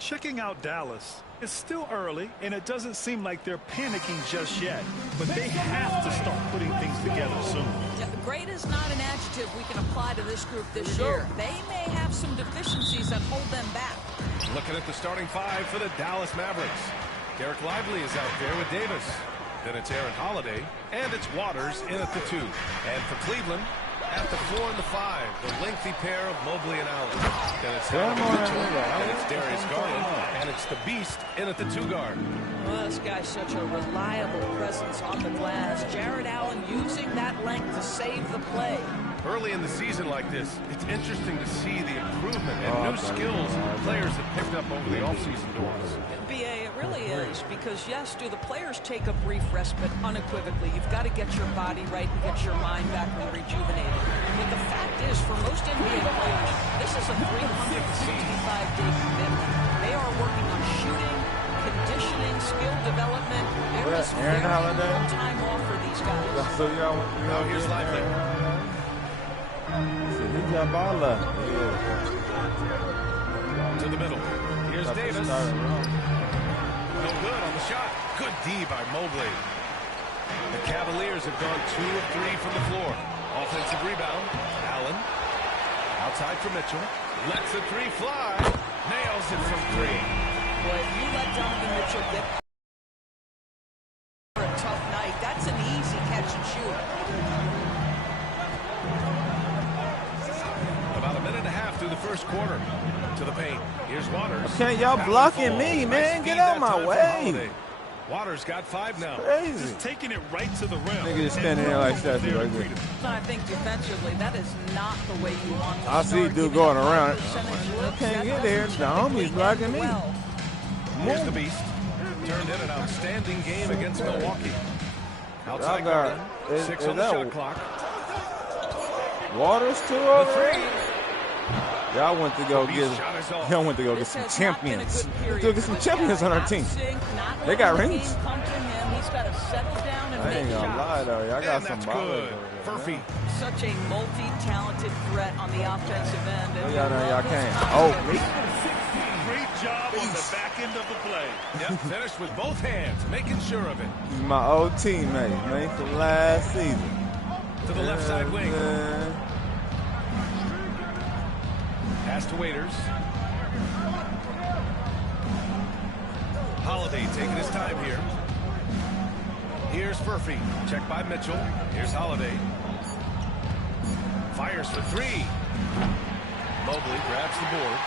Checking out Dallas. It's still early, and it doesn't seem like they're panicking just yet. But they have to start putting things together soon. Yeah, great is not an adjective we can apply to this group this year. They may have some deficiencies that hold them back. Looking at the starting five for the Dallas Mavericks. Derek Lively is out there with Davis. Then it's Aaron Holiday, and it's Waters in at the 2. And for Cleveland, at the 4 and the 5, the lengthy pair of Mobley and Allen. Then it's Donovan Mitchell, and it's Darius Garland, and it's the Beast in at the 2 guard. Well, this guy's such a reliable presence on the glass. Jared Allen using that length to save the play. Early in the season like this, it's interesting to see the improvement and new skills players have picked up over the offseason doors. BA, it really is, because yes, do the players take a brief respite unequivocally? You've got to get your body right and get your mind back and rejuvenated. But the fact is, for most NBA players, this is a 365-day commitment. They are working on shooting, conditioning, skill development. There is very little time off for these guys. So now here's Lively. To the middle. Here's Davis. No good on the shot. Good D by Mobley. The Cavaliers have gone 2 of 3 from the floor. Offensive rebound. Allen. Outside for Mitchell. Lets the 3 fly. Nails it from 3. Well, if you let Donovan Mitchell get for a tough night, that's an easy catch and shoot. About a minute and a half through the first quarter. To the paint. Here's Waters. Okay, y'all blocking me, man. Get out my way. Waters got 5 now. Crazy. Just taking it right to the rim. Nigga just standing there like that right there. I think defensively, that is not the way you want to I see dude going around. I can't get there. The homie's blocking me. Here's the Beast. Turned in an outstanding game against Milwaukee. Outside Garland. 6 on the shot clock. Waters too over there. Y'all went to go get some champions. Go get some champions on our team. They got rings. He's got to settle down and I ain't gonna lie though, y'all got some ballers. Furphy. Such a multi-talented threat on the offensive end. And y'all can't. Oh, me. Great job on the back end of the play. Yep, finished with both hands, making sure of it. He's my old teammate, man, from last season. To the left side wing. Pass to Waiters. Holiday taking his time here. Here's Furphy. Checked by Mitchell. Here's Holiday. Fires for 3. Mobley grabs the board.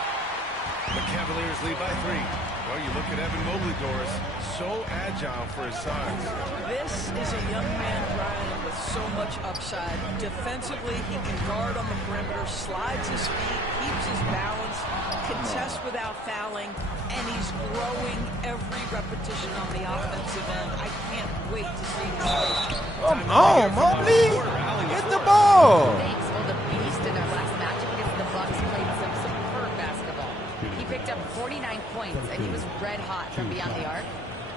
The Cavaliers lead by 3. Well, you look at Evan Mobley, Doris. So agile for his size. This is a young man, Brian, with so much upside. Defensively, he can guard on the perimeter, slides his feet, keeps his balance, contests without fouling, and he's growing every repetition on the offensive end. I can't wait to see him. Come on, Mobley. Get the ball. Thanks. Well, the Beast in their last matchup against the Bucks played some superb basketball. He picked up 49 points, and he was red hot from beyond the arc,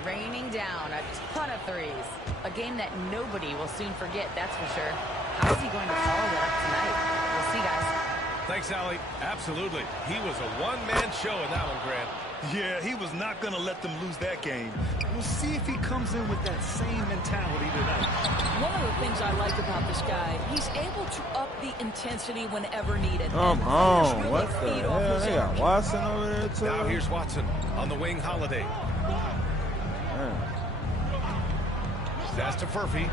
raining down a ton of threes. A game that nobody will soon forget, that's for sure. How is he going to follow that up tonight? We'll see, guys. Thanks, Allie. Absolutely. He was a one-man show in that one, Grant. Yeah, he was not going to let them lose that game. We'll see if he comes in with that same mentality tonight. One of the things I like about this guy, he's able to up the intensity whenever needed. Come on. What the hell? They got Watson over there, too. Now here's Watson on the wing, Holiday. Pass to Furphy.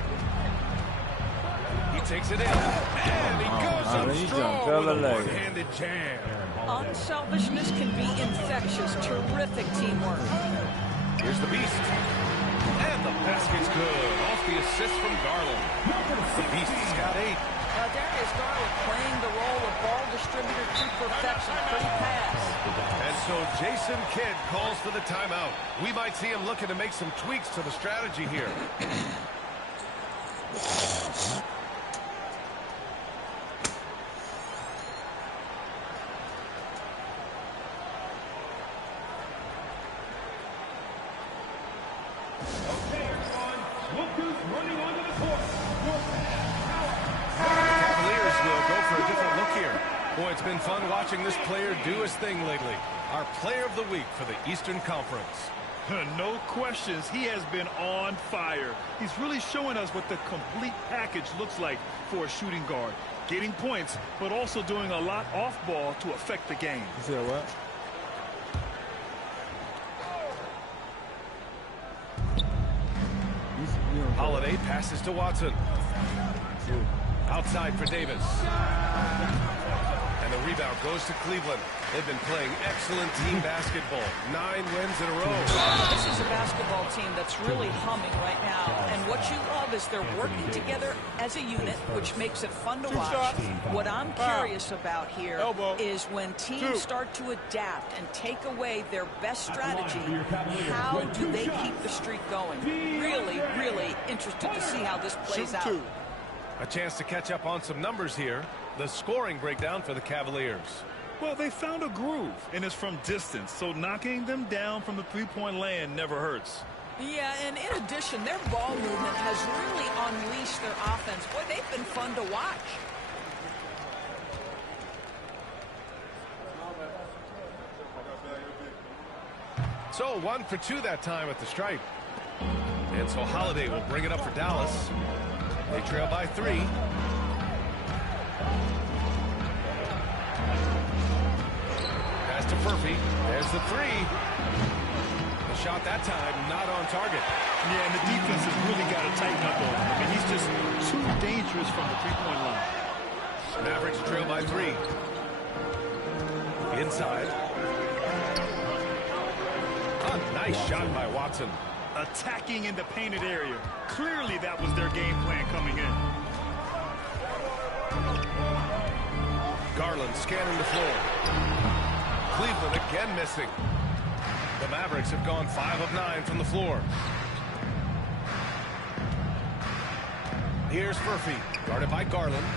He takes it in. And he goes up strong with a one-handed jam. Unselfishness can be infectious. Terrific teamwork. Here's the Beast. And the basket's good. Off the assist from Garland. The Beast has got 8. Darius Garland playing the role of ball distributor to perfection. Pretty pass. And so Jason Kidd calls for the timeout. We might see him looking to make some tweaks to the strategy here. Boy, it's been fun watching this player do his thing lately. Our player of the week for the Eastern Conference. No questions. He has been on fire. He's really showing us what the complete package looks like for a shooting guard. Getting points, but also doing a lot off ball to affect the game. You said what? Holiday passes to Watson. Outside for Davis. And the rebound goes to Cleveland. They've been playing excellent team basketball. 9 wins in a row. This is a basketball team that's really humming right now. And what you love is they're working together as a unit, which makes it fun to watch. What I'm curious about here is when teams start to adapt and take away their best strategy, how do they keep the streak going? Really, really interested to see how this plays out. A chance to catch up on some numbers here. The scoring breakdown for the Cavaliers. Well, they found a groove, and it's from distance, so knocking them down from the three-point land never hurts. Yeah, and in addition, their ball movement has really unleashed their offense. Boy, they've been fun to watch. So 1 for 2 that time at the stripe. And so Holiday will bring it up for Dallas. They trail by 3. Pass to Furphy. There's the 3. The shot that time not on target. Yeah, and the defense has really got to tighten up on him. I mean, he's just too dangerous from the three-point line. Mavericks trail by 3. Inside. A nice shot by Watson. Attacking in the painted area. Clearly that was their game plan coming in. Garland scanning the floor. Cleveland again missing. The Mavericks have gone 5 of 9 from the floor. Here's Furphy, guarded by Garland.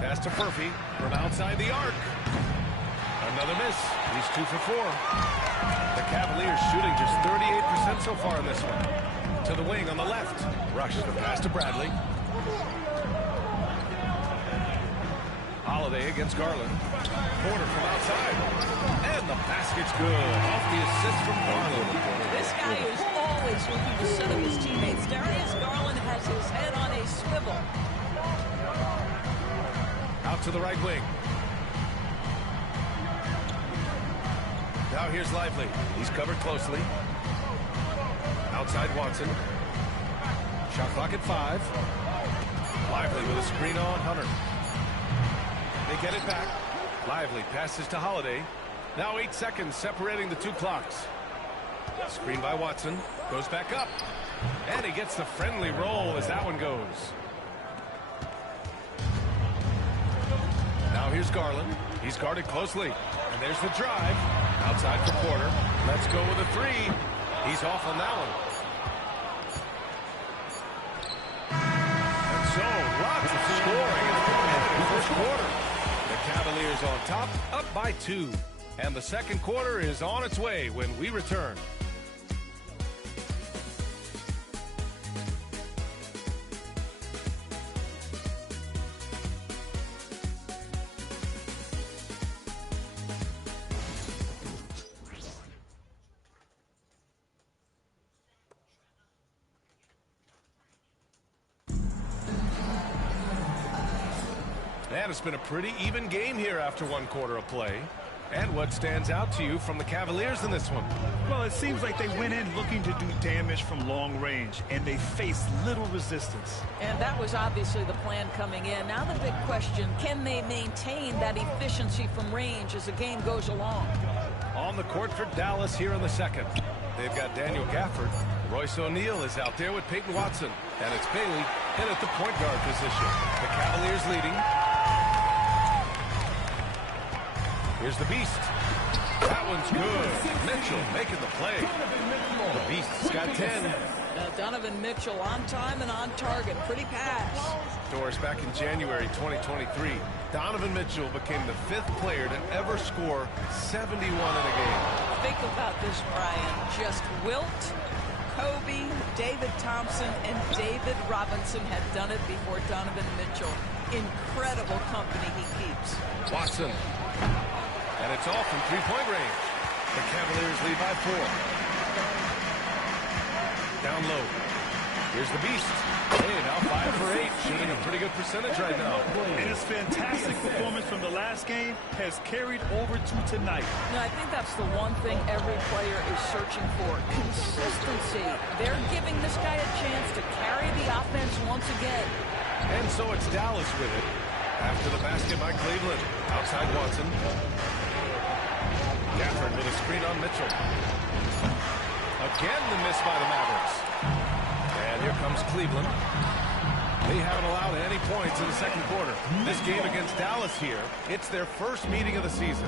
Pass to Furphy from outside the arc. Another miss. He's 2 for 4. The Cavaliers shooting just 38% so far in this one. To the wing on the left. Rush the pass to Bradley. Holiday against Garland. Porter from outside. And the basket's good. Off the assist from Garland. This guy is always looking to set up his teammates. Darius Garland has his head on a swivel. Out to the right wing. Now here's Lively. He's covered closely. Outside Watson. Shot clock at 5. Lively with a screen on Hunter. They get it back. Lively passes to Holiday. Now 8 seconds separating the 2 clocks. Screen by Watson. Goes back up. And he gets the friendly roll as that one goes. Now here's Garland. He's guarded closely. And there's the drive. Outside for Porter. Let's go with a 3. He's off on that one. And so, lots of scoring in the first quarter. The Cavaliers on top, up by 2. And the second quarter is on its way when we return. And it's been a pretty even game here after 1 quarter of play. And what stands out to you from the Cavaliers in this one? Well, it seems like they went in looking to do damage from long range, and they faced little resistance. And that was obviously the plan coming in. Now the big question, can they maintain that efficiency from range as the game goes along? On the court for Dallas here in the second. They've got Daniel Gafford. Royce O'Neal is out there with Peyton Watson. And it's Bailey in at the point guard position. The Cavaliers leading. Here's the Beast. That one's good. Mitchell making the play. The Beast's got 10. Donovan Mitchell on time and on target. Pretty pass. Doris, back in January 2023, Donovan Mitchell became the 5th player to ever score 71 in a game. Think about this, Brian. Just Wilt, Kobe, David Thompson, and David Robinson had done it before Donovan Mitchell. Incredible company he keeps. Watson. And it's all from three-point range. The Cavaliers lead by 4. Down low. Here's the Beast. Hey, now 5 for 8, shooting a pretty good percentage right now. And his fantastic performance from the last game has carried over to tonight. I think that's the one thing every player is searching for. Consistency. They're giving this guy a chance to carry the offense once again. And so it's Dallas with it. After the basket by Cleveland. Outside Watson. Gafford with a screen on Mitchell. Again, the miss by the Mavericks. And here comes Cleveland. They haven't allowed any points in the second quarter. This game against Dallas here, it's their first meeting of the season.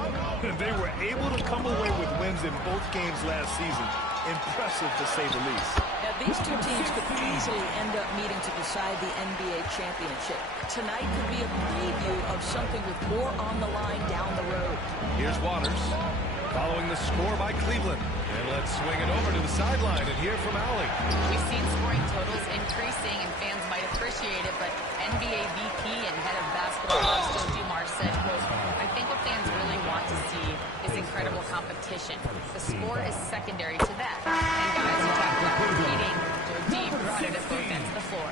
They were able to come away with wins in both games last season. Impressive, to say the least. These two teams could easily end up meeting to decide the NBA championship. Tonight could be a preview of something with more on the line down the road. Here's Waters, following the score by Cleveland. And let's swing it over to the sideline and hear from Allie. We've seen scoring totals increasing, and fans might appreciate it, but NBA VP and head of basketball Joe Dumars said, quote, I think what fans really want to see is incredible competition. The score is secondary to that. And guys who talk about competing, Joe D brought it at both ends of the floor.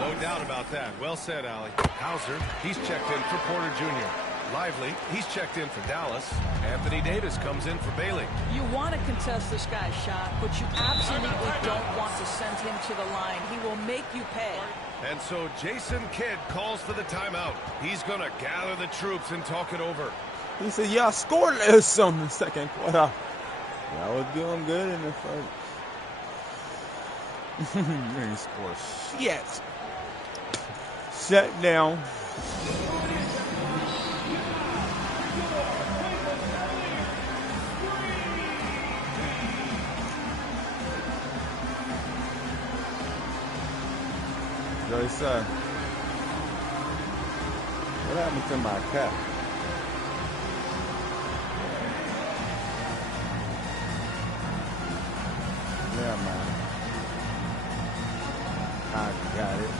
No doubt about that. Well said, Allie. Hauser, he's checked in for Porter Jr. Lively, he's checked in for Dallas. Anthony Davis comes in for Bailey. You want to contest this guy's shot, but you absolutely don't want to send him to the line. He will make you pay. And so Jason Kidd calls for the timeout. He's going to gather the troops and talk it over. He said, yeah, scoreless on the second quarter. I was doing good in the first. He scores. Yes. Shut down. Joey said, what happened to my cat? Yeah, man. I got it.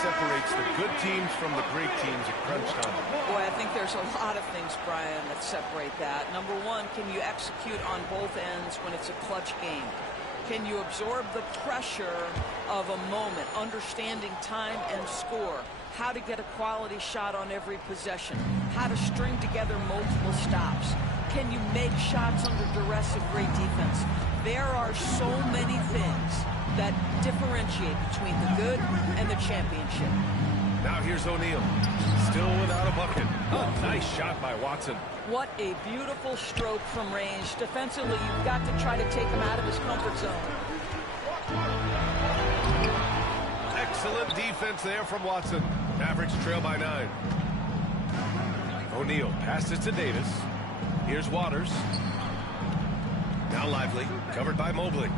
Separates the good teams from the great teams at crunch time? Boy, I think there's a lot of things, Brian, that separate that. Number one, can you execute on both ends when it's a clutch game? Can you absorb the pressure of a moment, understanding time and score, how to get a quality shot on every possession, how to string together multiple stops? Can you make shots under duress of great defense? There are so many things that differentiate between the good and the championship. Now here's O'Neal, still without a bucket. A nice shot by Watson. What a beautiful stroke from range. Defensively, you've got to try to take him out of his comfort zone. Excellent defense there from Watson. Mavericks trail by 9. O'Neal passes to Davis. Here's Waters. Now Lively, covered by Mobley.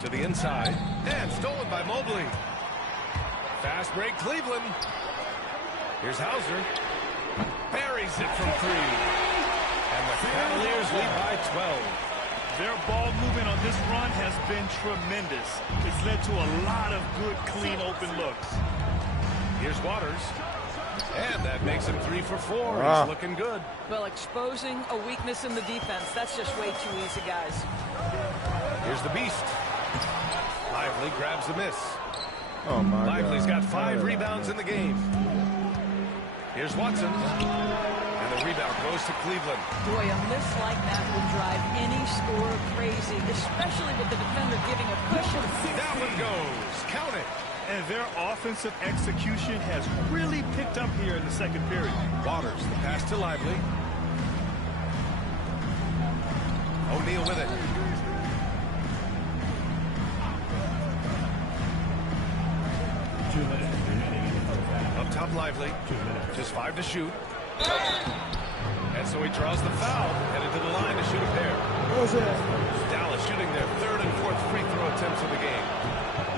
To the inside, and stolen by Mobley. Fast break, Cleveland. Here's Hauser. Buries it from 3. And the Cavaliers lead by 12. Their ball movement on this run has been tremendous. It's led to a lot of good, clean, open looks. Here's Waters. And that makes him 3 for 4. He's looking good. Well, exposing a weakness in the defense, that's just way too easy, guys. Here's the Beast. Lively grabs the miss. Oh, my Lively's God. got 5 rebounds in the game. Here's Watson. And the rebound goes to Cleveland. Boy, a miss like that will drive any scorer crazy, especially with the defender giving a cushion. That one goes. Count it. And their offensive execution has really picked up here in the second period. Waters, the pass to Lively. O'Neal with it. Up top, Lively. Just 5 to shoot. And so he draws the foul, headed to the line to shoot a pair. Dallas shooting their 3rd and 4th free throw attempts of the game.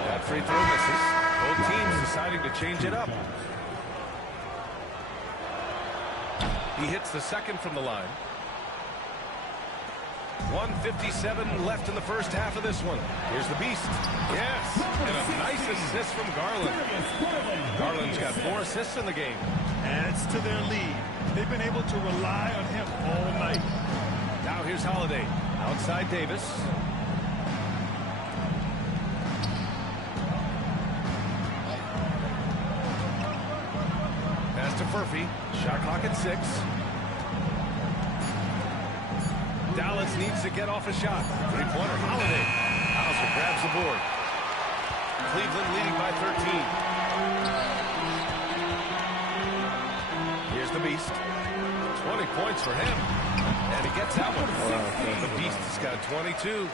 That free throw misses. Both teams deciding to change it up. He hits the second from the line. 1:57 left in the first half of this one. Here's the Beast. Yes, and a nice assist from Garland. Garland's got 4 assists in the game. Adds to their lead. They've been able to rely on him all night. Now here's Holiday. Outside Davis. Pass to Furphy. Shot clock at 6. Dallas needs to get off a shot. 3-pointer. Holiday. Hauser grabs the board. Cleveland leading by 13. Here's the Beast. 20 points for him. And he gets that one. The Beast has got 22.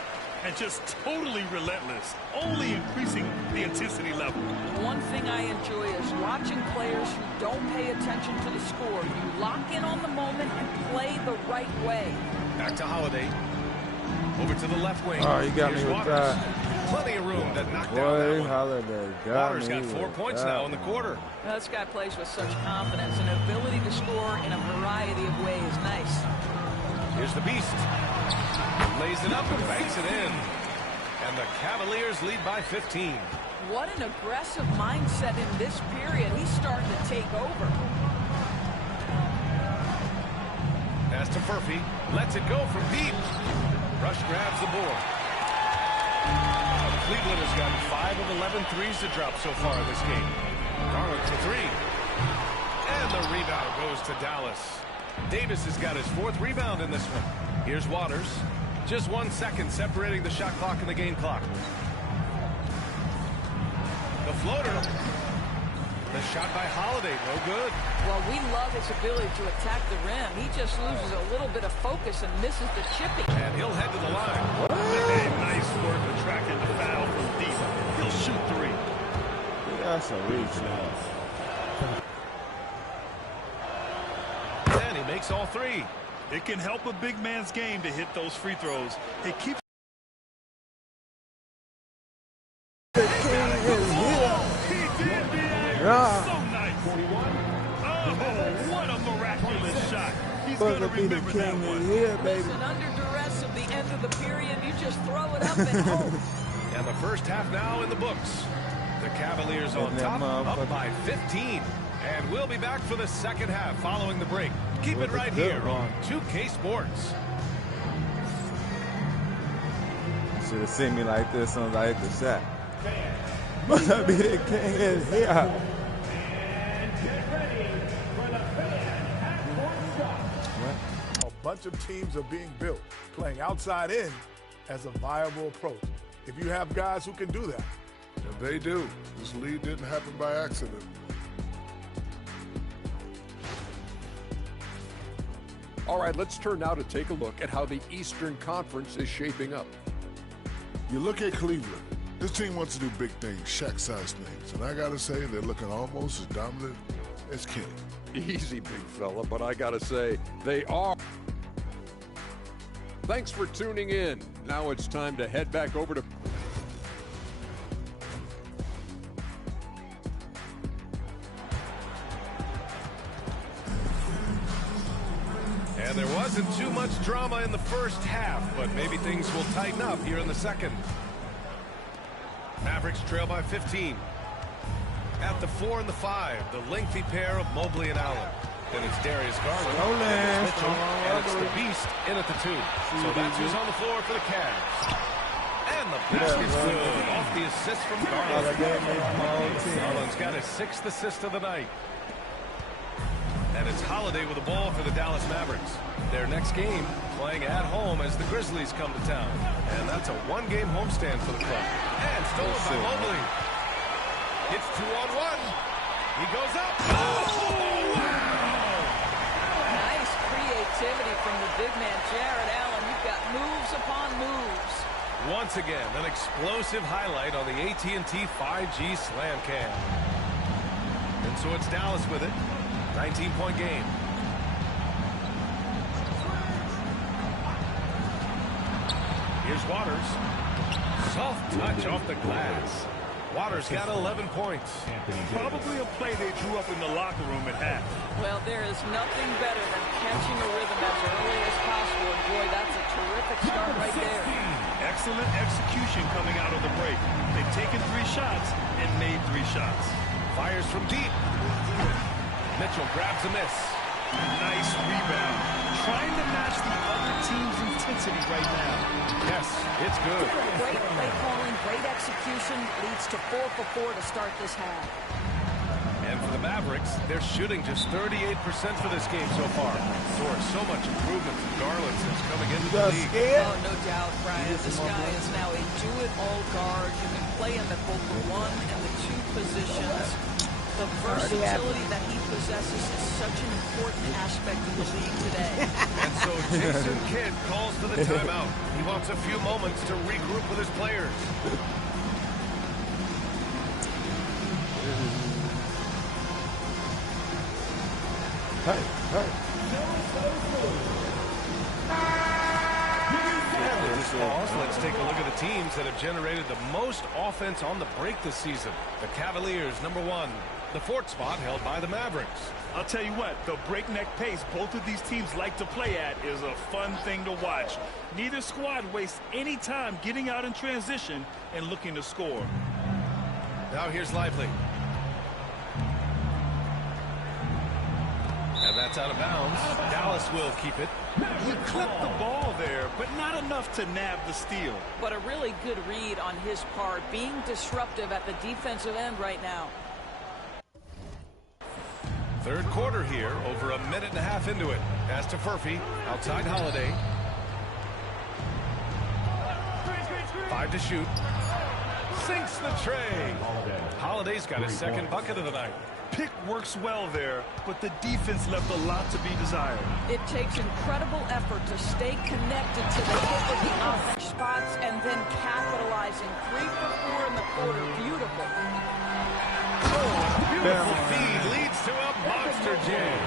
And just totally relentless, only increasing the intensity level. One thing I enjoy is watching players who don't pay attention to the score. You lock in on the moment and play the right way. Back to Holiday. Over to the left wing. Oh, you got Here's me with Waters. that. Plenty of room to knock down Boy, that one. Holiday got Waters me got 4 with points that now in the quarter. Now, this guy plays with such confidence and ability to score in a variety of ways. Nice. Here's the Beast. Lays it up and banks it in. And the Cavaliers lead by 15. What an aggressive mindset in this period. He's starting to take over. Pass to Furphy. Lets it go from deep. Rush grabs the board. Cleveland has gotten 5 of 11 threes to drop so far in this game. Garland for 3. And the rebound goes to Dallas. Davis has got his 4th rebound in this one. Here's Waters. Just 1 second separating the shot clock and the game clock. The floater. The shot by Holiday, no good. Well, we love his ability to attack the rim. He just loses a little bit of focus and misses the chipping. And he'll head to the line. Hey, nice work attracting the foul from deep. He'll shoot 3. That's a reach now. And he makes all 3. It can help a big man's game to hit those free throws. It keeps. The king is here. He did, Yeah. so nice. Oh, what a miraculous shot. He's Supposed going to to be the remember that king one. is here, baby. Listen, under duress of the end of the period, you just throw it up and hope. And the first half now in the books. The Cavaliers on top, up by 15. And we'll be back for the second half following the break. Keep it right here on 2K Sports. Should have seen me like this on I hit the shot. Must be the king is here. A bunch of teams are being built, playing outside in as a viable approach. If you have guys who can do that. And they do. This lead didn't happen by accident. All right, let's turn now to take a look at how the Eastern Conference is shaping up. You look at Cleveland. This team wants to do big things, Shaq-sized things. And I got to say, they're looking almost as dominant as Kenny. Easy, big fella, but I got to say, they are. Thanks for tuning in. Now it's time to head back over to... And there wasn't too much drama in the first half, but maybe things will tighten up here in the second. Mavericks trail by 15. At the 4 and the 5, the lengthy pair of Mobley and Allen. Then it's Darius Garland, and it's Mitchell, and it's the Beast in at the 2. So that's who's on the floor for the Cavs. And the basket's good off the assist from Garland. Garland's got his 6th assist of the night. And it's Holiday with the ball for the Dallas Mavericks. Their next game playing at home as the Grizzlies come to town. And that's a one-game homestand for the club. And stolen by Mobley. It's 2-on-1. He goes up. Oh, wow! Nice creativity from the big man, Jared Allen. You've got moves upon moves. Once again, an explosive highlight on the AT&T 5G Slam Cam. And so it's Dallas with it. 19-point game. Here's Waters. Soft touch off the glass. Waters got 11 points. Probably a play they drew up in the locker room at half. Well, there is nothing better than catching a rhythm as early as possible. And boy, that's a terrific start right there. Excellent execution coming out of the break. They've taken 3 shots and made 3 shots. Fires from deep. Mitchell grabs a miss. Nice rebound. Trying to match the other team's intensity right now. Yes, it's good. Great play calling, great execution. Leads to 4 for 4 to start this half. And for the Mavericks, they're shooting just 38% for this game so far. So much improvement from Garland since coming into the league. Oh, no doubt, Brian. This guy is now a do-it-all guard. You can play him at both the 1 and the 2 positions. The versatility that he possesses is such an important aspect of the league today. And so Jason Kidd calls for the timeout. He wants a few moments to regroup with his players. Let's take a look at the teams that have generated the most offense on the break this season. The Cavaliers, number 1. The 4th spot held by the Mavericks. I'll tell you what, the breakneck pace both of these teams like to play at is a fun thing to watch. Neither squad wastes any time getting out in transition and looking to score. Now here's Lively. And that's out of bounds. Dallas will keep it. He clipped the ball there, but not enough to nab the steal. But a really good read on his part, being disruptive at the defensive end right now. Third quarter here, over a minute and a half into it. Pass to Furphy, outside Holiday. 5 to shoot. Sinks the tray. Holiday's got his 2nd bucket of the night. Pick works well there, but the defense left a lot to be desired. It takes incredible effort to stay connected to the hit of the offense spots and then capitalizing. 3 for 4 in the quarter. Beautiful. Beautiful feed leads to a monster jam.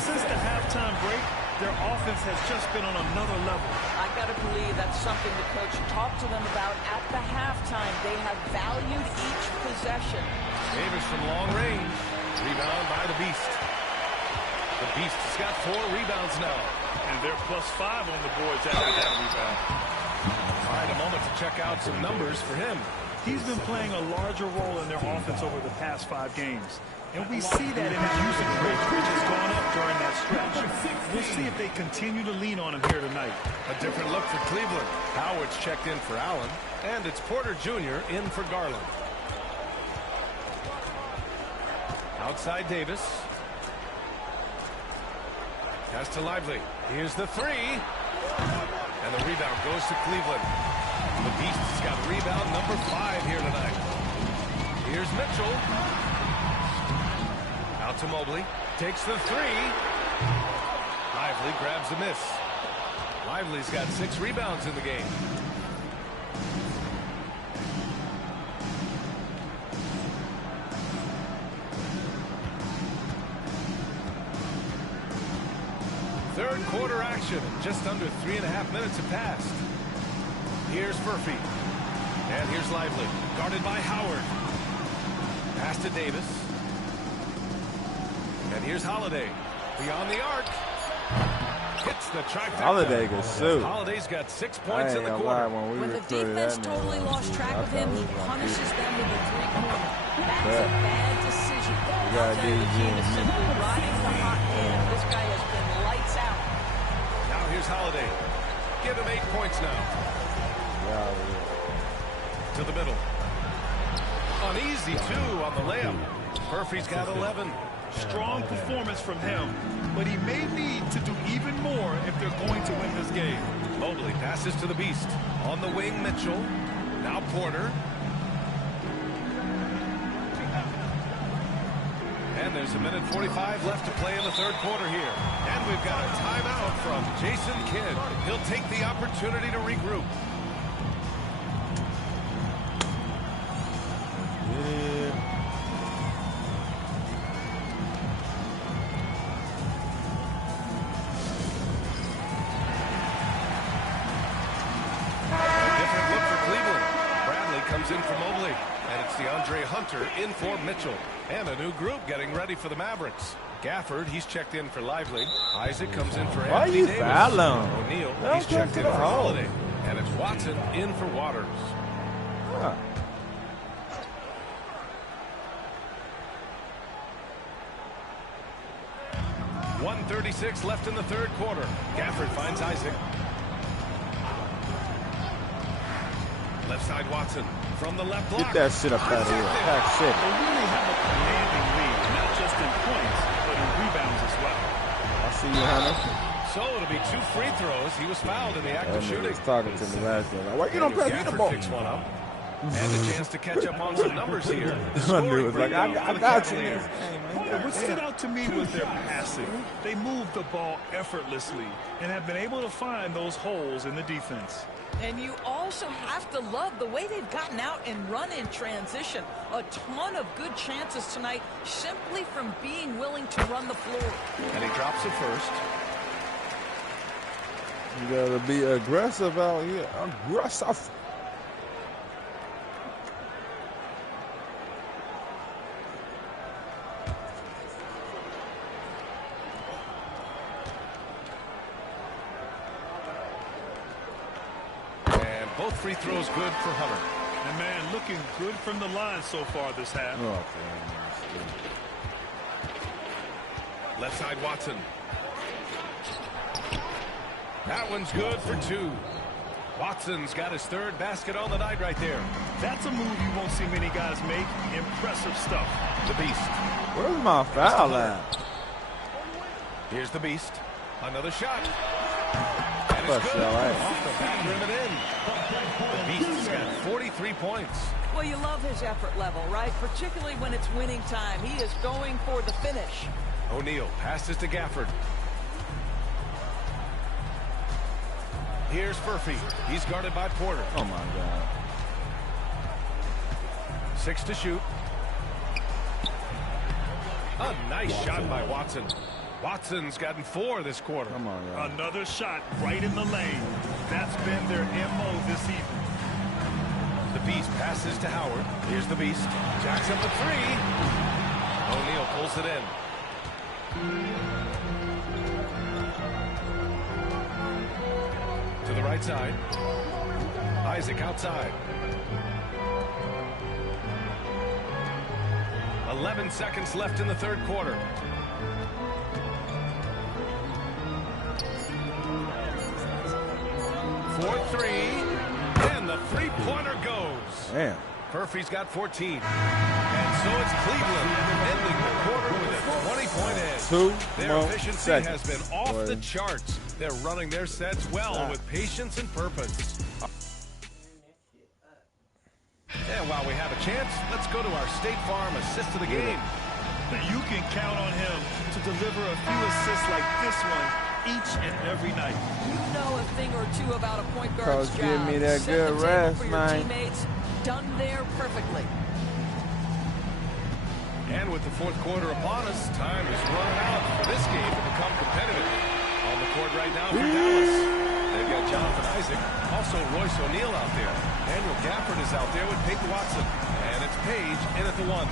Since the halftime break, their offense has just been on another level. I got to believe that's something the coach talked to them about at the halftime. They have valued each possession. Davis from long range. Rebound by the Beast. The Beast has got 4 rebounds now. And they're +5 on the boards after that rebound. All right, a moment to check out some numbers for him. He's been playing a larger role in their offense over the past 5 games. And we see that in his usage rate, which has gone up during that stretch. We'll see if they continue to lean on him here tonight. A different look for Cleveland. Howard's checked in for Allen. And it's Porter Jr. in for Garland. Outside Davis. Pass to Lively. Here's the 3. And the rebound goes to Cleveland. The Beast has got rebound number 5 here tonight. Here's Mitchell. Out to Mobley. Takes the 3. Lively grabs the miss. Lively's got 6 rebounds in the game. Third quarter action. Just under 3.5 minutes have passed. Here's Furphy. And here's Lively. Guarded by Howard. Pass to Davis. And here's Holiday. Beyond the arc. It's the trifecta. Holiday can shoot. Holiday's got 6 points in the quarter. When the defense totally lost track of him, he punishes them with a three-pointer. That's a bad decision. Out there, the team is simply riding the hot hand. This guy has been lights out. Now here's Holiday. Give him 8 points now. To the middle. An easy 2 on the layup. Murphy's got 11. Strong performance from him, but he may need to do even more if they're going to win this game. Mobley passes to the beast. On the wing, Mitchell. Now Porter. And there's a minute 45 left to play in the third quarter here. And we've got a timeout from Jason Kidd. He'll take the opportunity to regroup. In for Mobley, and it's DeAndre Hunter in for Mitchell, and a new group getting ready for the Mavericks. Gafford, he's checked in for Lively. Isaac comes in for Anthony Davis. O'Neal, he's checked in for Holiday, and it's Watson in for Waters. Huh. .136 left in the third quarter. Gafford finds Isaac. Left side Watson from the left block. Get that shit up out of here. Pack shit. They really have a commanding lead, not just in points, but in rebounds as well. I see you, Hunter. So it'll be 2 free throws. He was fouled in the act of shooting. He was talking to me last game. Why you don't pass me the ball? Picks one up. And a chance to catch up on some numbers here. Hunter was like, I got you. What stood out to me was their passing. They moved the ball effortlessly and have been able to find those holes in the defense. And you also have to love the way they've gotten out and run in transition. A ton of good chances tonight simply from being willing to run the floor. And he drops it first. You gotta be aggressive out here. Aggressive. Both free throws good for Hunter. And man, looking good from the line so far this half. Oh, left side Watson. That one's good for 2. Watson's got his third basket on the night right there. That's a move you won't see many guys make. Impressive stuff. The Beast. Where's my foul at? Here's the Beast. Another shot. And it's good. Off the back rim and in. The Beast's got 43 points. Well, you love his effort level, right? Particularly when it's winning time. He is going for the finish. O'Neal passes to Gafford. Here's Murphy. He's guarded by Porter. Oh, my God. 6 to shoot. A nice shot by Watson. Watson's gotten 4 this quarter. Come on, y'all. Another shot right in the lane. That's been their MO this evening. The Beast passes to Howard. Here's the Beast. Jacks up the 3. O'Neal pulls it in. To the right side. Isaac outside. 11 seconds left in the third quarter. For 3, and the three-pointer goes. Damn. Murphy's got 14. And so it's Cleveland ending the quarter with a 20-point edge. 2 Their more efficiency seconds. has been off the charts. They're running their sets well with patience and purpose. And while we have a chance, let's go to our State Farm assist of the game. You can count on him to deliver a few assists like this one each and every night. You know a thing or two about a point guard's job. Give me that Set good the table rest, for your man. teammates. Done there perfectly. And with the fourth quarter upon us, time is running out for this game to become competitive. On the court right now for Dallas. They've got Jonathan Isaac, also Royce O'Neal out there. Daniel Gafford is out there with Peyton Watson. And it's Page in at the 1.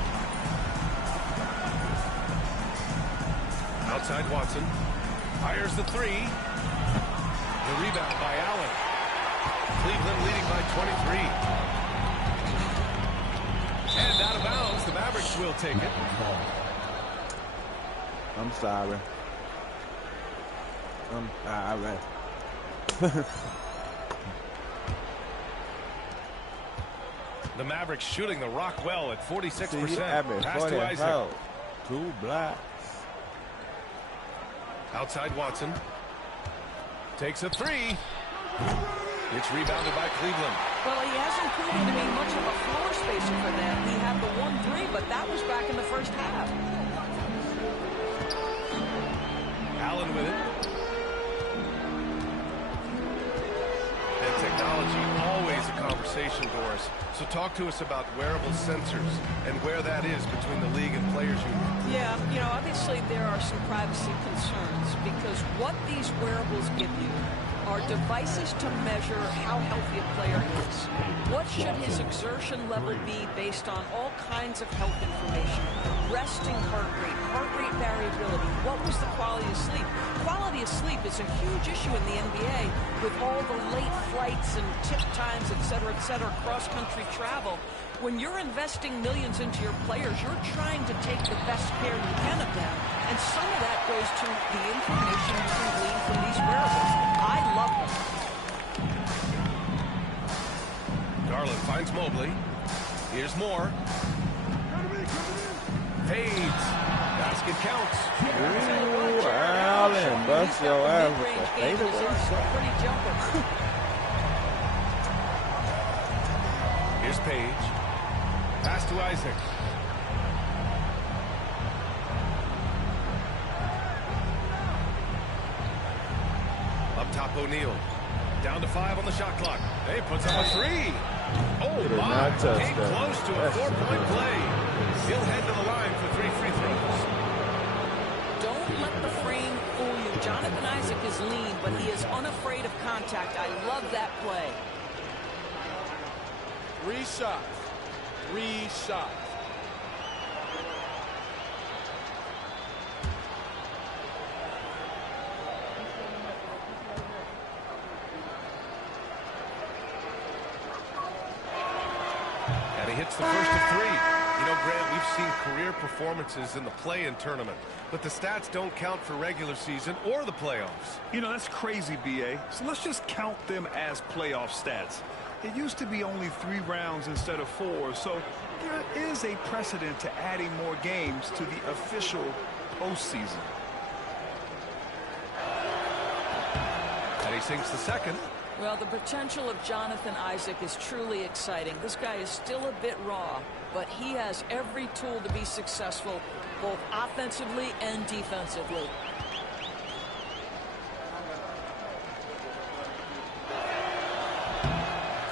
Outside Watson. Fires the 3. The rebound by Allen. Cleveland leading by 23. And out of bounds, the Mavericks will take it. I'm sorry. The Mavericks shooting the rock well at 46%. Pass to Isaac. Help. 2 blocks. Outside Watson. Takes a 3. It's rebounded by Cleveland. Well, he hasn't proven to be much of a floor spacer for them. He had the 1-3, but that was back in the first half. Allen with it. And technology, always a conversation, Doris. So talk to us about wearable sensors and where that is between the league and players union. Yeah, you know, obviously there are some privacy concerns because what these wearables give you are devices to measure how healthy a player is. What should his exertion level be based on all kinds of health information? Resting heart rate variability. What was the quality of sleep? Quality of sleep is a huge issue in the NBA with all the late flights and tip times, et cetera, cross-country travel. When you're investing millions into your players, you're trying to take the best care you can of them. And some of that goes to the information you can glean from these wearables. I love them. Garland finds Mobley. Here's Moore. Fades. Basket counts. Ooh, Allen, bust your ass with the fadeaway shot. Pretty jumper. Here's Page. Pass to Isaac. Up top, O'Neal. Down to 5 on the shot clock. He puts up a 3. Oh, my. Came close to a 4-point play. He'll head to the line for 3 free throws. Don't let the frame fool you. Jonathan Isaac is lean, but he is unafraid of contact. I love that play. 3 shots. 3 shots. And he hits the first of 3. You know, Grant, we've seen career performances in the play-in tournament, but the stats don't count for regular season or the playoffs. You know, that's crazy, B.A. So let's just count them as playoff stats. It used to be only 3 rounds instead of 4, so there is a precedent to adding more games to the official postseason. And he sinks the second. Well, the potential of Jonathan Isaac is truly exciting. This guy is still a bit raw, but he has every tool to be successful, both offensively and defensively.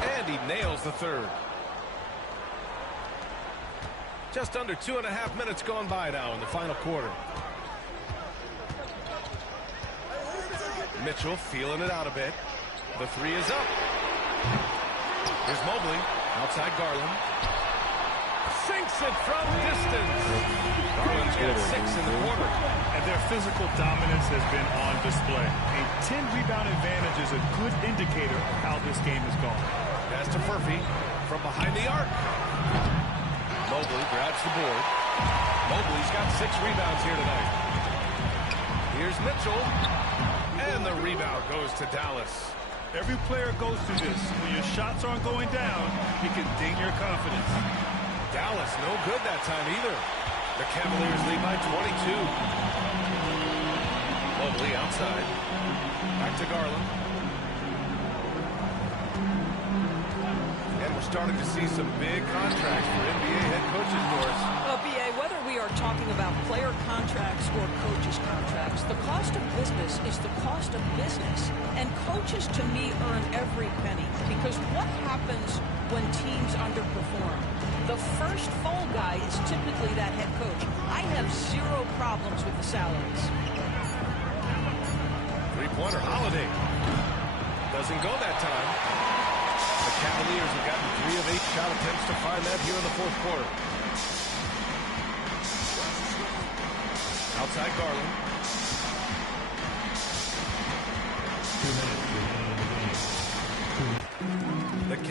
And he nails the third. Just under 2.5 minutes gone by now in the final quarter. Mitchell feeling it out a bit. The 3 is up. Here's Mobley. Outside Garland. Sinks it from distance. Garland's got 6 in the quarter. And their physical dominance has been on display. A 10-rebound advantage is a good indicator of how this game is going. Pass to Murphy from behind the arc. Mobley grabs the board. Mobley's got 6 rebounds here tonight. Here's Mitchell. And the rebound goes to Dallas. Every player goes through this. When your shots aren't going down, it can ding your confidence. Dallas no good that time either. The Cavaliers lead by 22. Mobley outside. Back to Garland. And we're starting to see some big contracts for NBA head coaches, Doris. Well, B.A., whether we are talking about player contracts or coaches' contracts, the cost of business is the cost of business. And coaches, to me, earn every penny. Because what happens when teams underperform? The first fall guy is typically that head coach. I have 0 problems with the salaries. Three-pointer, Holiday. Doesn't go that time. The Cavaliers have gotten 3 of 8 shot attempts to find that here in the fourth quarter. Outside Garland. 2 minutes.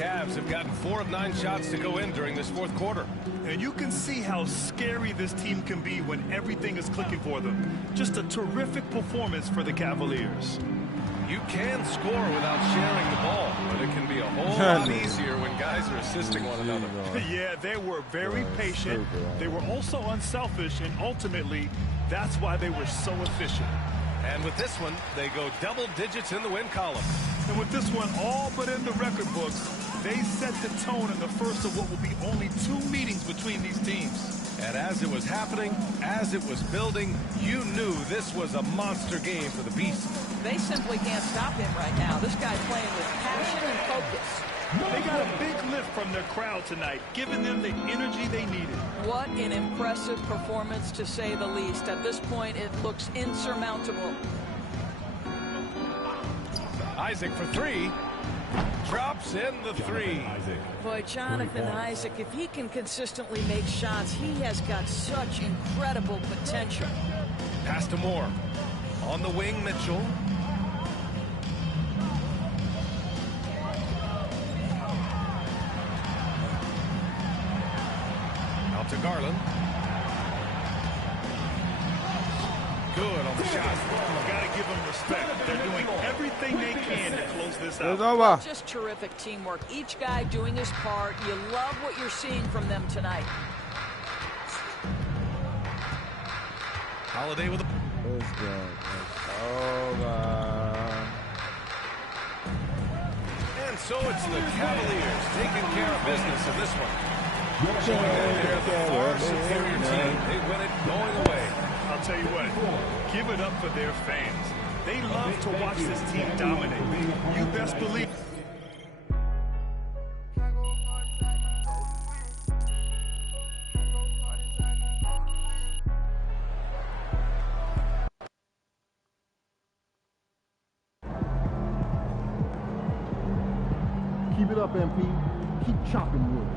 Cavs have gotten 4 of 9 shots to go in during this fourth quarter. And you can see how scary this team can be when everything is clicking for them. Just a terrific performance for the Cavaliers. You can score without sharing the ball, but it can be a whole lot easier when guys are assisting one another. Yeah, they were very patient. They were also unselfish, and ultimately, that's why they were so efficient. And with this one, they go double digits in the win column. And with this one all but in the record books, they set the tone in the first of what will be only 2 meetings between these teams. And as it was happening, as it was building, you knew this was a monster game for the Beast. They simply can't stop him right now. This guy's playing with passion and focus. They got a big lift from their crowd tonight, giving them the energy they needed. What an impressive performance, to say the least. At this point, it looks insurmountable. Isaac for 3. Drops in the 3. Boy, Jonathan Isaac, if he can consistently make shots, he has got such incredible potential. Pass to Moore. On the wing, Mitchell. Out to Garland. Good on the shot. Gotta give them respect. They're doing everything they can to close this out. Just terrific teamwork. Each guy doing his part. You love what you're seeing from them tonight. Holiday with a... Let's go. And so it's the Cavaliers taking care of business in this one. Showing that they're the far superior team. They win it going away. I'll tell you what, give it up for their fans. They love to watch this team dominate. You best believe. Keep it up, MP. Keep chopping wood.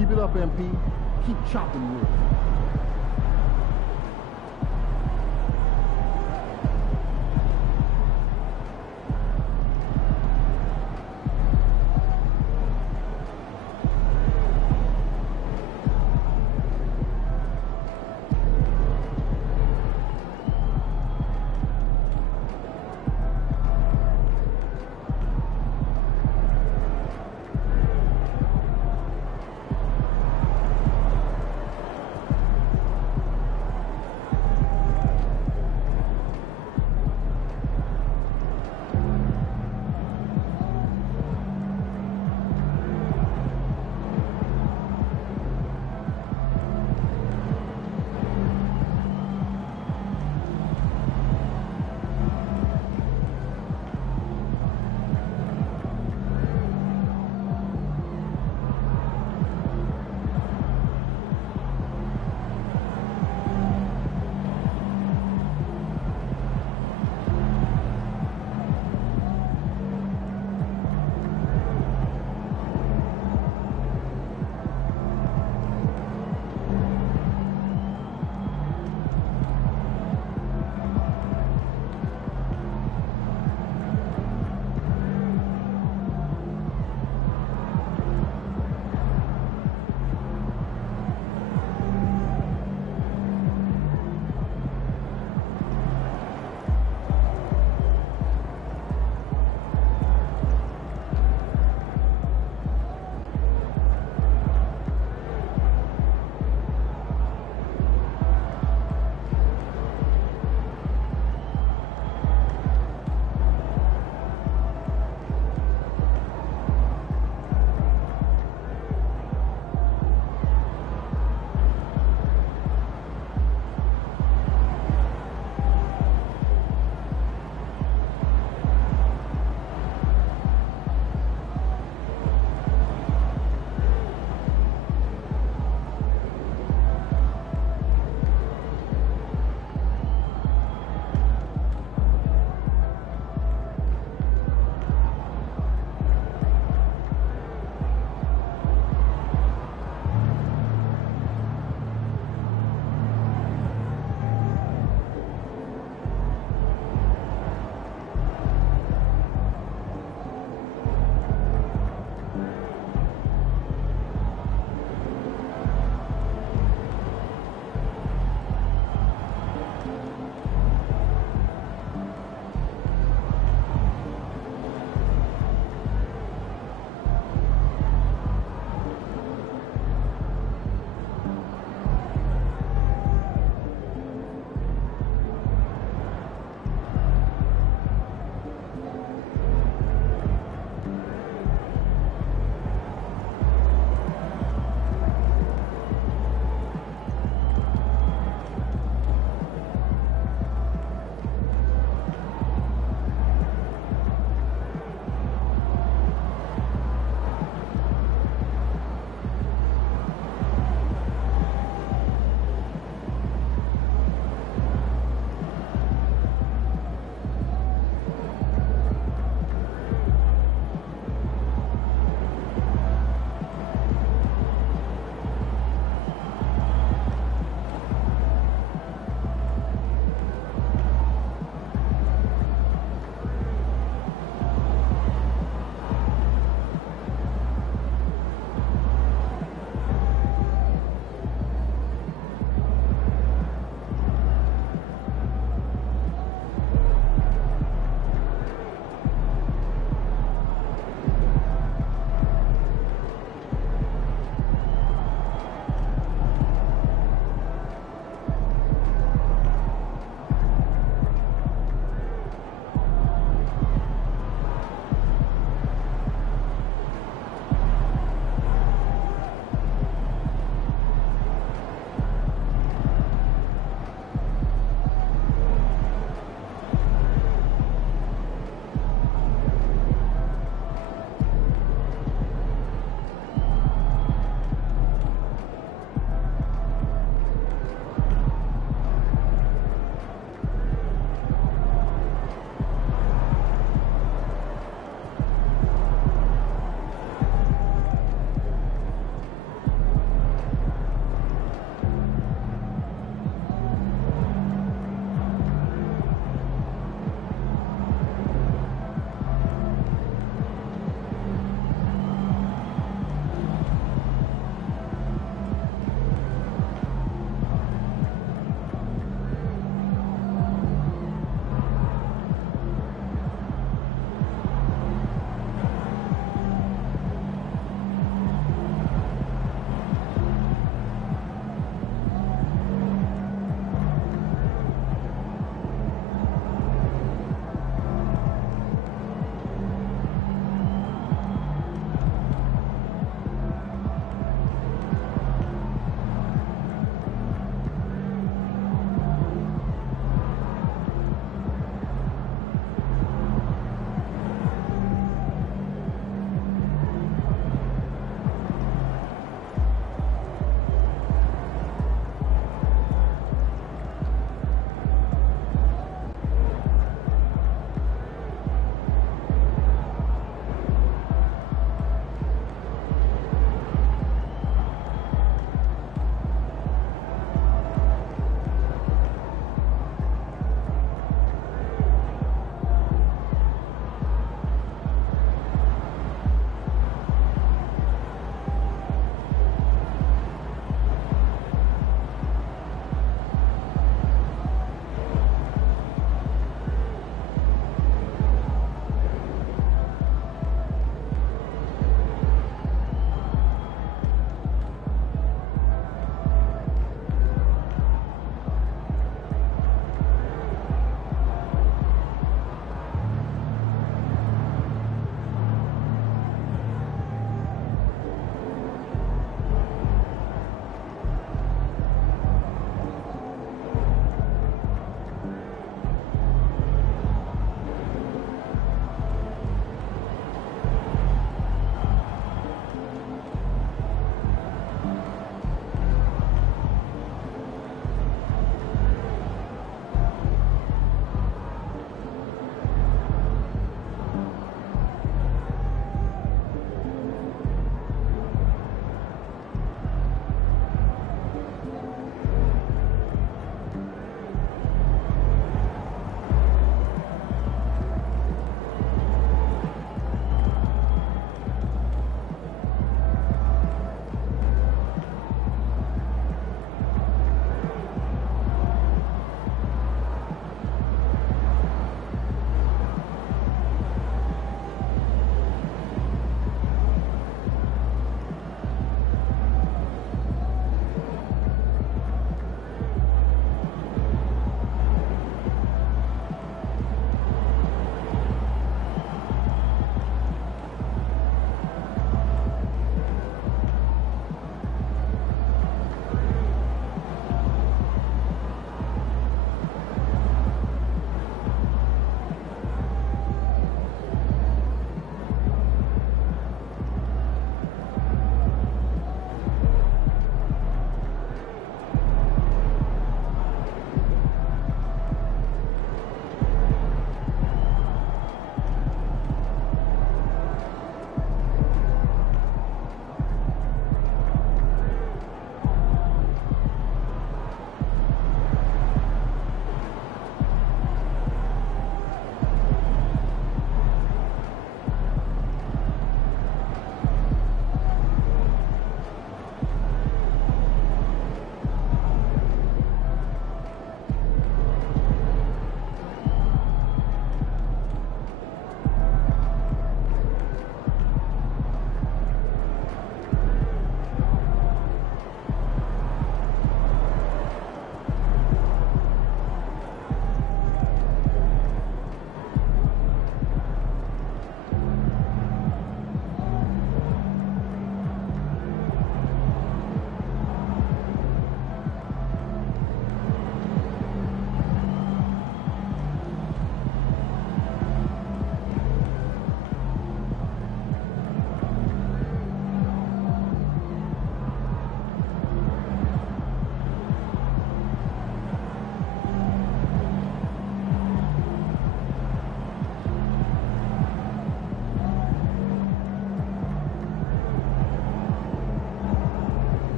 Keep it up, MP. Keep chopping wood.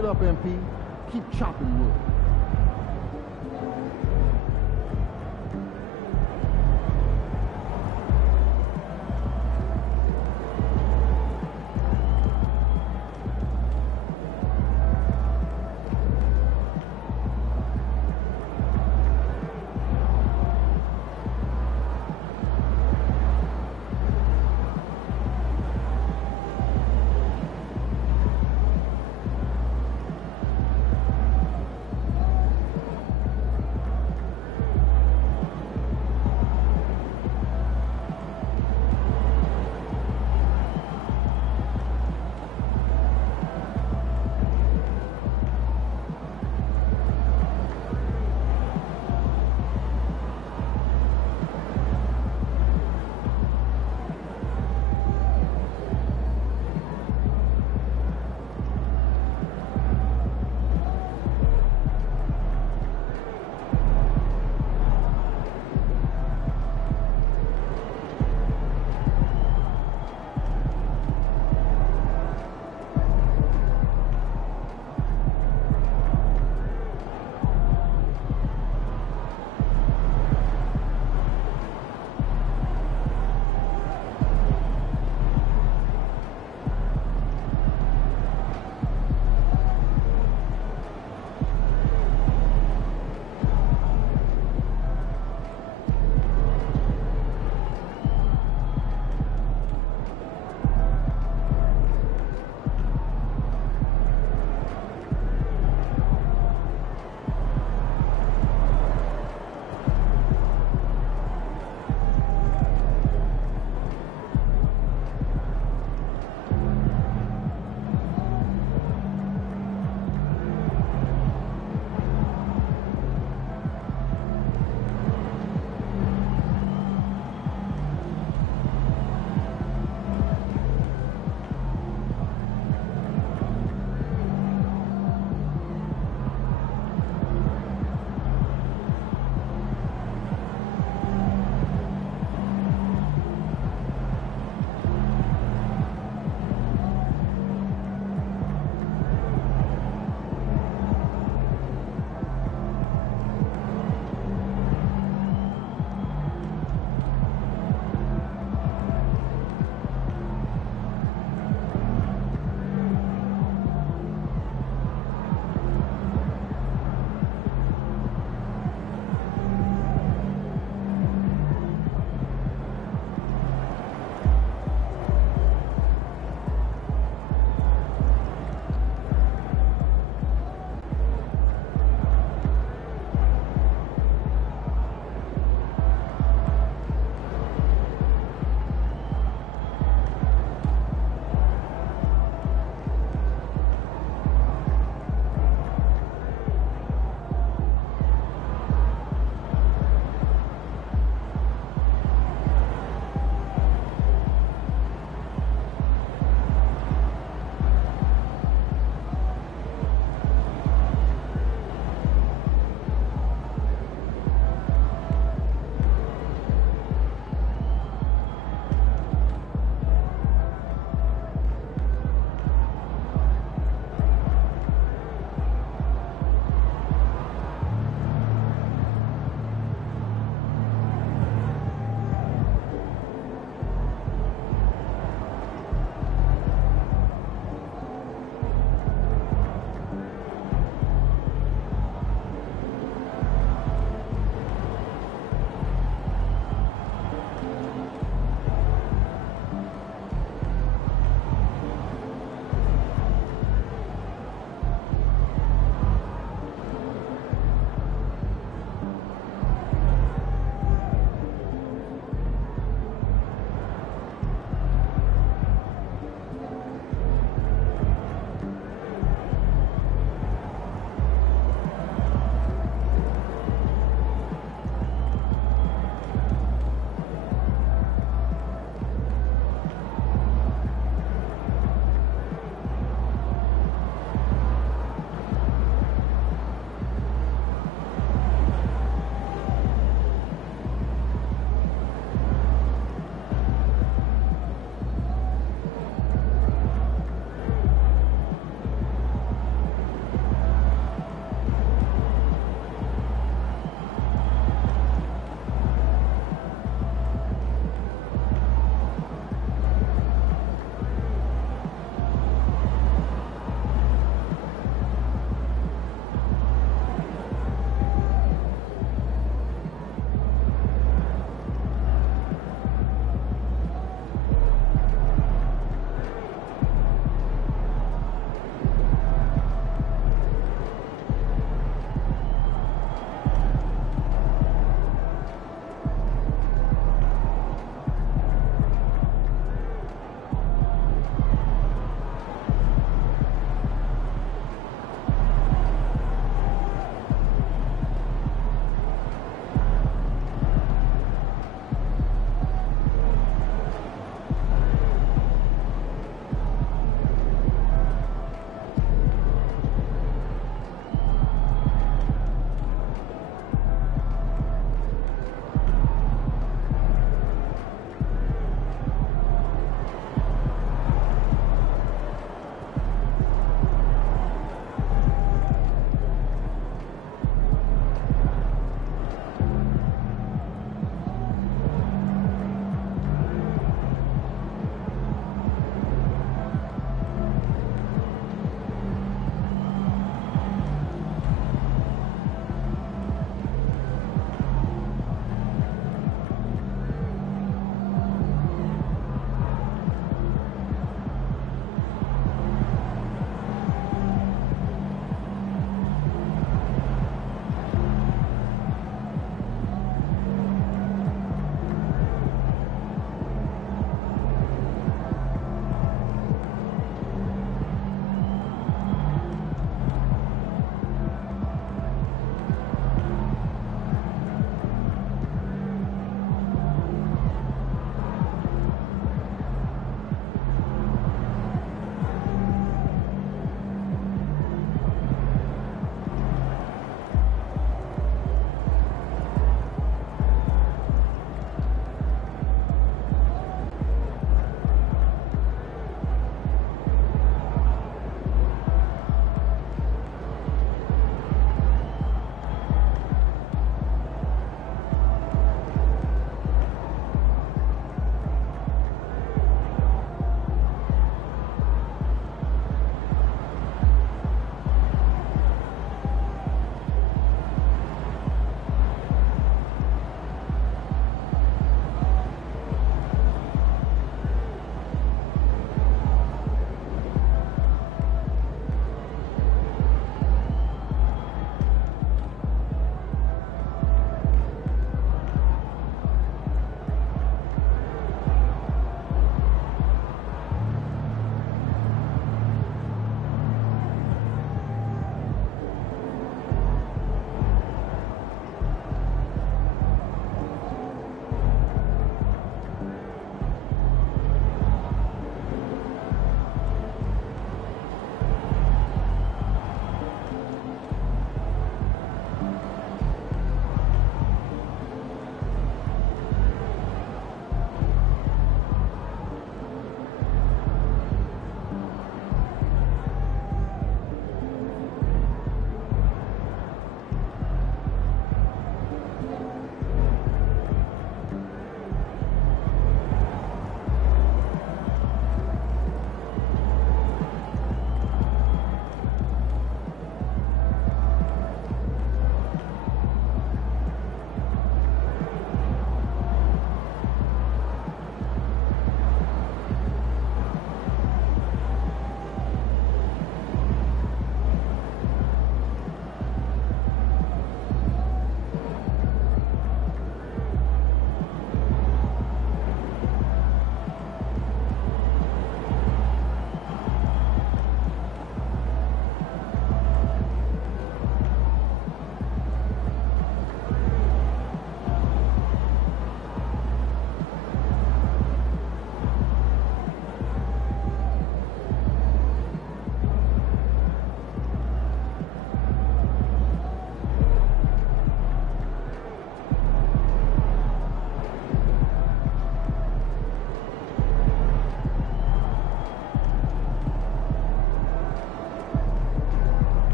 it up, MP. Keep chopping wood.